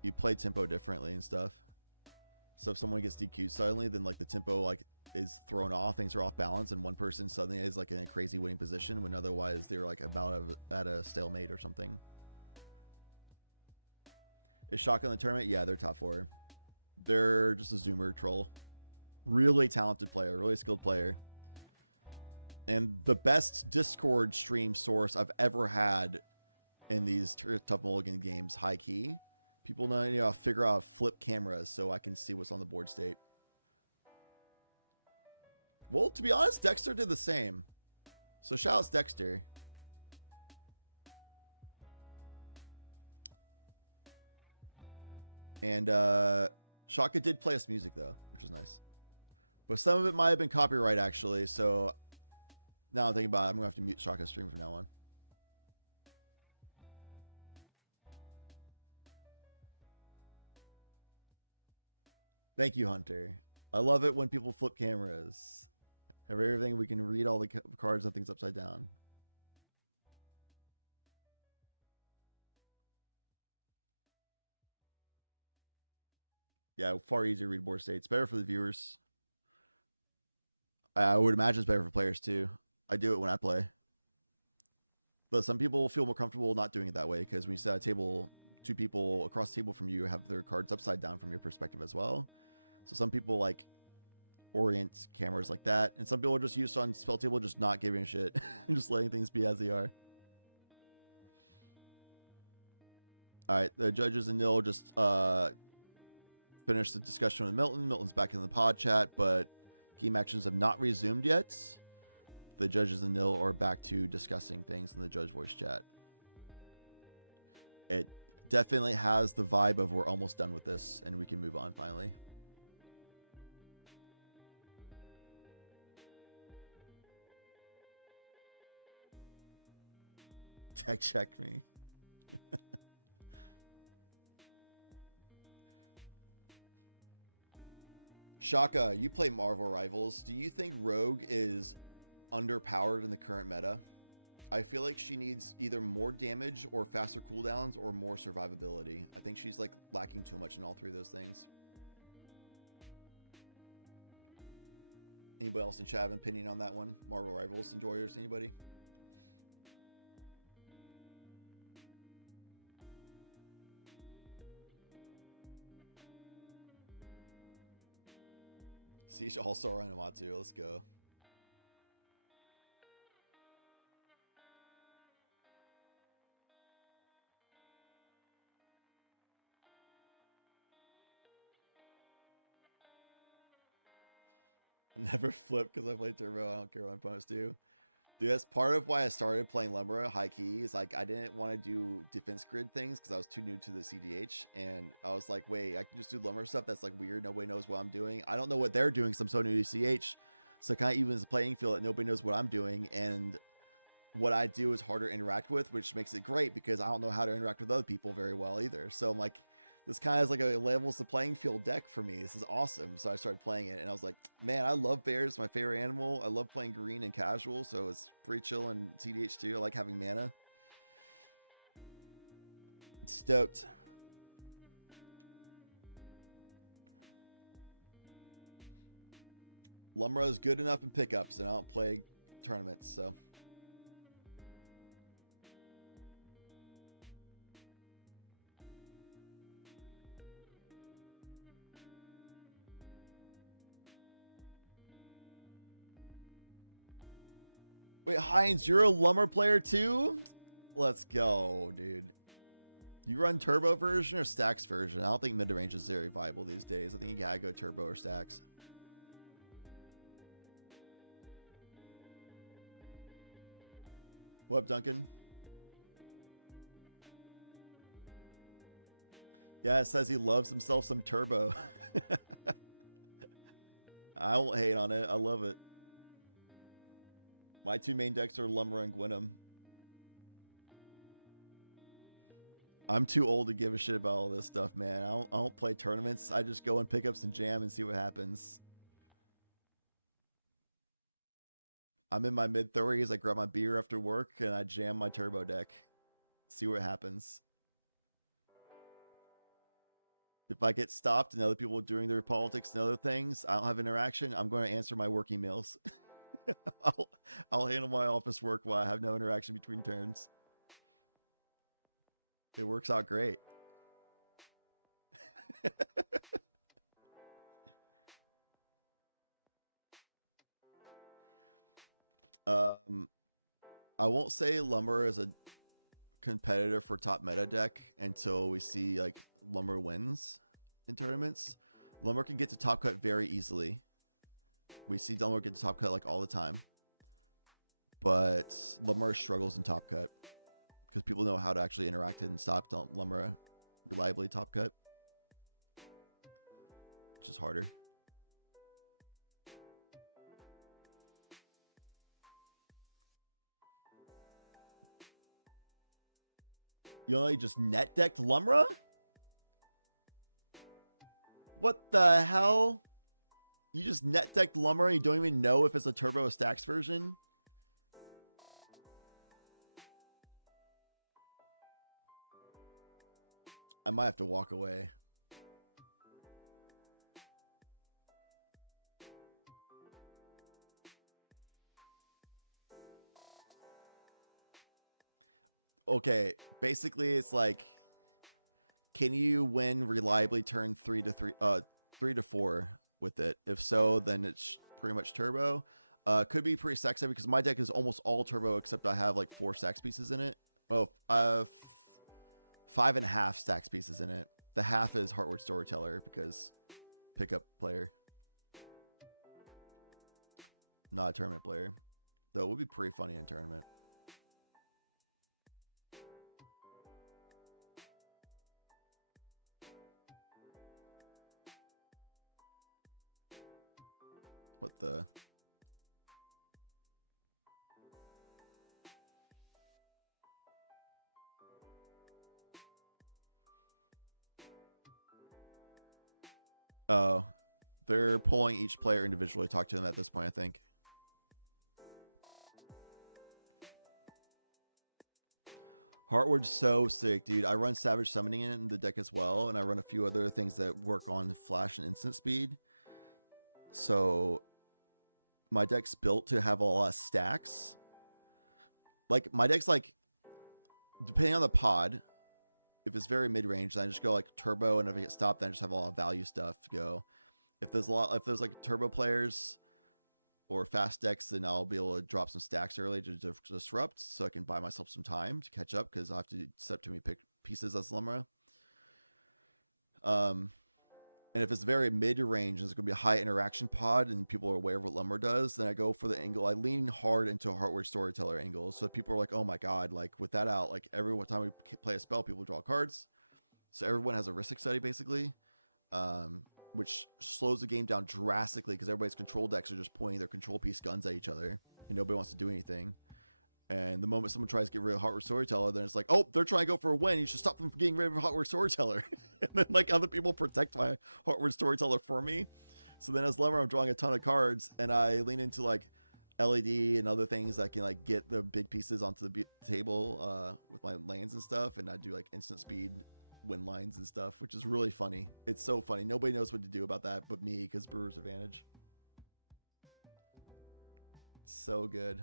You play tempo differently and stuff. So if someone gets DQ'd suddenly, then like the tempo like is thrown off, things are off balance, and one person suddenly is like in a crazy winning position when otherwise they're like about at a stalemate or something. Is Shotgun in the tournament? Yeah, they're top 4. They're just a Zoomer troll. Really talented player, really skilled player. And the best Discord stream source I've ever had in these Tough Mulligan games, high key. People know, you know, figure out flip cameras so I can see what's on the board state. Well, to be honest, Dexter did the same. So shout outs Dexter. And Shaka did play us music though, which is nice. But some of it might have been copyright actually, so now I'm thinking about it, I'm gonna have to mute Shaka's stream from now on. Thank you, Hunter. I love it when people flip cameras. Everything we can read all the cards and things upside down. Yeah, far easier to read board states. Better for the viewers. I would imagine it's better for players too. I do it when I play. But some people feel more comfortable not doing it that way because when you set a table, two people across the table from you have their cards upside down from your perspective as well. So some people like orient cameras like that, and some people are just used on spell table just not giving a shit and just letting things be as they are. All right, the judges and Nil just finished the discussion with Milton. Milton's back in the pod chat, but game actions have not resumed yet. The judges and Nil are back to discussing things in the judge voice chat. It definitely has the vibe of we're almost done with this and we can move on finally. Tech check me. Shaka, you play Marvel Rivals. Do you think Rogue is underpowered in the current meta? I feel like she needs either more damage or faster cooldowns or more survivability. I think she's like lacking too much in all three of those things. Anybody else in chat have an opinion on that one? Marvel Rivals enjoyers, anybody? Siege All-Star Animatu, let's go. Never flip because I play Turbo. I don't care what my opponents do. Dude, that's part of why I started playing Lumbra high key. Is like I didn't want to do defense grid things because I was too new to the CDH, and I was like, wait, I can just do Lumbra stuff that's like weird. Nobody knows what I'm doing. I don't know what they're doing because I'm so new to CH. So kind of evens the playing field that nobody knows what I'm doing, and what I do is harder to interact with, which makes it great because I don't know how to interact with other people very well either. So I'm like, this kind of is like a levels the playing field deck for me. This is awesome. So I started playing it and I was like, man, I love bears. My favorite animal. I love playing green and casual. So it's pretty chill and CDH too. I like having mana. Stoked. Lumra is good enough in pickups and I don't play tournaments. So wait, Heinz, you're a Lumber player too? Let's go, dude. You run turbo version or stacks version? I don't think mid-range is very viable these days. I think you gotta go turbo or stacks. What up, Duncan? Yeah, it says he loves himself some turbo. I won't hate on it. I love it. My two main decks are Lumber and Gwynnum. I'm too old to give a shit about all this stuff, man. I don't play tournaments. I just go and pick up some jam and see what happens. I'm in my mid-30s. I grab my beer after work and I jam my turbo deck. See what happens. If I get stopped and other people are doing their politics and other things, I don't have interaction, I'm going to answer my work emails. I'll handle my office work while I have no interaction between turns. It works out great. I won't say Lumber is a competitor for top meta deck until we see like Lumber wins in tournaments. Lumber can get to top cut very easily. We see Lumber get to top cut like all the time. But Lumber struggles in top cut because people know how to actually interact and stop Lumber reliably top cut, which is harder. You only just net decked Lumra? What What the hell? You just net decked Lumber and you don't even know if it's a Turbo or Stacks version? I might have to walk away. Okay, basically it's like, can you win reliably turn 3 to 4 with it? If so, then it's pretty much turbo. Could be pretty stacks heavy because my deck is almost all turbo except I have like 4 stacks pieces in it. Oh, 5.5 stacks pieces in it. The half is Heartward Storyteller because pickup player, not a tournament player. Though it would be pretty funny in tournament. What the? Oh, they're pulling each player individually. Talk to them at this point, I think. Heartward's so sick, dude. I run Savage Summoning in the deck as well, and I run a few other things that work on flash and instant speed. So my deck's built to have a lot of stacks. Like, my deck's like, depending on the pod, if it's very mid-range, then I just go like turbo, and if I get stopped, then I just have a lot of value stuff to go. If there's like turbo players or fast decks, then I'll be able to drop some stacks early to disrupt, so I can buy myself some time to catch up because I have to set up too many pieces as Lumra. And if it's very mid-range and it's going to be a high interaction pod and people are aware of what Lumber does, then I go for the angle. I lean hard into a Heartward Storyteller angle. So people are like, oh my God, like with that out, like every time we play a spell, people draw cards. So everyone has a risk study basically, which slows the game down drastically because everybody's control decks are just pointing their control piece guns at each other and nobody wants to do anything. And the moment someone tries to get rid of Heartward Storyteller, then it's like, oh, they're trying to go for a win. You should stop them from getting rid of Heartward Storyteller. And then like other people protect my Heartward Storyteller for me. So then as Lumber, I'm drawing a ton of cards, and I lean into like LED and other things that can like get the big pieces onto the table with my lands and stuff. And I do like instant speed win lines and stuff, which is really funny. It's so funny. Nobody knows what to do about that but me because Brewer's Advantage. So good.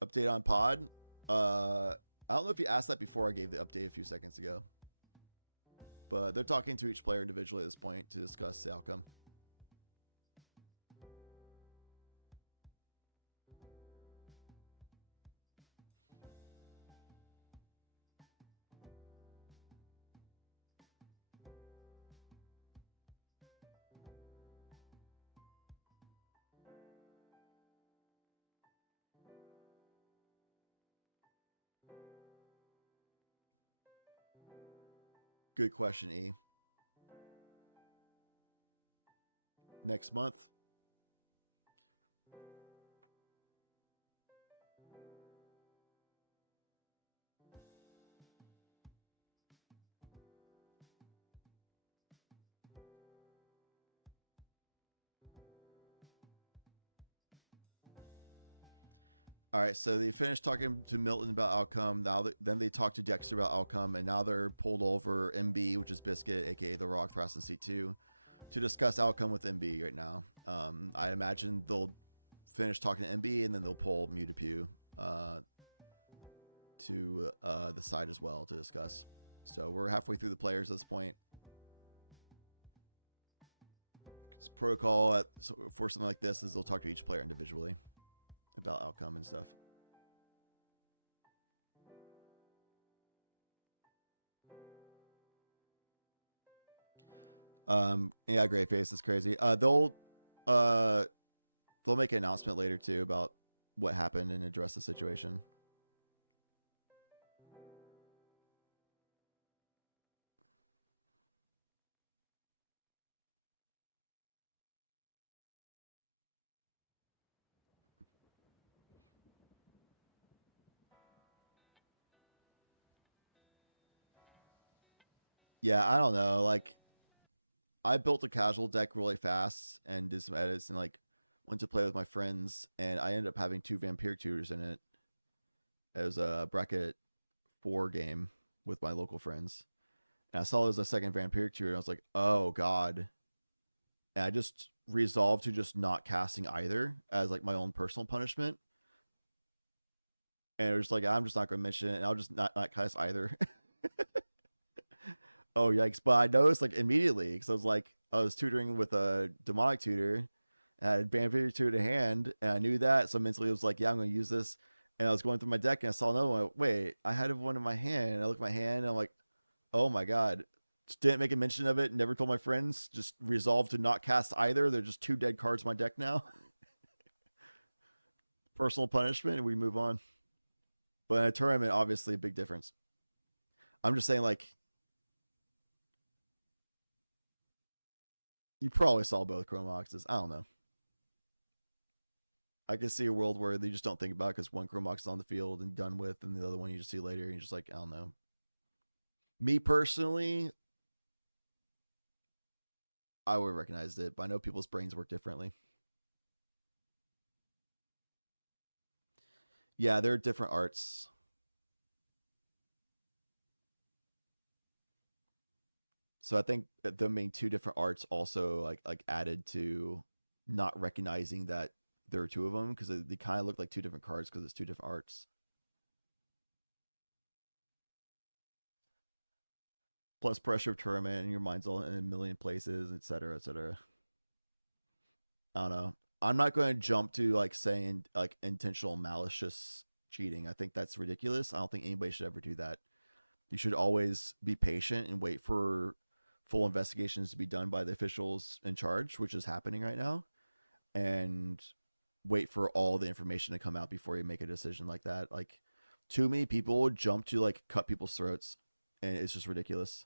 Update on pod. I don't know if you asked that before I gave the update a few seconds ago, but they're talking to each player individually at this point to discuss the outcome. Good question, E. Next month. All right, so they finished talking to Milton about outcome. Then they talked to Dexter about outcome, and now they're pulled over MB, which is Biscuit, aka the Rock Thrust and C2, to discuss outcome with MB right now. I imagine they'll finish talking to MB, and then they'll pull Mewtwo to the side as well to discuss. So we're halfway through the players at this point. It's protocol for something like this is they'll talk to each player individually about outcome and stuff. Yeah, Great Face is crazy. They'll make an announcement later too about what happened and address the situation. Yeah, I don't know. Like, I built a casual deck really fast and did some edits and like went to play with my friends, and I ended up having 2 Vampiric Tutors in it. It was a bracket 4 game with my local friends, and I saw there was a second Vampiric Tutor, and I was like, oh god. And I just resolved to just not casting either as like my own personal punishment. And it was like, I'm just not going to mention it, and I'll just not cast either. Oh yikes! But I noticed like immediately, because I was tutoring with a demonic tutor, and I had Vampiric Tutor to hand, and I knew that, so mentally it was like, yeah, I'm going to use this. And I was going through my deck, and I saw another one. Wait, I had one in my hand, and I looked at my hand, and I'm like, oh my god. Just didn't make a mention of it. Never told my friends. Just resolved to not cast either. They're just 2 dead cards in my deck now. Personal punishment, and we move on. But in a tournament, obviously a big difference. I'm just saying, like, you probably saw both Chromoxes. I don't know. I can see a world where they just don't think about it because one Chromox is on the field and done with, and the other one you just see later, and you're just like, I don't know. Me personally, I would have recognized it, but I know people's brains work differently. Yeah, there are different arts. So I think that the main 2 different arts also like added to not recognizing that there are 2 of them, because they kind of look like 2 different cards because it's 2 different arts. Plus pressure of tournament, and your mind's all in a million places, etc., etc. I don't know. I'm not going to jump to like saying like intentional malicious cheating. I think that's ridiculous. I don't think anybody should ever do that. You should always be patient and wait for full investigations to be done by the officials in charge, which is happening right now, and wait for all the information to come out before you make a decision like that. Like, too many people jump to like cut people's throats, and it's just ridiculous.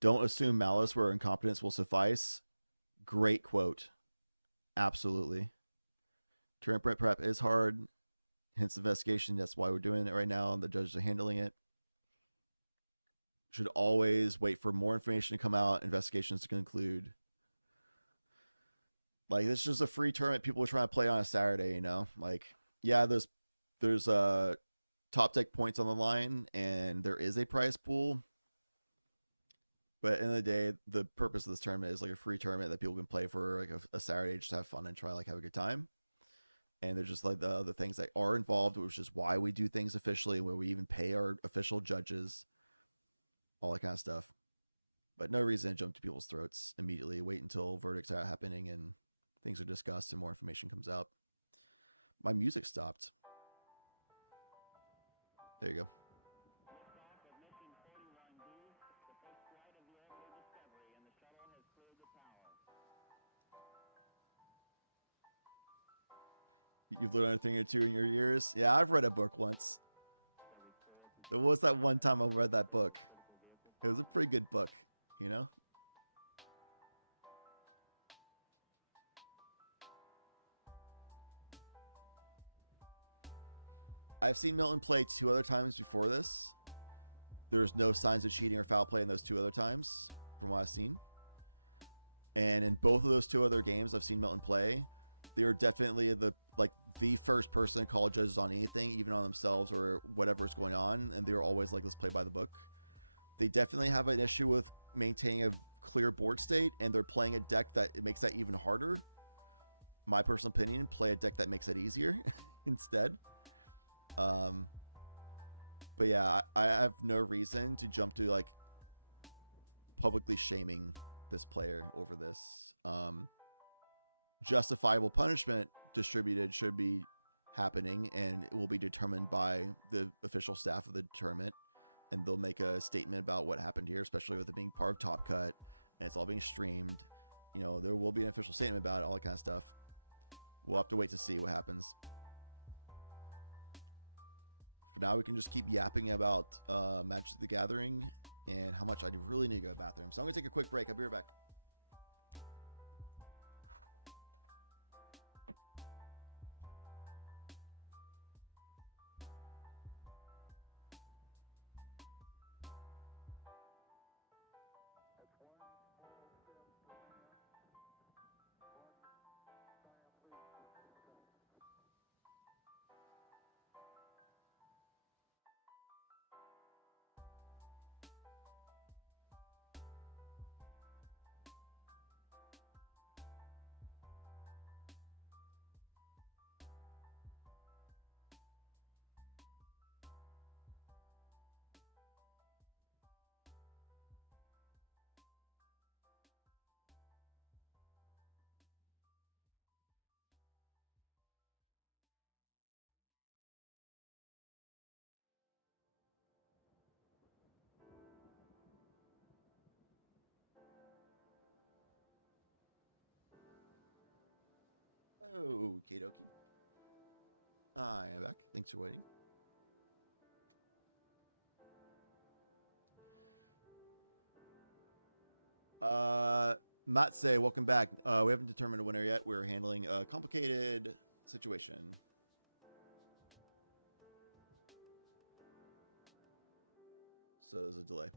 Don't assume malice where incompetence will suffice. Great quote. Absolutely. Tournament prep is hard, hence investigation. That's why we're doing it right now, and the judges are handling it. Should always wait for more information to come out, investigations to conclude. Like, this is just a free tournament people are trying to play on a Saturday, you know? Like, yeah, there's top deck points on the line, and there is a prize pool. But at the end of the day, the purpose of this tournament is like a free tournament that people can play for like a Saturday, just have fun and try like have a good time. And there's just like the other things that are involved, which is why we do things officially, where we even pay our official judges, all that kind of stuff. But no reason to jump to people's throats immediately. Wait until verdicts are happening and things are discussed and more information comes out. My music stopped. There you go. You've learned a thing or 2 in your years? Yeah, I've read a book once. There was that one time I read that book. It was a pretty good book, you know? I've seen Milton play 2 other times before this. There's no signs of cheating or foul play in those 2 other times, from what I've seen. And in both of those 2 other games I've seen Milton play, they are definitely the first person to call judges on anything, even on themselves or whatever is going on, and they're always like, let's play by the book. They definitely have an issue with maintaining a clear board state, and they're playing a deck that it makes that even harder. My personal opinion, play a deck that makes it easier instead. But yeah, I have no reason to jump to like publicly shaming this player over this. Justifiable punishment distributed should be happening, and it will be determined by the official staff of the tournament, and they'll make a statement about what happened here, especially with it being part of Top Cut and it's all being streamed. You know, there will be an official statement about it, all that kind of stuff. We'll have to wait to see what happens. For now, we can just keep yapping about Magic the Gathering and how much I really need to go to the bathroom. So I'm going to take a quick break. I'll be right back. Okie dokie. I am back. Thanks for waiting. Matse, welcome back. We haven't determined a winner yet. We're handling a complicated situation. So there's a delay.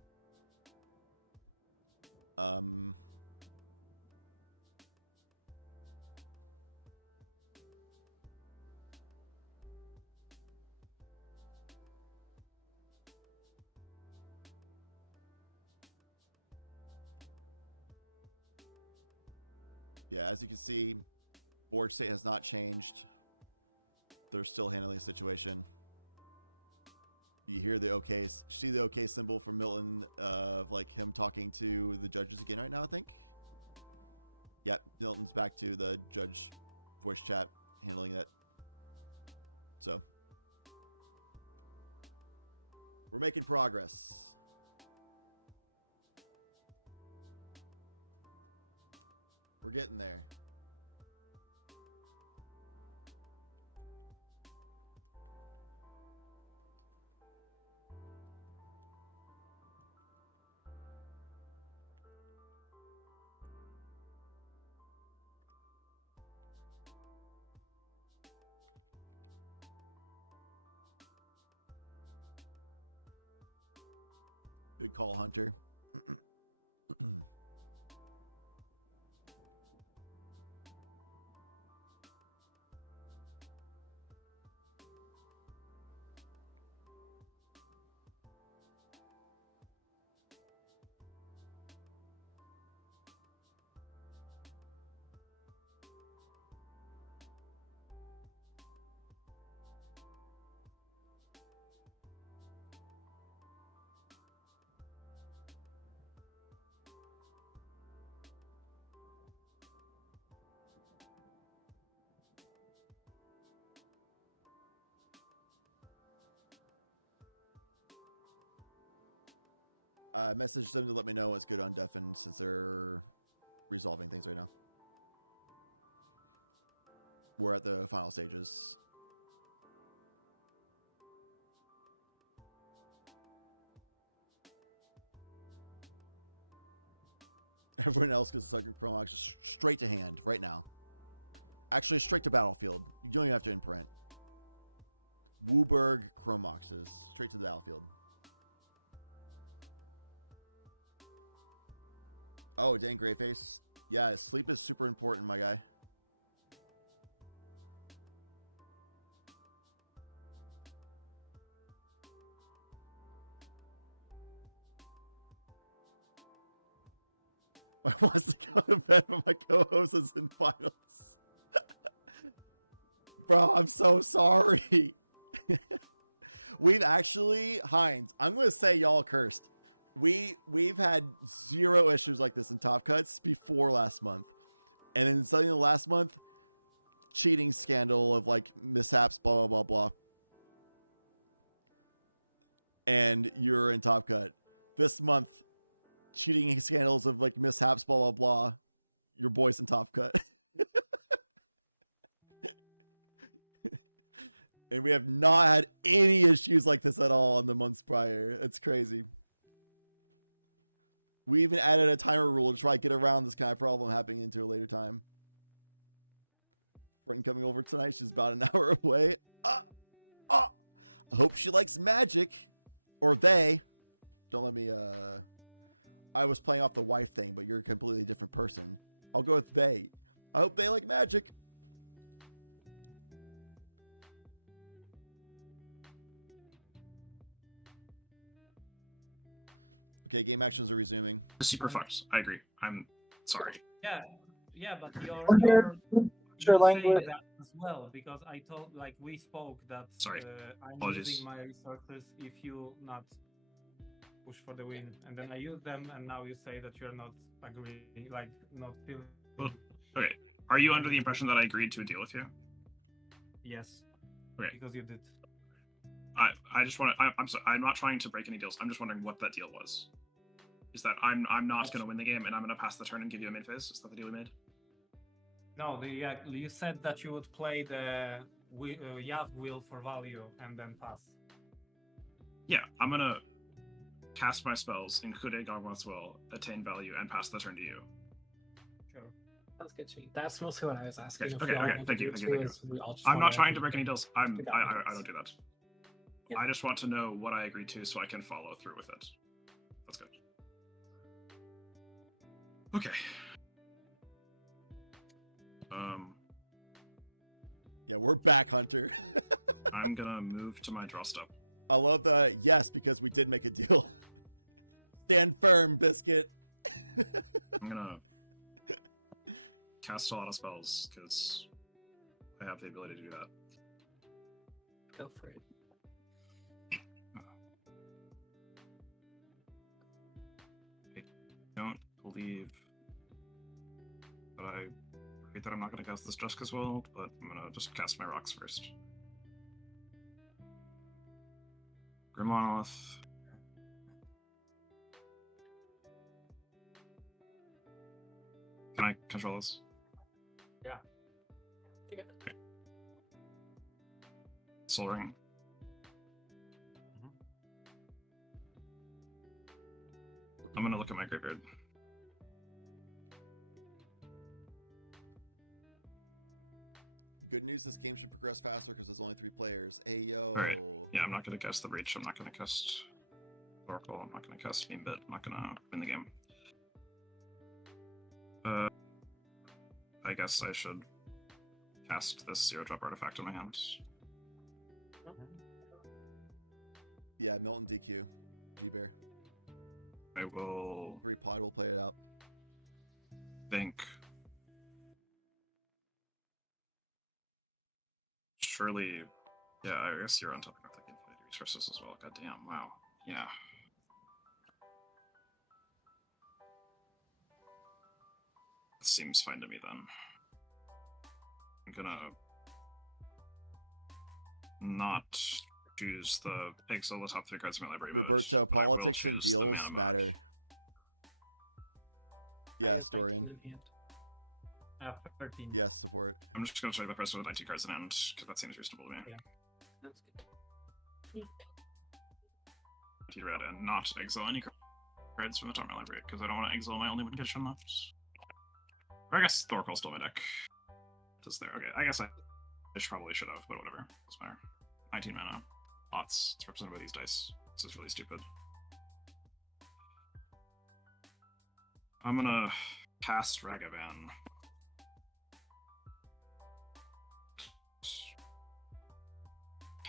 Yeah, as you can see, board state has not changed. They're still handling the situation. You hear the okay, see the okay symbol from Milton of like him talking to the judges again right now, I think. Yep, Milton's back to the judge voice chat handling that. So we're making progress. We're getting there. Good call, Hunter. Message them to let me know what's good on Deafen since they're resolving things right now. We're at the final stages. Everyone else gets a second Chromox just straight to hand right now. Actually, straight to battlefield. You don't even have to imprint. Wooburg Chromoxes straight to the battlefield. Oh, dang, Greyface. Yeah, sleep is super important, my guy. I want to go to bed, but my co-host is in finals. Bro, I'm so sorry. We've actually, Hines, I'm going to say y'all cursed. We've had 0 issues like this in Top Cuts before last month. And then suddenly last month, cheating scandal of like mishaps, blah, blah, blah, blah. And you're in Top Cut. This month, cheating scandals of like mishaps, blah, blah, blah. Your boy's in Top Cut. And we have not had any issues like this at all in the months prior. It's crazy. We even added a timer rule to try to get around this kind of problem happening into a later time. Friend coming over tonight. She's about an hour away. I hope she likes magic. Or they. Don't let me, I was playing off the wife thing, but you're a completely different person. I'll go with they. I hope they like magic. Okay, game actions are resuming. Super fucked. I agree. I'm sorry. Yeah, but Your you're language. saying that as well, because I told, like, we spoke that Sorry. I'm Apologies. using my resources if you not push for the win, and then I use them, and now you say that you're not agreeing, like, not feeling. Well, okay. Are you under the impression that I agreed to a deal with you? Yes. Okay. Because you did. I just want to. I'm sorry. I'm not trying to break any deals. I'm just wondering what that deal was. Is that I'm not going to win the game and I'm going to pass the turn and give you a mid phase? Is that the deal we made? No, you said that you would play the Yav wheel for value and then pass. Yeah, I'm gonna cast my spells, including Gogmoth's Will, attain value, and pass the turn to you. Sure. That's good, Chief. That's mostly what I was asking. If Okay, we all okay, want thank to you, do thank you, too, thank is we all just I'm not wanna trying to break any deals. I pick up don't deals. do that. Yeah. I just want to know what I agreed to so I can follow through with it. That's good. Okay. Yeah, we're back, Hunter. I'm gonna move to my draw step. I love the yes, because we did make a deal. Stand firm, Biscuit. I'm gonna cast a lot of spells because I have the ability to do that. Go for it. I don't believe that I agree that I'm not gonna cast this just as well, but I'm gonna just cast my rocks first. Grimmonolith. Can I control this? Yeah. Okay. Soul Ring. I'm gonna look at my graveyard. Good news, this game should progress faster because there's only 3 players. Hey, yo. Alright. Yeah, I'm not gonna cast the Breach. I'm not gonna cast Oracle. I'm not gonna cast Beambit. I'm not gonna win the game. I guess I should cast this 0-drop artifact in my hand. Yeah, Milton DQ. G-Bear. I will 3 pod will play it out. think. Surely, yeah, I guess you're on top of the infinite resources as well. Goddamn, wow. Yeah. That seems fine to me then. I'm gonna not choose the exile the top 3 cards in my library. but Roberto, I will politics and choose the deals mana matter. Yeah, Storian. 13. Yes, support. I'm just gonna show you the price of the 19 cards in hand, because that seems reasonable to me. Yeah. That's good. Red and not exile any cards from the top of my library, because I don't want to exile my only win condition left. Or I guess Thorkel's still my deck. Just there. Okay, I guess I probably should have, but whatever. Doesn't matter. 19 mana. Lots. It's represented by these dice. This is really stupid. I'm gonna cast Ragavan.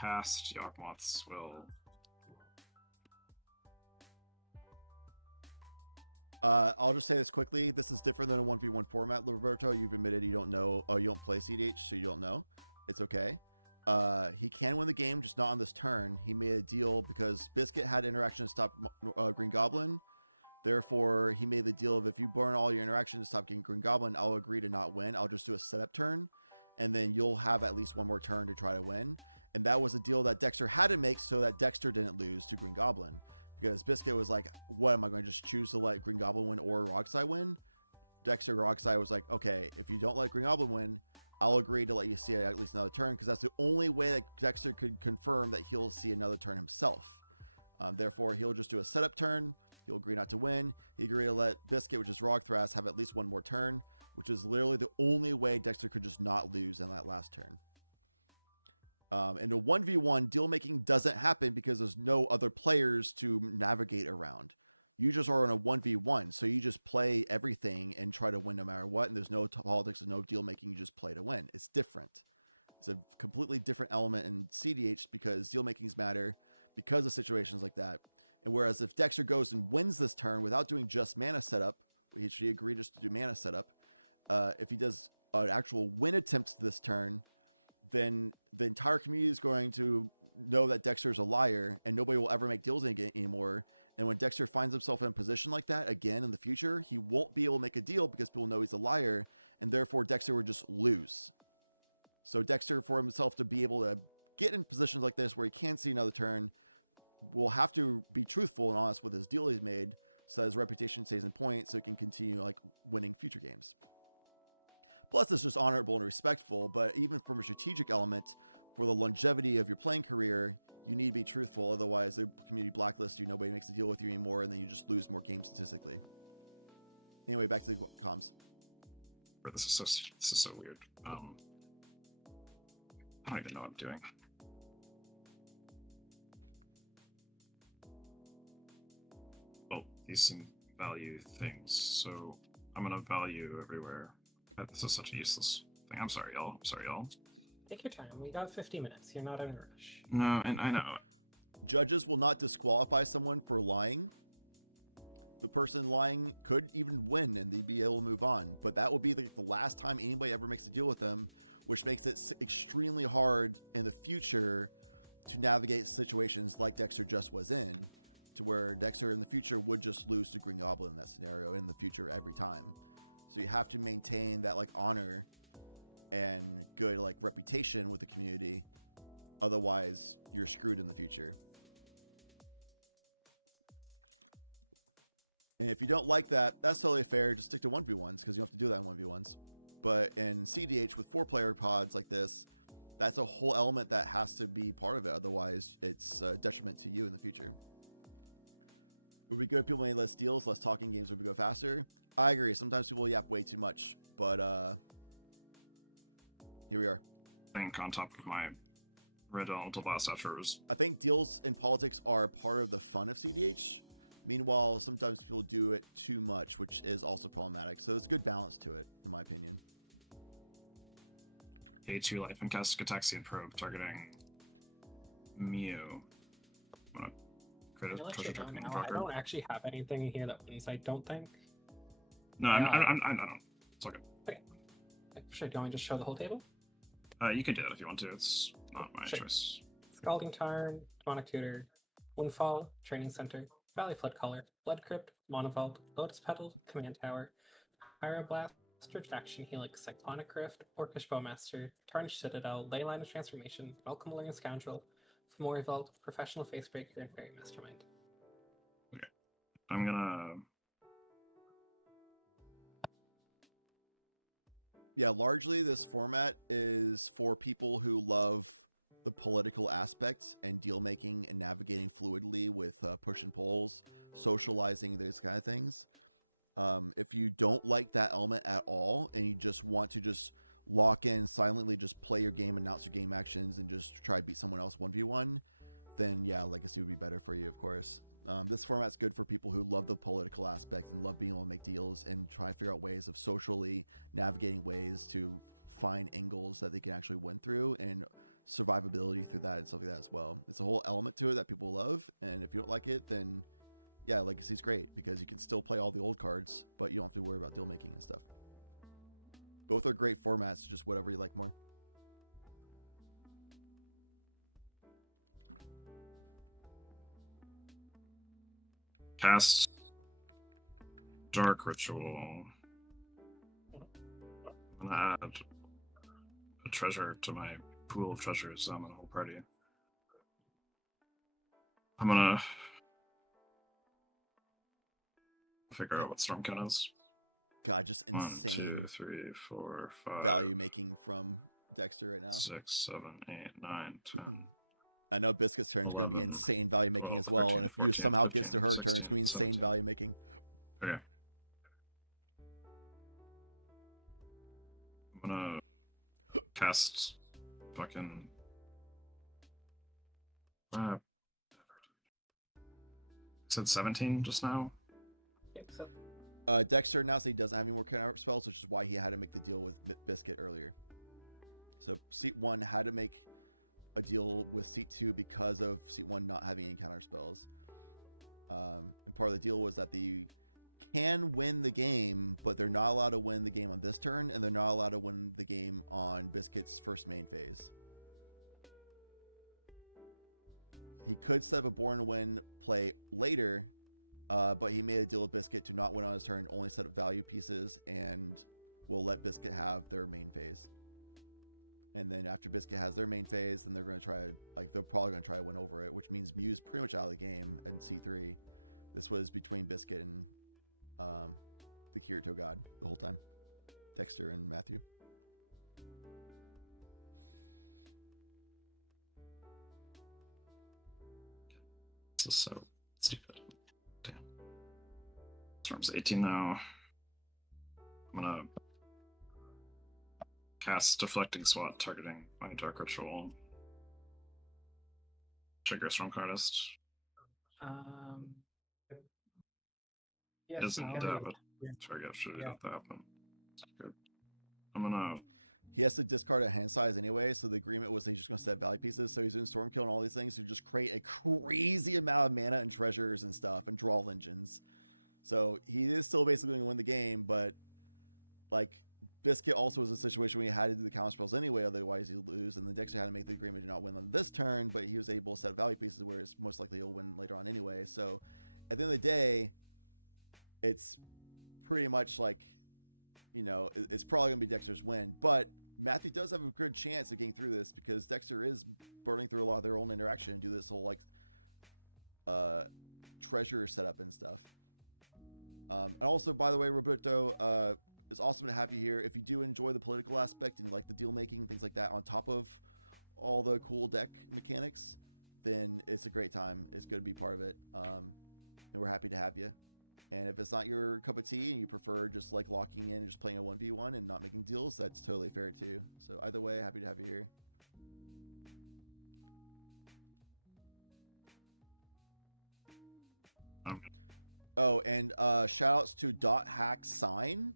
Cast Yawgmoth's Will. I'll just say this quickly. This is different than a 1v1 format, Roberto. You've admitted you don't know. Oh, you don't play CDH, so you don't know. It's okay. He can win the game, just not on this turn. He made a deal because Biscuit had interaction to stop Green Goblin. Therefore, he made the deal of if you burn all your interaction to stop getting Green Goblin, I'll agree to not win. I'll just do a setup turn, and then you'll have at least one more turn to try to win. And that was a deal that Dexter had to make so that Dexter didn't lose to Green Goblin. Because Biscuit was like, what, am I going to just choose to let Green Goblin win or Roxai win? Dexter Roxai was like, okay, if you don't let Green Goblin win, I'll agree to let you see at least another turn, because that's the only way that Dexter could confirm that he'll see another turn himself. Therefore, he'll just do a setup turn. He'll agree not to win. He agreed to let Biscuit, which is Rogthras, have at least one more turn, which is literally the only way Dexter could just not lose in that last turn. And a 1v1 deal making doesn't happen because there's no other players to navigate around. You just are on a 1v1, so you just play everything and try to win no matter what. And there's no politics, there's no deal making. You just play to win. It's different. It's a completely different element in CDH because deal makings matter because of situations like that. And whereas if Dexter goes and wins this turn without doing just mana setup, which he agreed just to do mana setup, if he does an actual win attempt this turn, then the entire community is going to know that Dexter's a liar and nobody will ever make deals anymore. And when Dexter finds himself in a position like that again in the future, he won't be able to make a deal because people know he's a liar, and therefore Dexter would just lose. So Dexter, for himself to be able to get in positions like this where he can see another turn, will have to be truthful and honest with his deal he's made so his reputation stays in point so he can continue like winning future games. Plus, it's just honorable and respectful. But even from a strategic element, for the longevity of your playing career, you need to be truthful. Otherwise, the community blacklists you. Nobody makes a deal with you anymore, and then you just lose more games statistically. Anyway, back to the comms. This is so weird. I don't even know what I'm doing. Oh, these seem value things, so I'm gonna value everywhere. This is such a useless thing. I'm sorry, y'all. Take your time. We got 50 minutes. You're not in a rush. No, and I know. Judges will not disqualify someone for lying. The person lying could even win and they'd be able to move on. But that will be the last time anybody ever makes a deal with them, which makes it extremely hard in the future to navigate situations like Dexter just was in, to where Dexter in the future would just lose to Green Goblin in that scenario in the future every time. So you have to maintain that like honor and good like reputation with the community. Otherwise, you're screwed in the future. And if you don't like that, that's totally fair. Just stick to 1v1s because you don't have to do that in 1v1s. But in CDH with 4-player pods like this, that's a whole element that has to be part of it. Otherwise, it's a detriment to you in the future. Would be good if people made less deals, less talking games would go faster. I agree. Sometimes people yap way too much, but here we are. I think on top of my red until last afterwards. I think deals in politics are part of the fun of CDH. Meanwhile, sometimes people do it too much, which is also problematic. So there's a good balance to it, in my opinion. A2 life and cast Gataxian Probe targeting Mew. I'm gonna create a treasure token in the I don't actually have anything here that wins, I don't think. No, I don't. It's all good. Okay. Should I just show the whole table? You can do that if you want to. It's not my choice. Scalding Tarn, Demonic Tutor, Windfall, Training Center, Valley Flood Collar, Blood Crypt, Monovault, Lotus Petal, Command Tower, Pyroblast, Action Helix, Cyclonic Rift, Orcish Bowmaster, Tarnished Citadel, Leyline of Transformation, Welcome Learning Scoundrel, Fomori Vault, Professional Facebreaker, and Fairy Mastermind. Okay. I'm gonna... Yeah, largely this format is for people who love the political aspects and deal making and navigating fluidly with push and pulls, socializing, those kind of things. If you don't like that element at all and you just want to just lock in silently, just play your game, announce your game actions, and just try to beat someone else 1v1, then yeah, Legacy would be better for you, of course. This format's good for people who love the political aspect and love being able to make deals and try to figure out ways of socially navigating ways to find angles that they can actually win through and survivability through that and stuff like that as well. It's a whole element to it that people love, and if you don't like it, then yeah, Legacy's great because you can still play all the old cards, but you don't have to worry about deal making and stuff. Both are great formats, just whatever you like more. Cast Dark Ritual. I'm gonna add a treasure to my pool of treasures. I'm on a whole party. I'm gonna figure out what Storm Count is. God, just insane 1, 2, 3, 4, 5 value making from Dexter right now. 6, 7, 8, 9, 10. I know Biscuit's turn is going to be 11, insane value making 12, as well, 13, and if 14, you somehow 15, gets to her turn, it's 16, going to be insane 17. value making. Okay. I'm gonna cast fucking. Said 17 just now. Dexter announced that he doesn't have any more counter spells, which is why he had to make the deal with Biscuit earlier. So Seat 1 had to make a deal with Seat 2 because of Seat 1 not having any counter spells. And part of the deal was that they can win the game, but they're not allowed to win the game on this turn, and they're not allowed to win the game on Biscuit's first main phase. He could set up a Born to Win play later, but he made a deal with Biscuit to not win on his turn, only set up value pieces, and will let Biscuit have their main phase. And then after Biscuit has their main phase, then they're going to try, like, they're probably going to try to win over it, which means Mew's pretty much out of the game in C3. This was between Biscuit and the Kirito God the whole time. Dexter and Matthew. is so stupid. Damn. Storm's 18 now. I'm gonna cast Deflecting Swat targeting my Dark Ritual. Trigger Storm Cardist. Yes, Doesn't no. have a target should it have to happen. Good. I'm gonna. He has to discard a hand size anyway, so the agreement was he's just going to set value pieces. So he's doing Stormkill and all these things to just create a crazy amount of mana and treasures and stuff and draw engines. So he is still basically going to win the game, but like Biscuit also was a situation where he had to do the counter spells anyway, otherwise he'd lose. And the Dexter had to make the agreement to not win on this turn, but he was able to set value pieces, whereas most likely he'll win later on anyway. So at the end of the day, it's pretty much like, you know, it's probably going to be Dexter's win, but Matthew does have a good chance of getting through this because Dexter is burning through a lot of their own interaction and do this whole like treasure setup and stuff. And also, by the way, Roberto, it's awesome to have you here. If you do enjoy the political aspect and you like the deal making and things like that on top of all the cool deck mechanics, then it's a great time. It's good to be part of it. And we're happy to have you. And if it's not your cup of tea and you prefer just like locking in and just playing a 1v1 and not making deals, that's totally fair too. So either way, happy to have you here. Oh, and shout outs to .hack sign.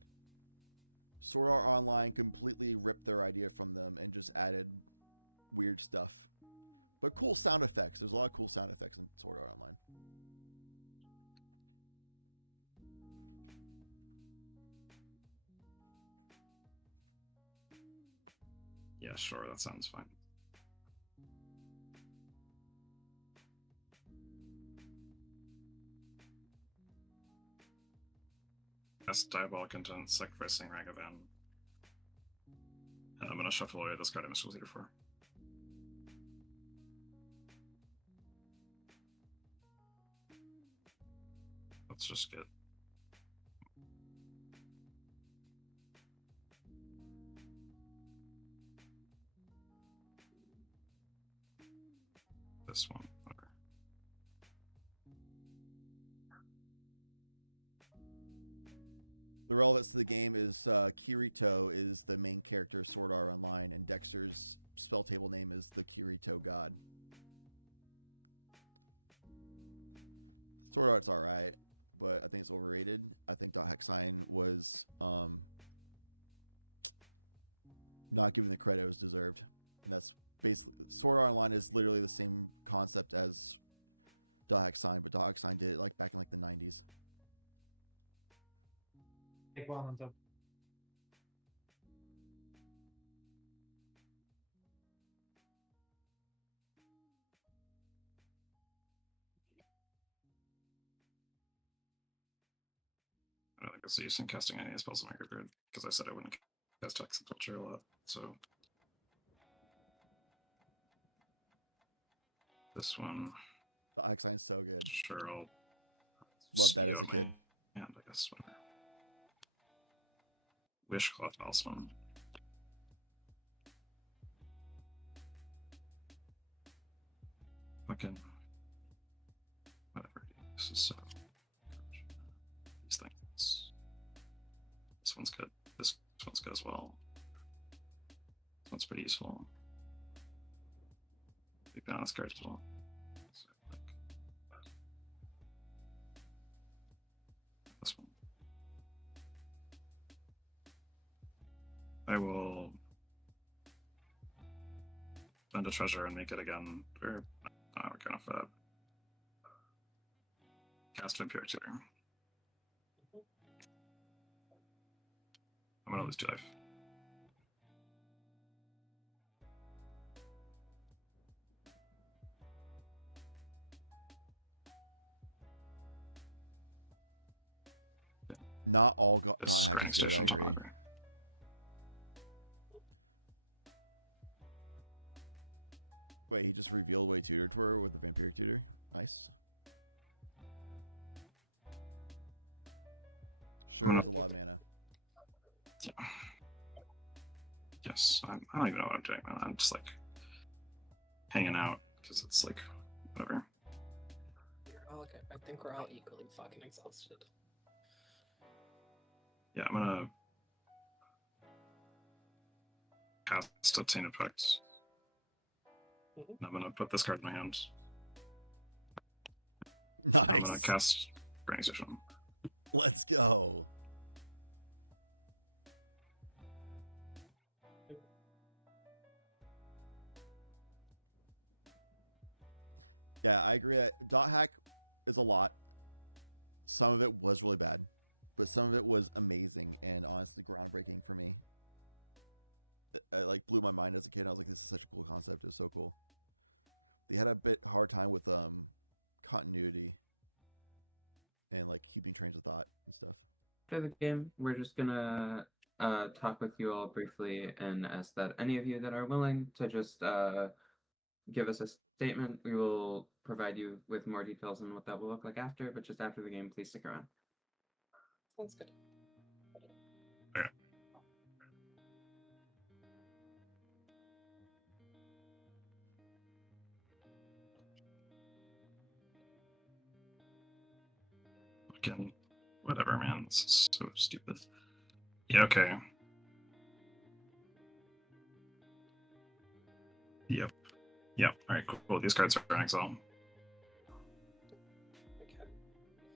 Sword Art Online completely ripped their idea from them and just added weird stuff. But cool sound effects. There's a lot of cool sound effects in Sword Art Online. Yeah, sure, that sounds fine. Cast Diabolic Intent, sacrificing Ragavan. And I'm gonna shuffle away this card I missed Leader for. Let's just get this one. Okay. The relevance to the game is Kirito is the main character of Sword Art Online, and Dexter's spell table name is the Kirito God. Sword Art's alright, but I think it's overrated. I think .Hexine was not given the credit it was deserved. And that's basically Sword Art Online is literally the same concept as .Hexine, but .Hexine did it like back in like the 90s. Take one on top. I don't think it's use in casting any spells in my graveyard because I said I wouldn't cast Toxic Culture a lot. So this one, .Hexine's so good. Sure, I'll love that as a kid. And I guess whatever. Wishcloth Talisman. Fucking whatever. This is so. These things. This one's good. This one's good as well. This one's pretty useful. Big balance card as well. So, like, this one. I will spend a treasure and make it again. Or we're kind of cast Vampiric Tutor. I'm gonna lose 2 life. Not all .Hack is good, I agree. Wait, he just revealed what he tutored to her with the Vampiric Tutor? Nice. Sure is a lot of mana. Yeah. Yes, I don't even know what I'm doing, man. I'm just like hanging out because it's like whatever. think we're all equally fucking exhausted. Yeah, I'm gonna cast Obtain Effects. Mhm. And I'm gonna put this card in my hand. I'm gonna Nice. cast Grinding Station. Let's go. Yeah, I agree that dot hack is a lot. Some of it was really bad, but some of it was amazing and honestly groundbreaking for me. It like blew my mind as a kid. I was like, this is such a cool concept. It was so cool. They had a bit hard time with continuity and like keeping trains of thought and stuff. After the game, we're just gonna talk with you all briefly and ask that any of you that are willing to just give us a statement. We will provide you with more details on what that will look like after, but just after the game, please stick around. Sounds good. Okay. Again, whatever, man. This is so stupid. Yeah, okay. Yep. Yep. Alright, cool. These cards are in exile.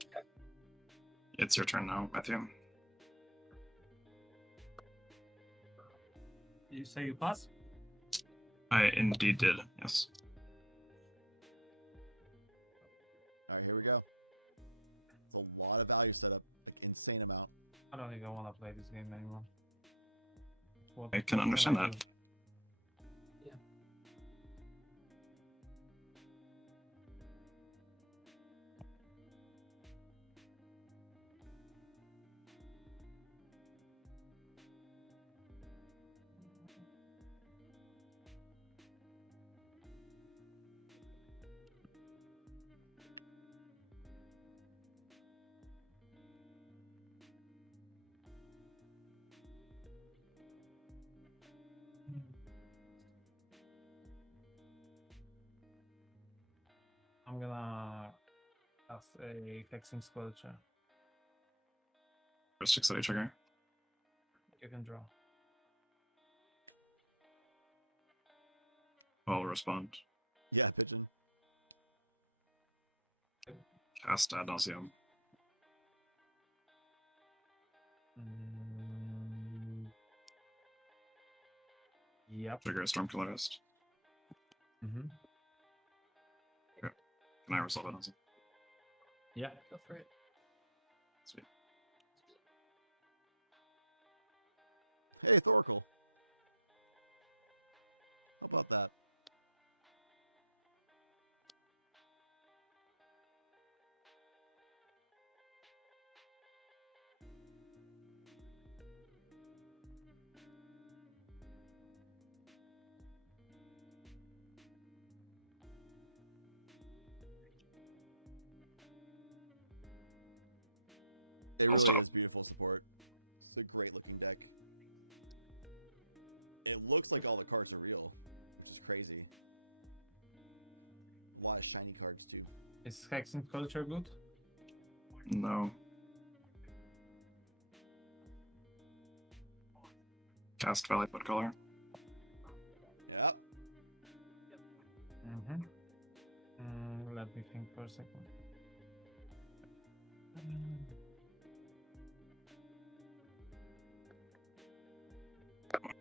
Okay. It's your turn now, Matthew. You say you pass? I indeed did, yes. All right, here we go. It's a lot of value setup, like insane amount. I don't even want to play this game anymore. I can understand I that. do? Yeah. I'm gonna cast a Hexing Squelcher. Characteristics that I trigger. You can draw. I'll respond. Yeah, pigeon. Cast Ad Nauseam. Yep. Trigger a Stormkiller Rest. Mm-hmm. Can I resolve Ad Nauseam? Yeah. Go for it. Sweet. Hey, Thoracle. How about that? It really is beautiful support. It's a great looking deck. It looks like all the cards are real, which is crazy. A lot of shiny cards too. Is Hexing Culture good? No. Cast Valley Foot Color. Yep. Mm-hmm. Let me think for a second.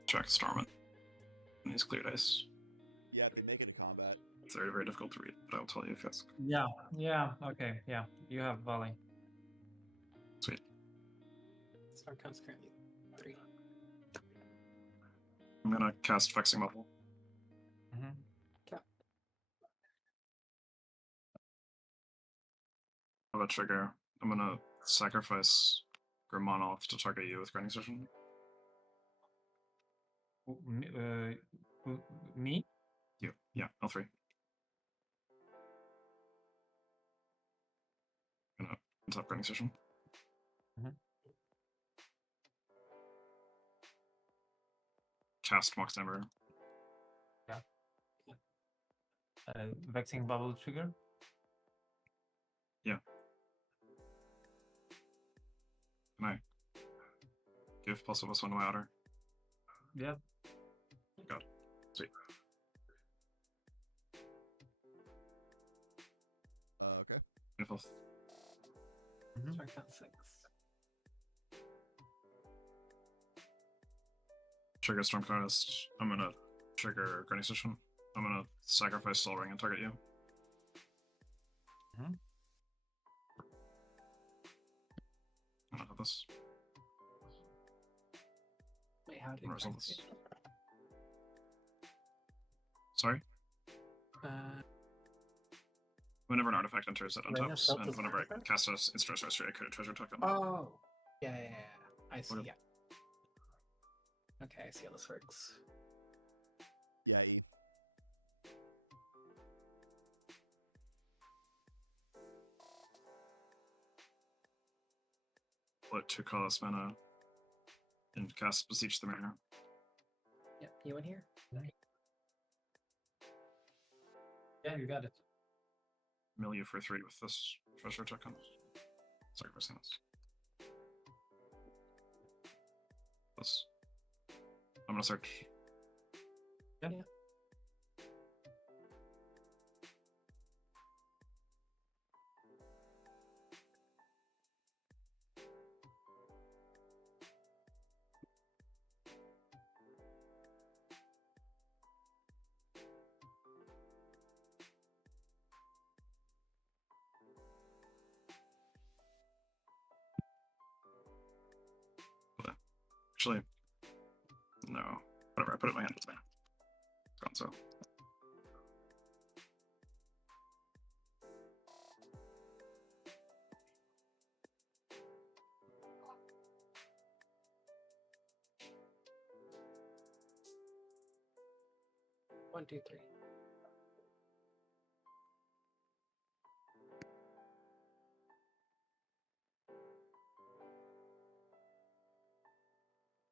Check Stormont. And he's clear dice. Yeah, if they make it a combat. It's very, very difficult to read, but I'll tell you if it's Yeah, okay, yeah. You have Valley. sweet. Storm count's currently 3. I'm gonna cast Vexing Bubble. Mm-hmm. Have a trigger. I'm gonna sacrifice Grimonolf to target you with Grinding Session. Me? You. Yeah, L3. Gonna untap Grinding Session. Mm-hmm. Cast Mox Ember. Yeah. Vexing Bubble trigger? Yeah. Can I give +1/+1 to my otter? Yeah. Got it. Sweet. Okay. Beautiful. Strike out 6. Trigger Storm Contest. I'm gonna trigger Granny Station. I'm gonna sacrifice Soul Ring and target you. Mhm. I'm gonna have this. Wait, how did I'm gonna resolve Granny this. Station- Sorry? Uh, Whenever an artifact enters, it Ring of untaps, Self and is whenever I artifact? cast an instant sorcery, I create a treasure token. oh. Yeah. I see. Okay. Yeah. Okay, I see how this works. Yeah, E. Put 2 colorless mana and cast Beseech the Mariner. Yep. You in here? Yeah, you got it. Mill you for 3 with this treasure token. Sacrifice hands. This. I'm gonna search. Yeah. Actually, no. Whatever, I put it in my hand. It's fine. It's gone, so. One, two, three.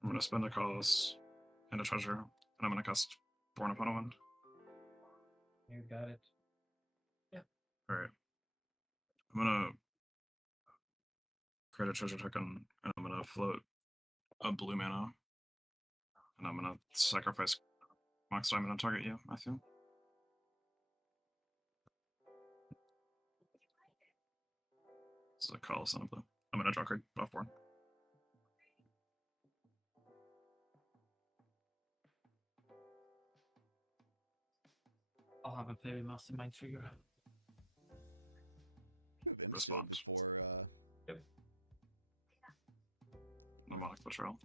I'm gonna spend a colorless and a treasure, and I'm gonna cast Born Upon a Wind. You got it. Alright. I'm gonna create a treasure token, and I'm gonna float a blue mana. And I'm gonna sacrifice Mox Diamond and target you, Matthew. This is a colorless and a blue. I'm gonna draw card off board. I'll have a play with Mastermind Trigger. You have M-sealed before. Mnemonic Betrayal.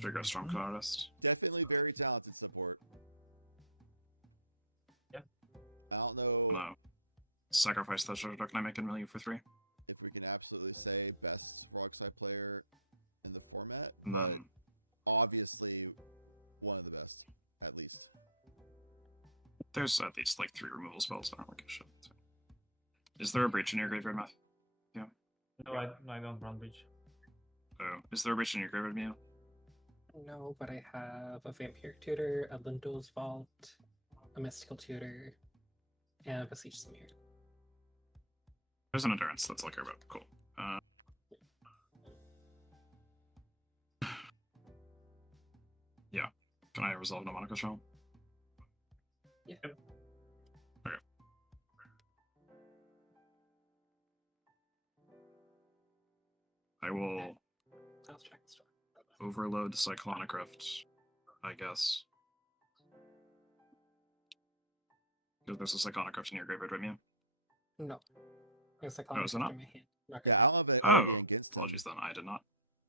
Trigger a Storm Artist. Definitely very talented support. Yeah. I don't know Sacrifice that treasure token I make and mill you for 3. if we can absolutely say best Rockside player in the format, but obviously one of the best, at least. There's at least like 3 removal spells that aren't working shit. Is there a breach in your graveyard, Matthew? Yeah. No, I don't run Breach. Oh, is there a breach in your graveyard, Mio? No, but I have a Vampiric Tutor, a Lindo's Vault, a Mystical Tutor, and a Beseech Smear. There's an endurance. That's like about cool. Yeah. Can I resolve Mnemonic Betrayal? Yeah. Okay. I will I'll check the store. overload Cyclonic Rift, I guess. Because there's a Cyclonic Rift in your graveyard, right, Mia? No. There's like Oh, is it not? in my hand. Not Yeah, I don't have an argument against him. Apologies then. I did not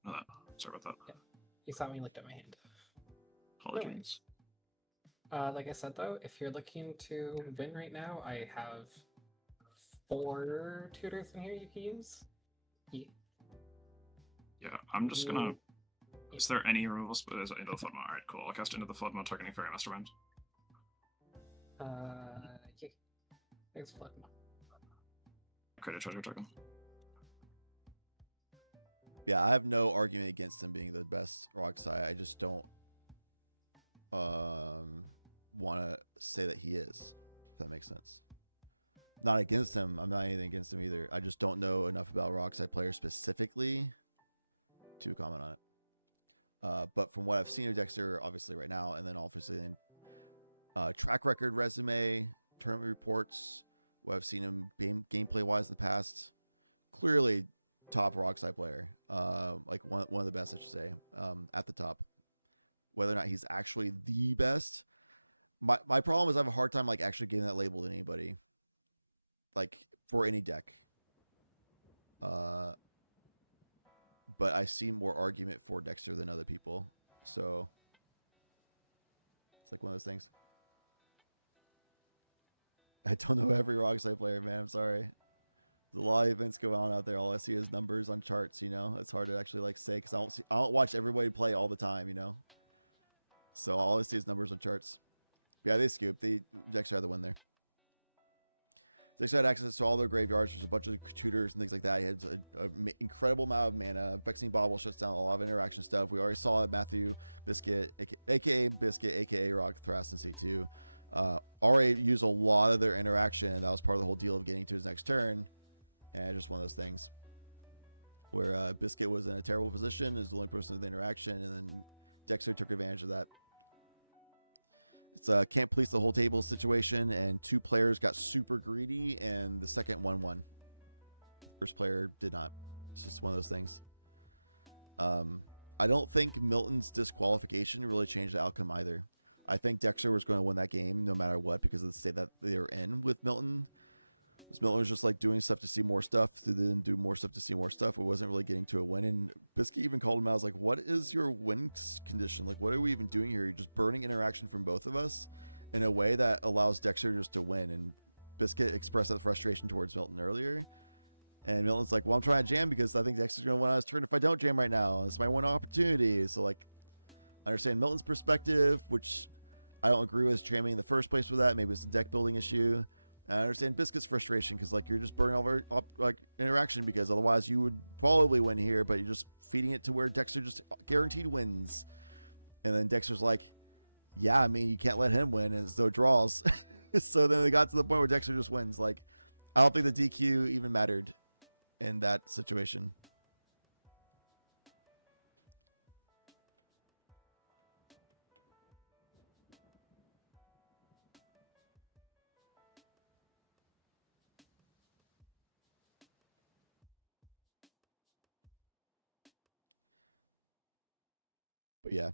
know that. Sorry about that. You saw me looked at my hand. Apologies. Like I said though, if you're looking to win right now, I have 4 tutors in here you can use. Yeah, I'm just gonna. Is there any removal spell? Is it Into the Flood Mode? Alright, cool. I'll cast Into the Flood Mode, targeting Fairy Mastermind. Yeah. There's Flood. Create a treasure token. Yeah, I have no argument against him being the best Rockside. I just don't want to say that he is, if that makes sense. Not against him. I'm not anything against him either. I just don't know enough about Rockside players specifically to comment on it. But from what I've seen of Dexter, obviously right now, and then obviously in track record, resume, tournament reports, what I've seen him gameplay wise in the past, clearly top Rockside player. Like one of the best, I should say, at the top. Whether or not he's actually the best, my problem is I have a hard time like actually getting that label to anybody, like for any deck. But I see more argument for Dexter than other people, so it's like one of those things. I don't know every Rockside player, man. I'm sorry. There's a lot of events going on out there. All I see is numbers on charts. You know, it's hard to actually like say because I don't watch everybody play all the time. You know, so all I see is numbers on charts. Yeah, they scooped. Dexter had the win there. Dexter had access to all their graveyards. There's a bunch of tutors and things like that. He had an incredible amount of mana. Vexing Bobble shuts down a lot of interaction stuff. We already saw it. Matthew Biscuit, aka Biscuit, aka Rock Thrast in C2. Already used a lot of their interaction, and that was part of the whole deal of getting to his next turn. And just one of those things where Biscuit was in a terrible position, is the only person with the interaction, and then Dexter took advantage of that. It's a can't police the whole table situation, and two players got super greedy, and the second one won. First player did not. It's just one of those things. I don't think Milton's disqualification really changed the outcome either. I think Dexter was going to win that game no matter what because of the state that they were in with Milton. Milton was just like doing stuff to see more stuff, to then do more stuff to see more stuff. It wasn't really getting to a win. And Biscuit even called him out. I was like, what is your win condition? Like, what are we even doing here? You're just burning interaction from both of us in a way that allows Dexter just to win. And Biscuit expressed that frustration towards Milton earlier. And Milton's like, well, I'm trying to jam because I think Dexter's going to win on his turn if I don't jam right now. It's my one opportunity. So, like, I understand Milton's perspective, which I don't agree with jamming in the first place for that. Maybe it's a deck building issue. I understand Biscuit's frustration because like you're just burning all our like interaction because otherwise you would probably win here, but you're just feeding it to where Dexter just guaranteed wins. And then Dexter's like, yeah, I mean, you can't let him win, and so draws. So then they got to the point where Dexter just wins. Like, I don't think the DQ even mattered in that situation. But yeah,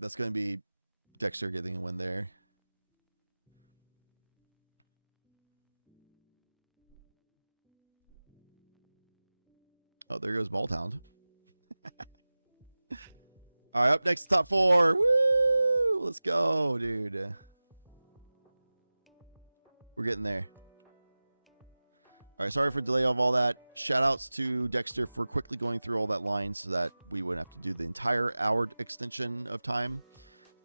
that's going to be Dexter getting a win there. Oh, there goes Balltown. All right, up next, top four. Woo! Let's go, dude. We're getting there. All right, sorry for delay of all that. Shout outs to Dexter for quickly going through all that line so that we wouldn't have to do the entire hour extension of time.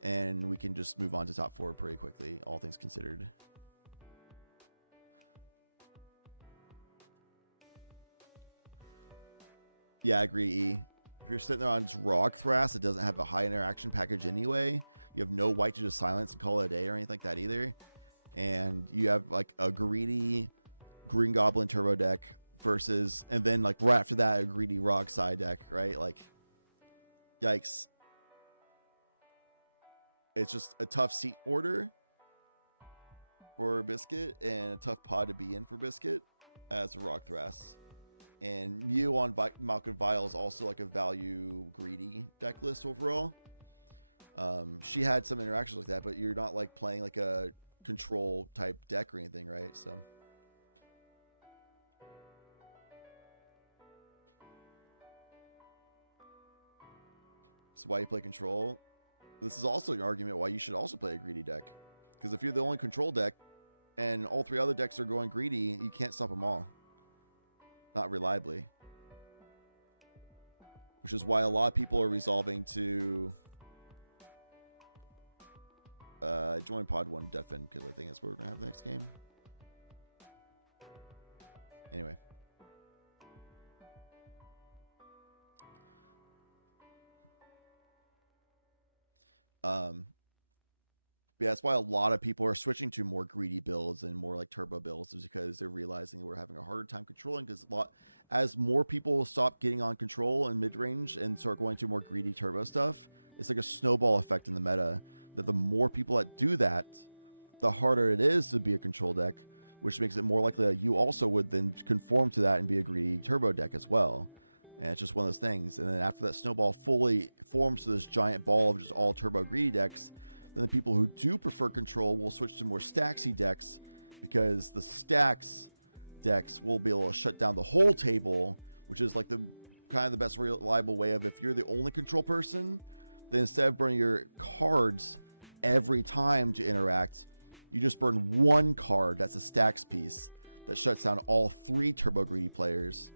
And we can just move on to top four pretty quickly, all things considered. Yeah, I agree, E. If you're sitting there on just Rock Thrast, it doesn't have a high interaction package anyway. You have no white to just silence and call it a day or anything like that either. And you have like a greedy Green Goblin turbo deck versus, and then like right after that, a greedy Rock side deck, right? Like, yikes. It's just a tough seat order for Biscuit and a tough pod to be in for Biscuit as a Rock Thrast. And Mew on Malcolm Vile is also like a value greedy deck list overall. She had some interactions like that, but you're not like playing like a control type deck or anything, right? So why you play control. This is also an argument why you should also play a greedy deck. Because if you're the only control deck and all three other decks are going greedy, you can't stop them all. Not reliably. Which is why a lot of people are resolving to join Pod 1 Deafen, because I think that's what we're going to have the next game. Anyway. Yeah, that's why a lot of people are switching to more greedy builds and more like turbo builds, is because they're realizing we're having a harder time controlling. Because as more people stop getting on control and mid range and start going to more greedy turbo stuff, it's like a snowball effect in the meta. That the more people that do that, the harder it is to be a control deck, which makes it more likely that you also would then conform to that and be a greedy turbo deck as well. And it's just one of those things. And then after that snowball fully forms to this giant ball of just all turbo greedy decks, then the people who do prefer control will switch to more stacksy decks, because the stacks decks will be able to shut down the whole table, which is like the kind of the best reliable way of, if you're the only control person, then instead of burning your cards every time to interact, you just burn one card that's a stacks piece that shuts down all 3 turbo greedy players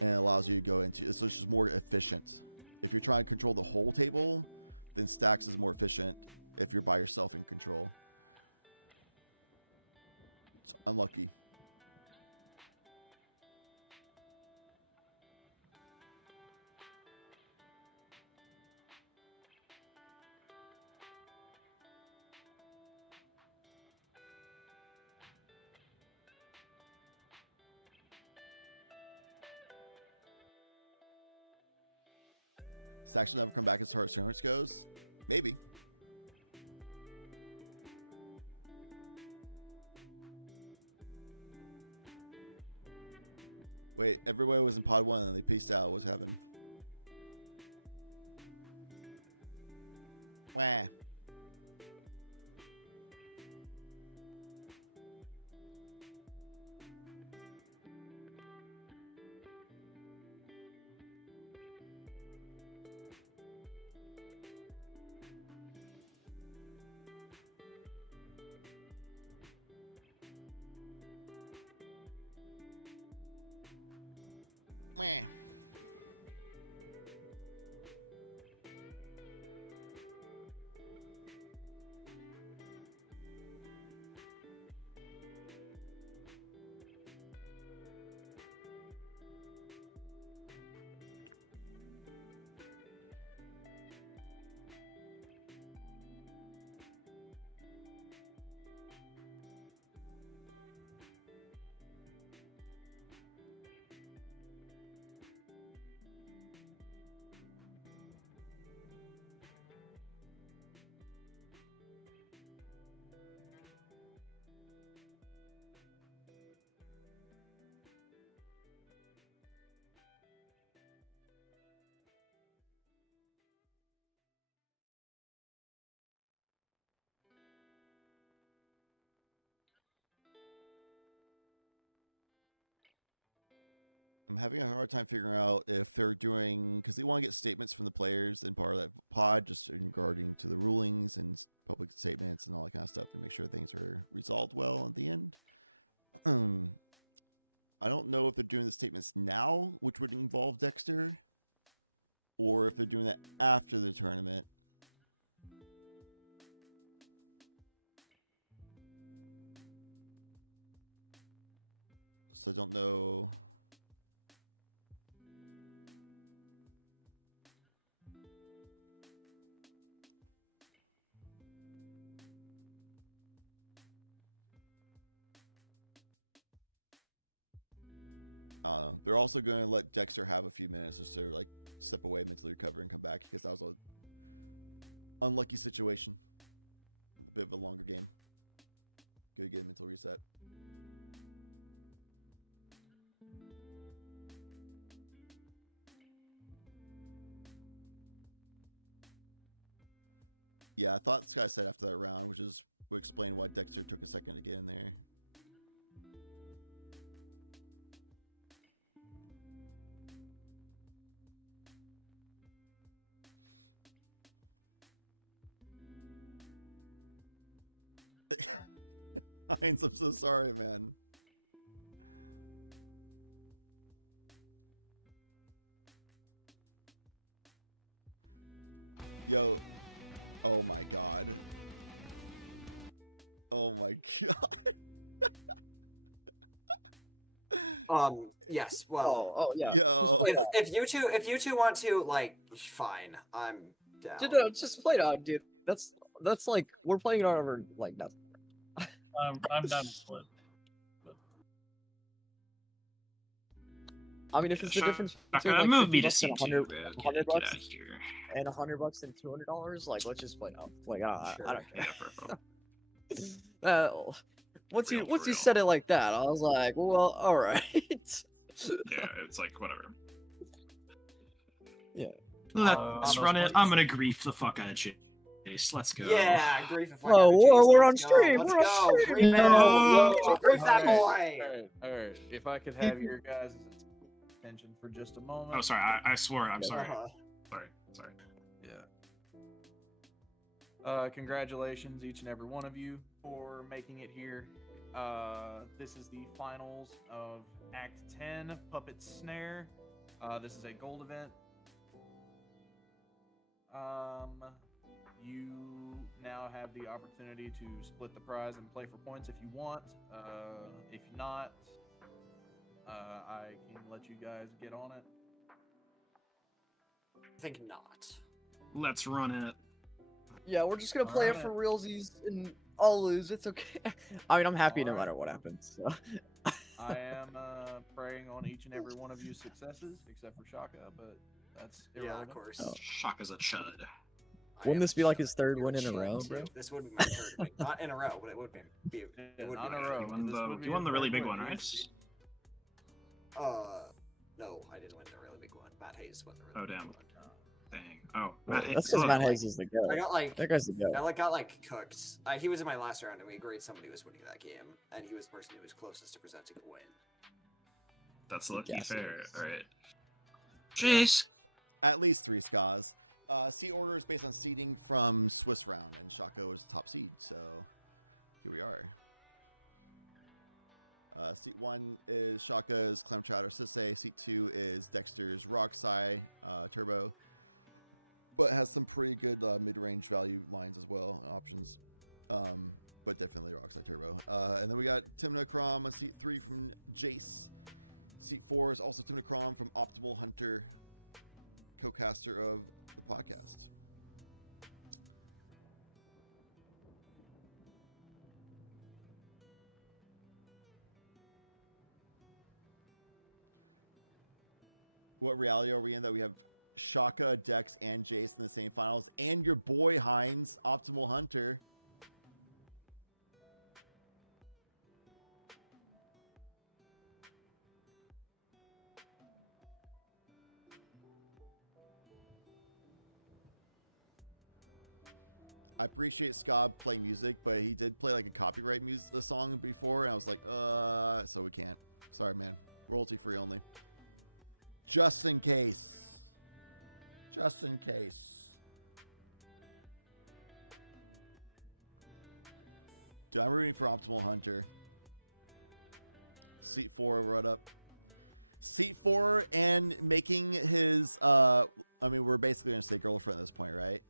and allows you to go into, so it's just more efficient. If you're trying to control the whole table, then stacks is more efficient if you're by yourself in control. It's unlucky. Stacks will never come back as far as tournaments goes. Maybe. Wait, everybody was in pod 1 and they pieced out. What's happened? Wah. Meh. I'm having a hard time figuring out if they're doing, because they want to get statements from the players in part of that pod, just regarding to the rulings and public statements and all that kind of stuff, and make sure things are resolved well at the end. I don't know if they're doing the statements now, which would involve Dexter, or if they're doing that after the tournament. So I don't know. I don't know. They're also going to let Dexter have a few minutes just to like step away, mentally recover, and come back, because that was a unlucky situation. A bit of a longer game. Good to get a mental reset. Yeah, I thought this guy said after that round, which is would explain why Dexter took a second to get in there. Heinz, I'm so sorry, man. Yo, oh my god. Oh my god. Yes. Well. Oh yeah. Yo. If you two want to, like, fine. I'm down. Dude, no, just play it out, dude. That's like we're playing it over like nothing. I'm down to split. I mean, if it's the difference between Shaka, like move me 50 to bucks and C2, 100, bro. Get 100 out bucks of here. and $100 and $200, like let's just play now. Like I don't Yeah, care. for real. Well, once For you real, once for you real. said it like that, I was like, well, all right. Yeah, it's like whatever. Yeah. Let's run it. I'm gonna grief the fuck out of Chase. Let's go. Yeah, grief the fuck Whoa, out of whoa, Chase. we're Let's on go. stream. Let's We're on go. stream. Grief that boy. Grief that boy. Alright. If I could have your guys' attention for just a moment. Oh, sorry. I swore. I'm sorry. Uh-huh. Sorry. Yeah. Congratulations, each and every one of you, for making it here. This is the finals of Act 10, Puppet Snare. This is a gold event. You now have the opportunity to split the prize and play for points if you want. If not, I can let you guys get on it. I think not. Let's run it. Yeah, we're just gonna play it Alright. for realsies, and I'll lose. It's okay. I mean, I'm happy no Alright. matter what happens. So. I am praying on each and every one of you successes, except for Shaka, but that's irrelevant. Yeah, of course. Oh. Shaka's a chud. Wouldn't this be like his third win in a row, bro? This would be my third win. Not in a row, but it would be. It would Not be in a my row. third win. This would be You won your the really third big win. one, right? No, I didn't win the really big one. Matt Hayes won the really big Oh, damn. one. Dang. Oh, Well, Matt that's because Hayes. Matt Hayes is the I goat. got like That guy's the goat. I got cooked. He was in my last round, and we agreed somebody was winning that game, and he was the person who was closest to presenting a win. That's lucky. Yes, it Fair. is. All right. Chase. At least 3 Skas. Seed order is based on seeding from Swiss round, and Shaka was top seed, so here we are. Seat 1 is Shaka's Clam Chowder Sisse. Seat 2 is Dexter's Rocksai Turbo, but has some pretty good mid-range value lines as well, options. But definitely Rocksai Turbo. And then we got Timna Crom on seat 3 from Jace. Seat 4 is also Timna Crom from Optimal Hunter, co-caster of the podcast. What reality are we in that we have Shaka, Dex, and Jace in the same finals, and your boy Heinz, Optimal Hunter? I appreciate Scob playing music, but he did play like a copyright music song before, and I was like, so we can't. Sorry, man. Royalty free only. Just in case. Just in case. Dude, I'm rooting for Optimal Hunter. Seat 4 right up. Seat 4 and making his I mean, we're basically gonna say girlfriend at this point, right?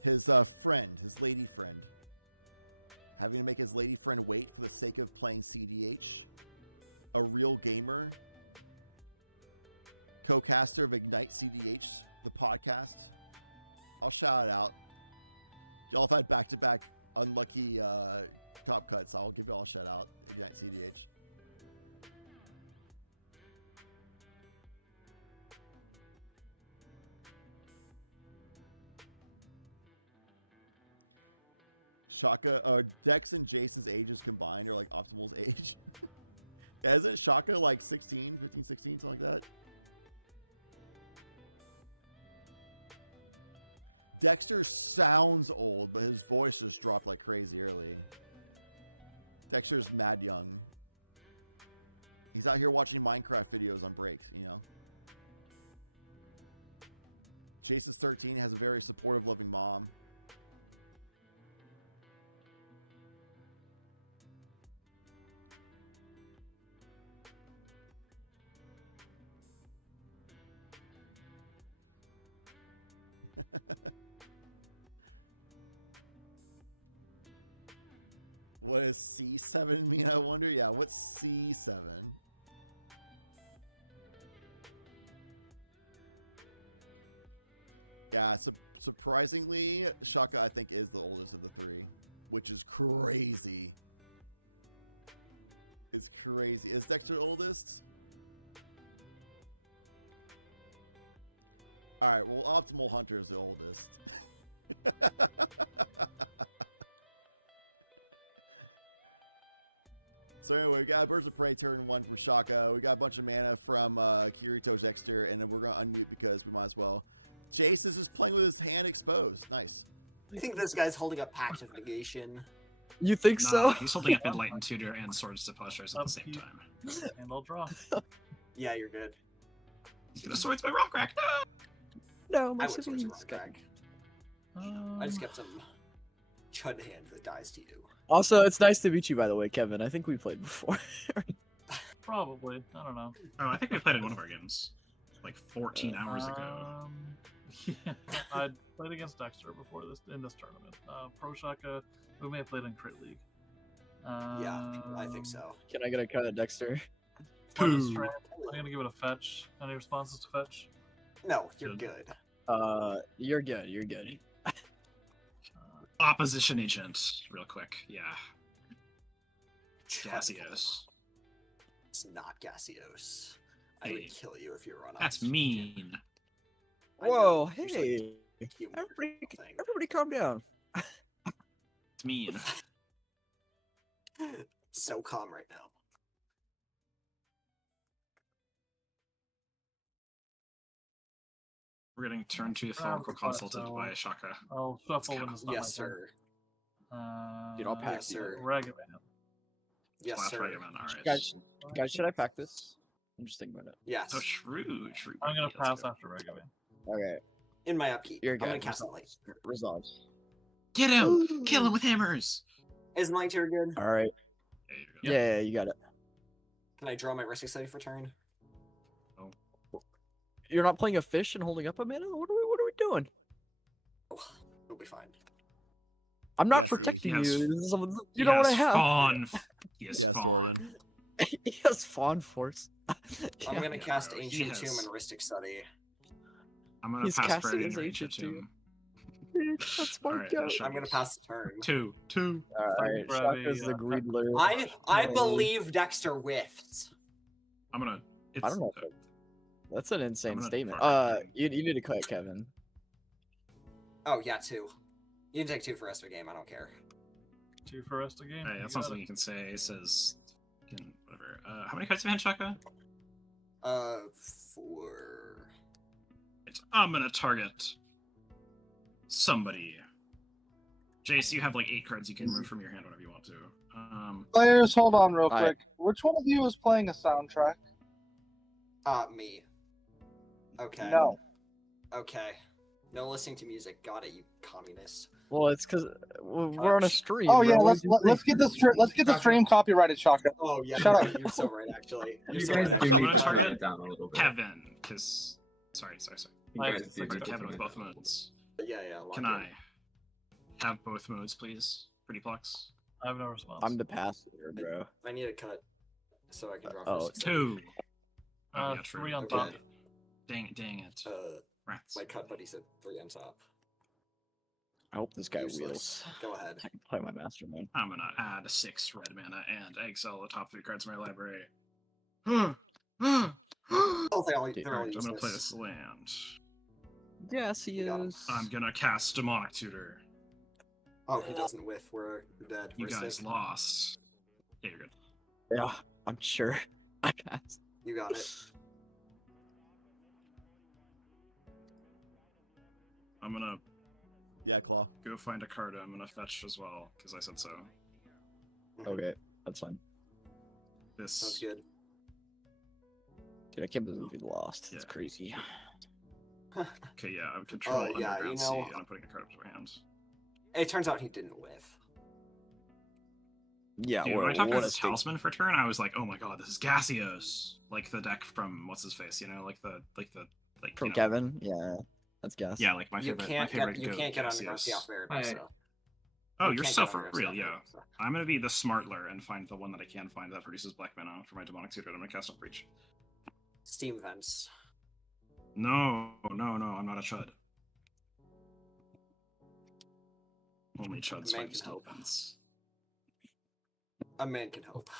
His friend, his lady friend. Having to make his lady friend wait for the sake of playing CDH. A real gamer. Co-caster of Ignite CDH, the podcast. I'll shout it out. Y'all have had back-to-back unlucky top cuts. I'll give y'all a shout out. Ignite CDH. Shaka, Dex and Jason's ages combined are like Optimal's age. Isn't Shaka like 16, 15, 16, something like that? Dexter sounds old, but his voice just dropped like crazy early. Dexter's mad young. He's out here watching Minecraft videos on breaks, you know? Jason's 13, has a very supportive, loving mom. What does C7 mean, I wonder? Yeah, what's C7? Yeah, surprisingly, Shaka I think is the oldest of the three, which is crazy. It's crazy. Is Dexter the oldest? All right. Well, Optimal Hunter is the oldest. So anyway, we got Birds of Prey turn 1 from Shaka. We got a bunch of mana from Kirito Dexter, and then we're gonna unmute because we might as well. Jace is just playing with his hand exposed. Nice. I think this guy's holding up Pact of Negation. You think so? He's holding up Enlightened Tutor and Swords to Plowshares at the same time. And I'll draw. Yeah, you're good. He's gonna Swords by Rockcrack. No, my I would Swords siblings. Rock Crack. I just kept some chud hand that dies to you. Also, it's nice to meet you, by the way, Kevin. I think we played before. Probably. I don't know. Oh, I think we played in one of our games, like 14 hours ago. Yeah, I played against Dexter before this in this tournament. Pro Shaka, we may have played in Crit League. Yeah, I think so. Can I get a cut at Dexter? I'm gonna give it a fetch. Any responses to fetch? No, you're good. You're good. You're good. Opposition agent, real quick. Yeah. Gaseous. It's not Gaseous. I would kill you if you were on. That's mean. Whoa, hey. Everybody calm down. It's mean. So calm right now. We're getting turned to Oracle consulted by Shaka. I'll shuffle when it's not Yes, my turn. sir. Dude, I'll pack Yes, sir. Ragavan. Yes, Slash sir. Ragavan, alright. Guys, should I pack this? I'm just thinking about it. Yes. Oh, shrewd. I'm gonna pass after Ragavan. Okay. In my upkeep. You're I'm good. gonna cast it late. Results. Get him! Kill him with hammers! Is my turn good? All right. Yeah, you got it. Can I draw my Rescue Study for turn? You're not playing a fish and holding up a mana? What are we doing? We'll be fine. I'm not Yes, protecting Yes. you. This is you know what I have. Fawn. Yes, Dorian. He has Fawn Force. I'm gonna cast Ancient Yes. Tomb and Ristic Study. I'm gonna He's pass casting Freddy his and Ancient Tomb. That's my Alright, go. that should I'm gonna pass the turn. Two. Alright, Shaka's the Greedler. I believe Dexter whiffed. I'm gonna. I don't know. That's an insane gonna statement. fuck You need to cut Kevin. Oh yeah, 2. You can take 2 for rest of the game. I don't care. 2 for rest of game. Hey, You that's not got something it. you can say. It says, whatever. How many cards do you have, Shaka? 4. I'm gonna target somebody. Jace, you have like 8 cards you can remove from your hand whenever you want to. Players, hold on real Alright. quick. Which one of you is playing a soundtrack? Me. Okay. No. Okay. No listening to music. Got it, you communist. Well, it's because we're on a stream. Oh yeah, bro. let's get the stream copyrighted, Shaka. Oh yeah. Shut up. You're so right, actually. You're You so guys right. do I'm need gonna to turn it target down a little bit. Kevin, because sorry. You I guys have do six need to Kevin turn with it both down. modes. Yeah, lock Can in. I have both modes, please? Pretty Plex. I have no response. I'm the passenger, bro. I need a cut so I can draw. Oh, for 6. 2. Oh, yeah, true. 3 on Okay. top. Dang it. Rats. My cut buddy said 3 on top. I hope this guy Useless. wheels. Go ahead. I can play my mastermind. I'm gonna add a 6 red mana and exile the top 3 cards in my library. I'm Oh, they're all gonna useless. play this land. Yes, he got him. is. I'm gonna cast Demonic Tutor. Oh, he doesn't whiff. We're dead. You We're guys sick. lost. Yeah, you're good. Yeah, I'm sure. I passed. You got it. I'm gonna Yeah, Claw. go find a card. I'm gonna fetch as well because I said so. Okay, that's fine. Sounds This. good. Dude, I can't believe we lost. It's Yeah. crazy. Okay, yeah, I'm control yeah, Underground you Sea, know- and I'm putting a card up to my hand. It turns out he didn't whiff. Yeah, Dude, what, when I talked what about a this state. Talisman for turn, I was like, oh my god, this is Gaseous. Like the deck from what's his face, you know, like From you know, Kevin? Yeah, that's gas. Yeah, like my You favorite. can't my favorite get you goat, can't get Underground Sea Gaseous. off Meredith, Hi. so. Oh, You you're can't so get for Underground real, Sea off yeah. Meredith, so. I'm gonna be the smartler and find the one that I can find that produces black mana for my demonic tutor. I'm gonna cast up Breach. Steam vents. No, I'm not a chud. Only Chud's Man five can hope. Stevens. A man can hope.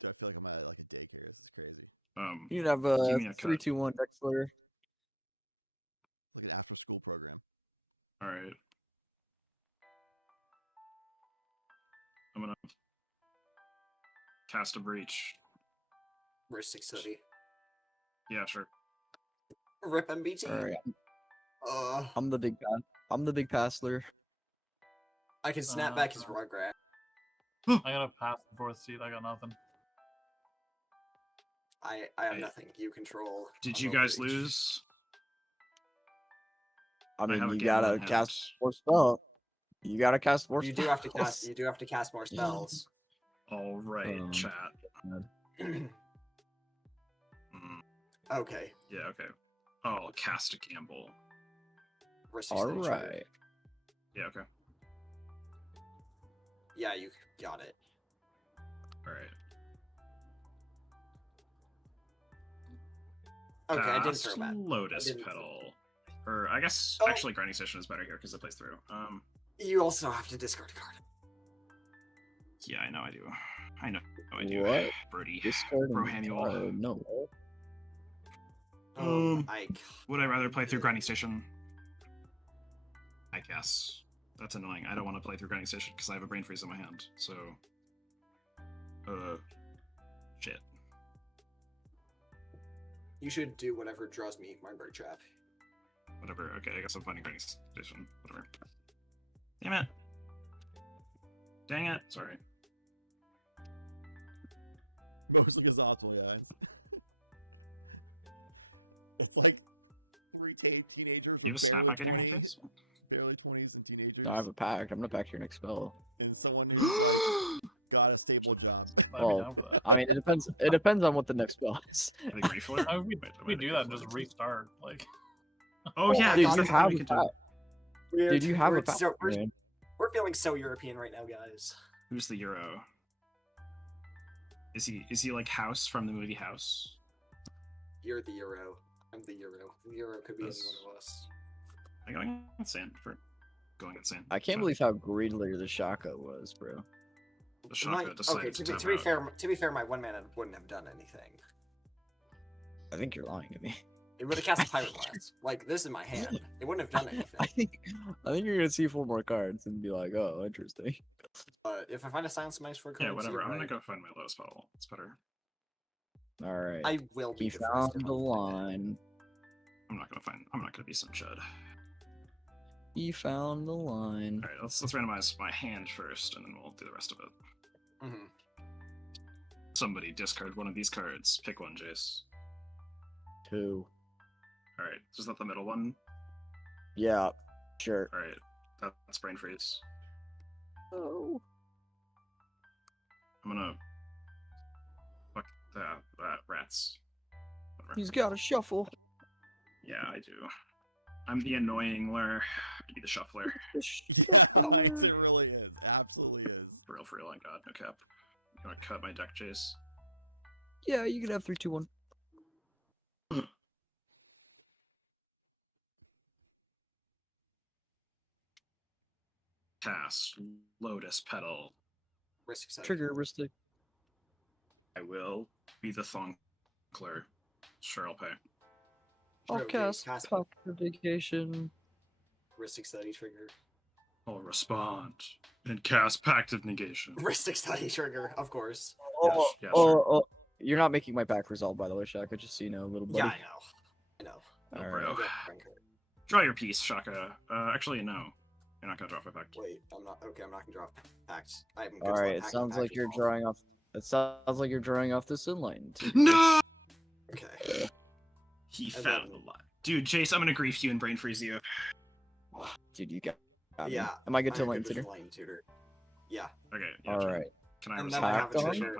Do I feel like I'm at like a daycare? This is crazy. You'd have give a me a cut. 3-2-1 Dexler. Like an after-school program. All right. I'm gonna cast a breach. Risk 630. Yeah, sure. Rip MBT. All right. Uh, I'm the big passler. I can snap back his Rugrat. I gotta pass the fourth seat. I got nothing. I have nothing. You control. Did you guys lose? I mean, have a you gamble gotta in hand. cast more spell. You gotta cast more You spells. do have to cast. You do have to cast more spells. All right, chat. Okay. Yeah, okay. I'll cast a gamble. Risk All 630 trigger. right. Yeah, okay. Yeah, you got it. All right. Okay, I didn't Cast throw that. Lotus I didn't- Petal. Or I guess actually Grinding Station is better here because it plays through. You also have to discard a card. Yeah, I know I do. I know I do. What? Brody. Discard Bro and Hamuel. card, no. Would I rather play through Grinding Station? I guess. That's annoying. I don't want to play through Grinding Station because I have a Brain Freeze in my hand. So, shit. You should do whatever draws me Mindbreak Trap. Whatever. Okay, I guess I'm finding Grinding Station. Whatever. Damn it. Dang it. Sorry. Mostly because optimal, yeah. It's like three teenagers You or have a snap barely back anymore, 20, guys? barely 20s and teenagers, I have a pact. I'm gonna pack your next spell. and someone who's like got a stable job. Well, I mean, it depends. It depends on what the next spell is. Like refiller? We do that and just restart. Like, Oh yeah, dude, that's you the thing have we a can do. pact. Dude, you have a pact, we're, man. we're feeling so European right now, guys. Who's the Euro? Is he like House from the movie House? You're the Euro. I'm the Euro. The Euro could be any That's- one of us. I'm going insane for going insane. I can't believe how greedily the Shaka was, bro. The Shaka decided Okay, to to time be out. fair, my one mana wouldn't have done anything. I think you're lying to me. It would have cast a Pirate Blast. Like, this in my hand. It wouldn't have done anything. I think you're gonna see 4 more cards and be like, oh, interesting. But if I find a Silence Smash for Yeah, cards, whatever. you're I'm gonna right. go find my Lotus Petal. It's better. All right. I will be He the first found to the help. line. I'm not gonna be some chud. He found the line. All right, let's randomize my hand first, and then we'll do the rest of it. Mhm. Somebody discard one of these cards. Pick one, Jace. 2. All right, is that the middle one? Yeah, sure. All right, that's Brain Freeze. Oh. I'm gonna fuck that rats. Whatever. He's got a shuffle. Yeah, I do. I'm the annoying lure. Be the shuffler. Yeah, it really is. Absolutely is. For real, I got no cap. You wanna cut my deck, Jace? Yeah, you can have 3-2-1. Cast Lotus Petal. Risk 7. Trigger, Ristic. I will be the Thonkler. Sure, I'll pay. I'll Okay, cast cast- Vacation. Ristic Study trigger. I'll respond and cast Pact of Negation. Ristic Study trigger, of course. Oh, yeah, oh, you're not making my pack resolve, by the way, Shaka, just so you know, little buddy. Yeah, I know. Oh, All bro. right. Draw your piece, Shaka. Actually, no. You're not gonna draw for Pact. Wait, I'm not. Okay, I'm not gonna draw packs. I haven't. All right, it sounds like you're drawing off. It sounds like you're drawing off this Enlightened. No! Okay. He And found then- a lot. Dude, Jace, I'm gonna grief you and brain freeze you. Dude, you got me. Yeah. Am I good to I'm Enlightened with Tutor? Enlightened Tutor. Yeah. Okay. Yeah, All sure. right. Can I And then I have a Pact on? trigger.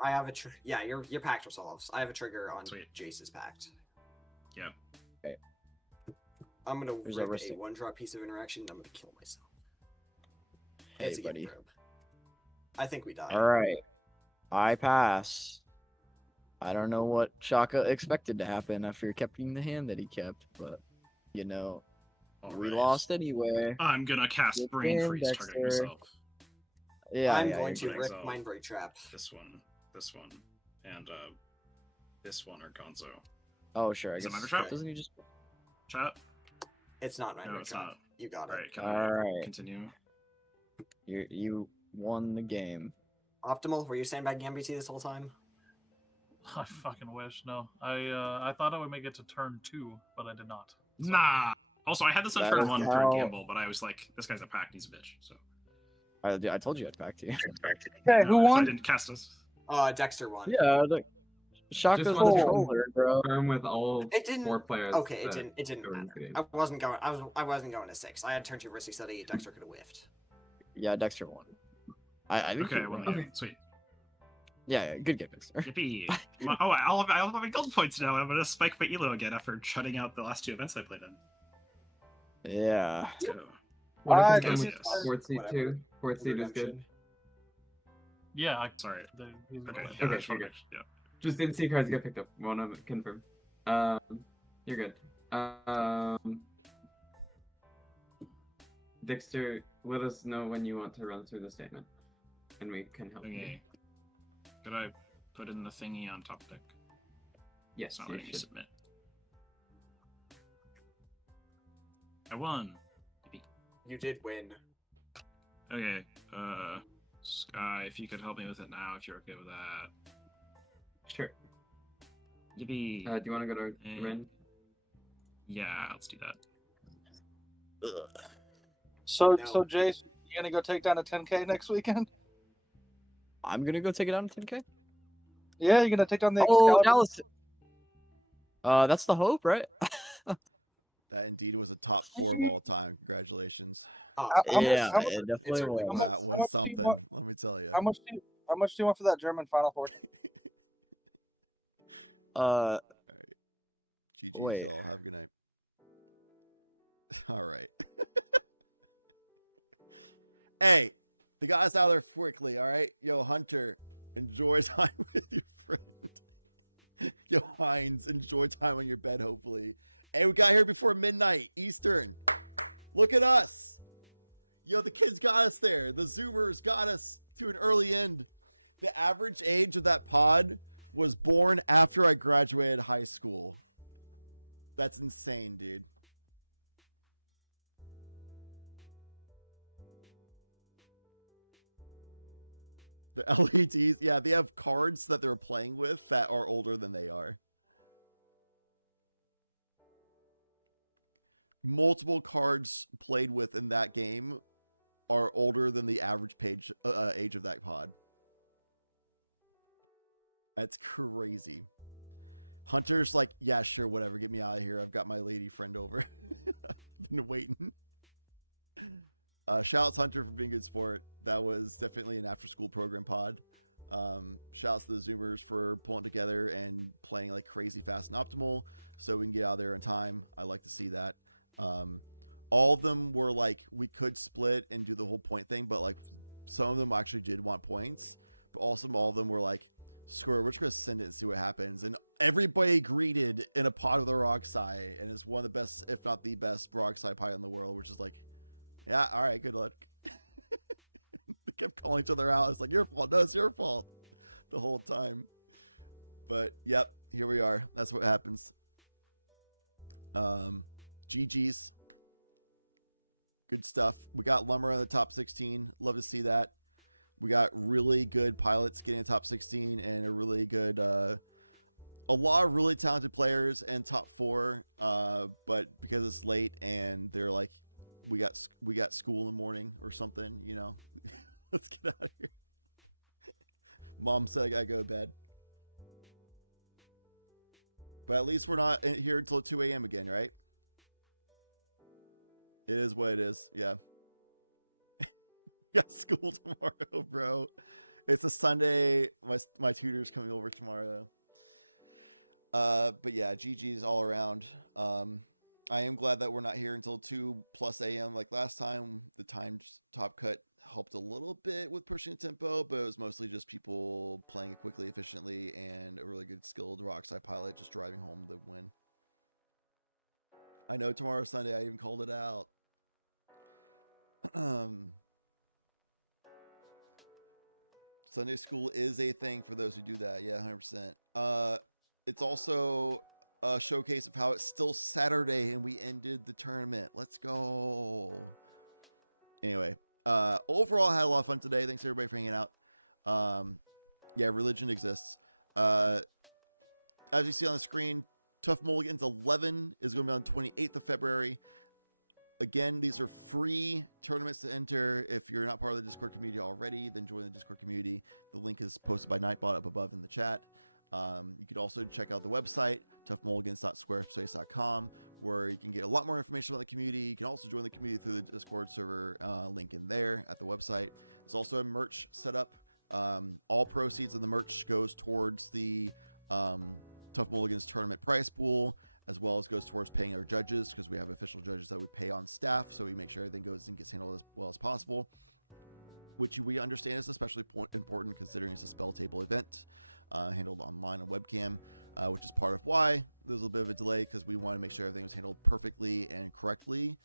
I have a yeah. Your pact resolves. I have a trigger on Jace's pact. Yeah. Okay. I'm gonna There's a rip Ristic. a one-drop piece of interaction. And I'm gonna kill myself. Hey, It's a game buddy. probe. I think we died. All right. I pass. I don't know what Shaka expected to happen after keeping the hand that he kept, but you know, we lost anyway. I'm gonna cast Good Brain game, Freeze targeting Dexter. myself. Yeah, I'm yeah, going you're to good. rip So, Mind Break Trap. This one, and this one are Gonzo. Oh, sure. I Is it guess. Mind Break Trap? Doesn't he just? Trap? It's not Mind No, Break it's Trap. not. You got it. Alright, can All I right. continue? You won the game. Optimal, were you sandbagging MBT this whole time? I fucking wish. No, I thought I would make it to turn 2, but I did not. Nah. Also, I had this on That turn is 1 how- during Gamble, but I was like, this guy's a pack, he's a bitch. So. I told you I'd back to you. Okay, who So I won? didn't cast us. Dexter won. Yeah, Shaka's Just the wanted to controller, bro. confirm with all It didn't. 4 players. Okay, it that didn't go into matter. the game. I wasn't going to 6. I had turn 2 risky study. Dexter could have whiffed. Yeah, Dexter won. I think Okay, he well, won. okay. Sweet. Yeah, good game, Dexter. Yippee. I'll have my gold points now. I'm gonna spike my elo again after shutting out the last 2 events I played in. Yeah. So, What I if it's yes, done yes. with fourth seed Whatever. too? Fourth seed is good. Yeah, Sorry. he's Okay. gonna- Yeah, Okay, I just wanna you're make- yeah. Just didn't see cards get picked up. Wanna confirm. You're good. Dexter, let us know when you want to run through the statement, and we can help you. Okay. Could I put in the thingy on top deck? Yes, It's not you letting me should. submit. I won. Yippee. You did win. Okay. Sky, if you could help me with it now, if you're okay with that. Sure. Yippee. Do you want to go to Eh. Ren? Yeah, let's do that. So No. Jace, you gonna go take down a 10K next weekend? I'm gonna go take it out to 10K. Yeah, you're gonna take down the Oh, Excalibur. Dallas. That's the hope, right? That indeed was a top 4 of all time. Congratulations. Oh, Yeah, how much- it definitely a win. was. That how was much do you something. want- Let me tell you. How much do you want for that German Final Four? GG's, Wait. y'all. Have a good night. All right. Hey, the guys out there quickly, all right? Yo, Hunter, enjoy time with your friend. Yo, Hines, enjoy time on your bed, hopefully. Hey, we got here before midnight Eastern. Look at us. Yo, the kids got us there. The Zoomers got us to an early end. The average age of that pod was born after I graduated high school. That's insane, dude. The LEDs, yeah, they have cards that they're playing with that are older than they are. Multiple cards played with in that game are older than the average age of that pod. That's crazy. Hunter's like, yeah, sure, whatever. Get me out of here. I've got my lady friend over. I've been waiting. Shouts Hunter for being a good sport. That was definitely an after-school program pod. Shouts to the Zoomers for pulling together and playing like crazy fast and optimal so we can get out of there in time. I like to see that. All of them were like, we could split and do the whole point thing, but like some of them actually did want points, but also all of them were like, screw it, we're just going to send it and see what happens. And everybody greeted in a pod of the Rocksai, and it's one of the best, if not the best, Rocksai pie in the world, which is like, yeah, all right, good luck. They kept calling each other out. It's like, your fault. No, it's your fault the whole time. But, yep, here we are. That's what happens. GG's. Good stuff. We got Lumber on the top 16. Love to see that. We got really good pilots getting a top 16 and a really good, a lot of really talented players and top 4. But because it's late and they're like, we got school in the morning or something, you know, let's get out of here. Mom said I gotta go to bed. But at least we're not here until 2 a.m. again, right? It is what it is. Yeah. Got school tomorrow, bro. It's a Sunday. My tutor's coming over tomorrow. But yeah, GG's all around. I am glad that we're not here until 2+ a.m. like last time. The timed top cut helped a little bit with pushing the tempo, but it was mostly just people playing it quickly, efficiently, and a really good skilled Rockside pilot just driving home the win. I know tomorrow's Sunday. I even called it out. Sunday school is a thing for those who do that. Yeah, 100%. It's also a showcase of how it's still Saturday and we ended the tournament. Let's go. Anyway, overall, I had a lot of fun today. Thanks everybody for hanging out. Yeah, religion exists. As you see on the screen, Tough Mulligans 11 is going to be on 28th of February. Again, these are free tournaments to enter. If you're not part of the Discord community already, then join the Discord community. The link is posted by Nightbot up above in the chat. You can also check out the website, toughmulligans.squarespace.com, where you can get a lot more information about the community. You can also join the community through the Discord server link in there at the website. There's also a merch set up. All proceeds of the merch goes towards the Tough Mulligans tournament prize pool, as well as goes towards paying our judges, because we have official judges that we pay on staff, so we make sure everything goes and gets handled as well as possible, which we understand is especially important considering it's a spell table event handled online on webcam, which is part of why there's a bit of a delay, because we want to make sure everything was handled perfectly and correctly,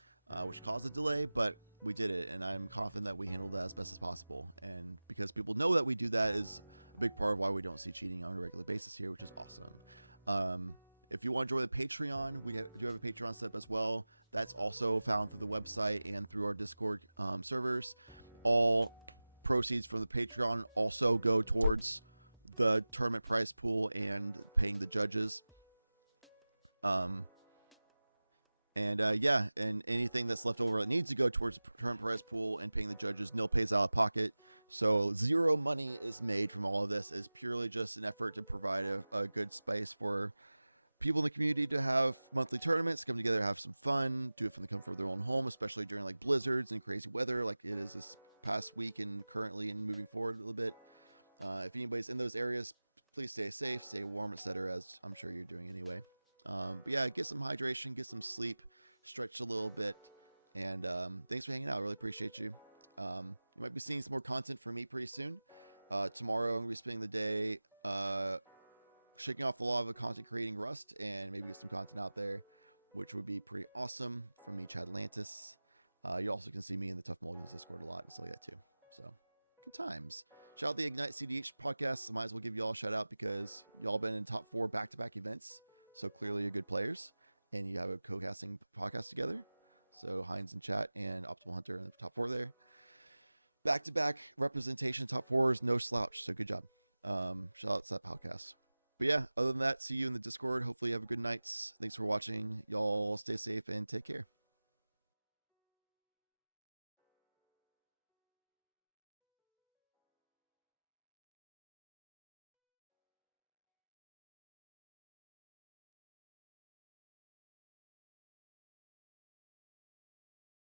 which caused a delay, but we did it, and I'm confident that we handled that as best as possible, and because people know that we do that is a big part of why we don't see cheating on a regular basis here, which is awesome. If you want to join the Patreon, we do have a Patreon set up as well. That's also found through the website and through our Discord servers. All proceeds from the Patreon also go towards the tournament prize pool and paying the judges. Yeah, and anything that's left over that needs to go towards the tournament prize pool and paying the judges, nil pays out of pocket. So zero money is made from all of this. It's purely just an effort to provide a good space for people in the community to have monthly tournaments, come together, have some fun, do it from the comfort of their own home, especially during like blizzards and crazy weather like it is this past week and currently and moving forward a little bit. If anybody's in those areas, please stay safe, stay warm, etc., as I'm sure you're doing anyway. But yeah, get some hydration, get some sleep, stretch a little bit, and thanks for hanging out. I really appreciate you. You might be seeing some more content from me pretty soon. Tomorrow I'm going to be spending the day shaking off the law of content creating rust and maybe get some content out there, which would be pretty awesome from me, Chad Lantis. You also can see me in the Tough Mulligans Discord a lot and stuff like that too. So good times. Shout out the Ignite CDH podcast. I might as well give y'all a shout out because y'all been in top 4 back-to-back events. So clearly you're good players and you have a co-casting podcast together. So Heinz in chat and Optimal Hunter in the top 4 there. Back-to-back representation, top 4s, no slouch. So good job. Shout out to that podcast. But yeah, other than that, see you in the Discord. Hopefully you have a good night. Thanks for watching. Y'all stay safe and take care.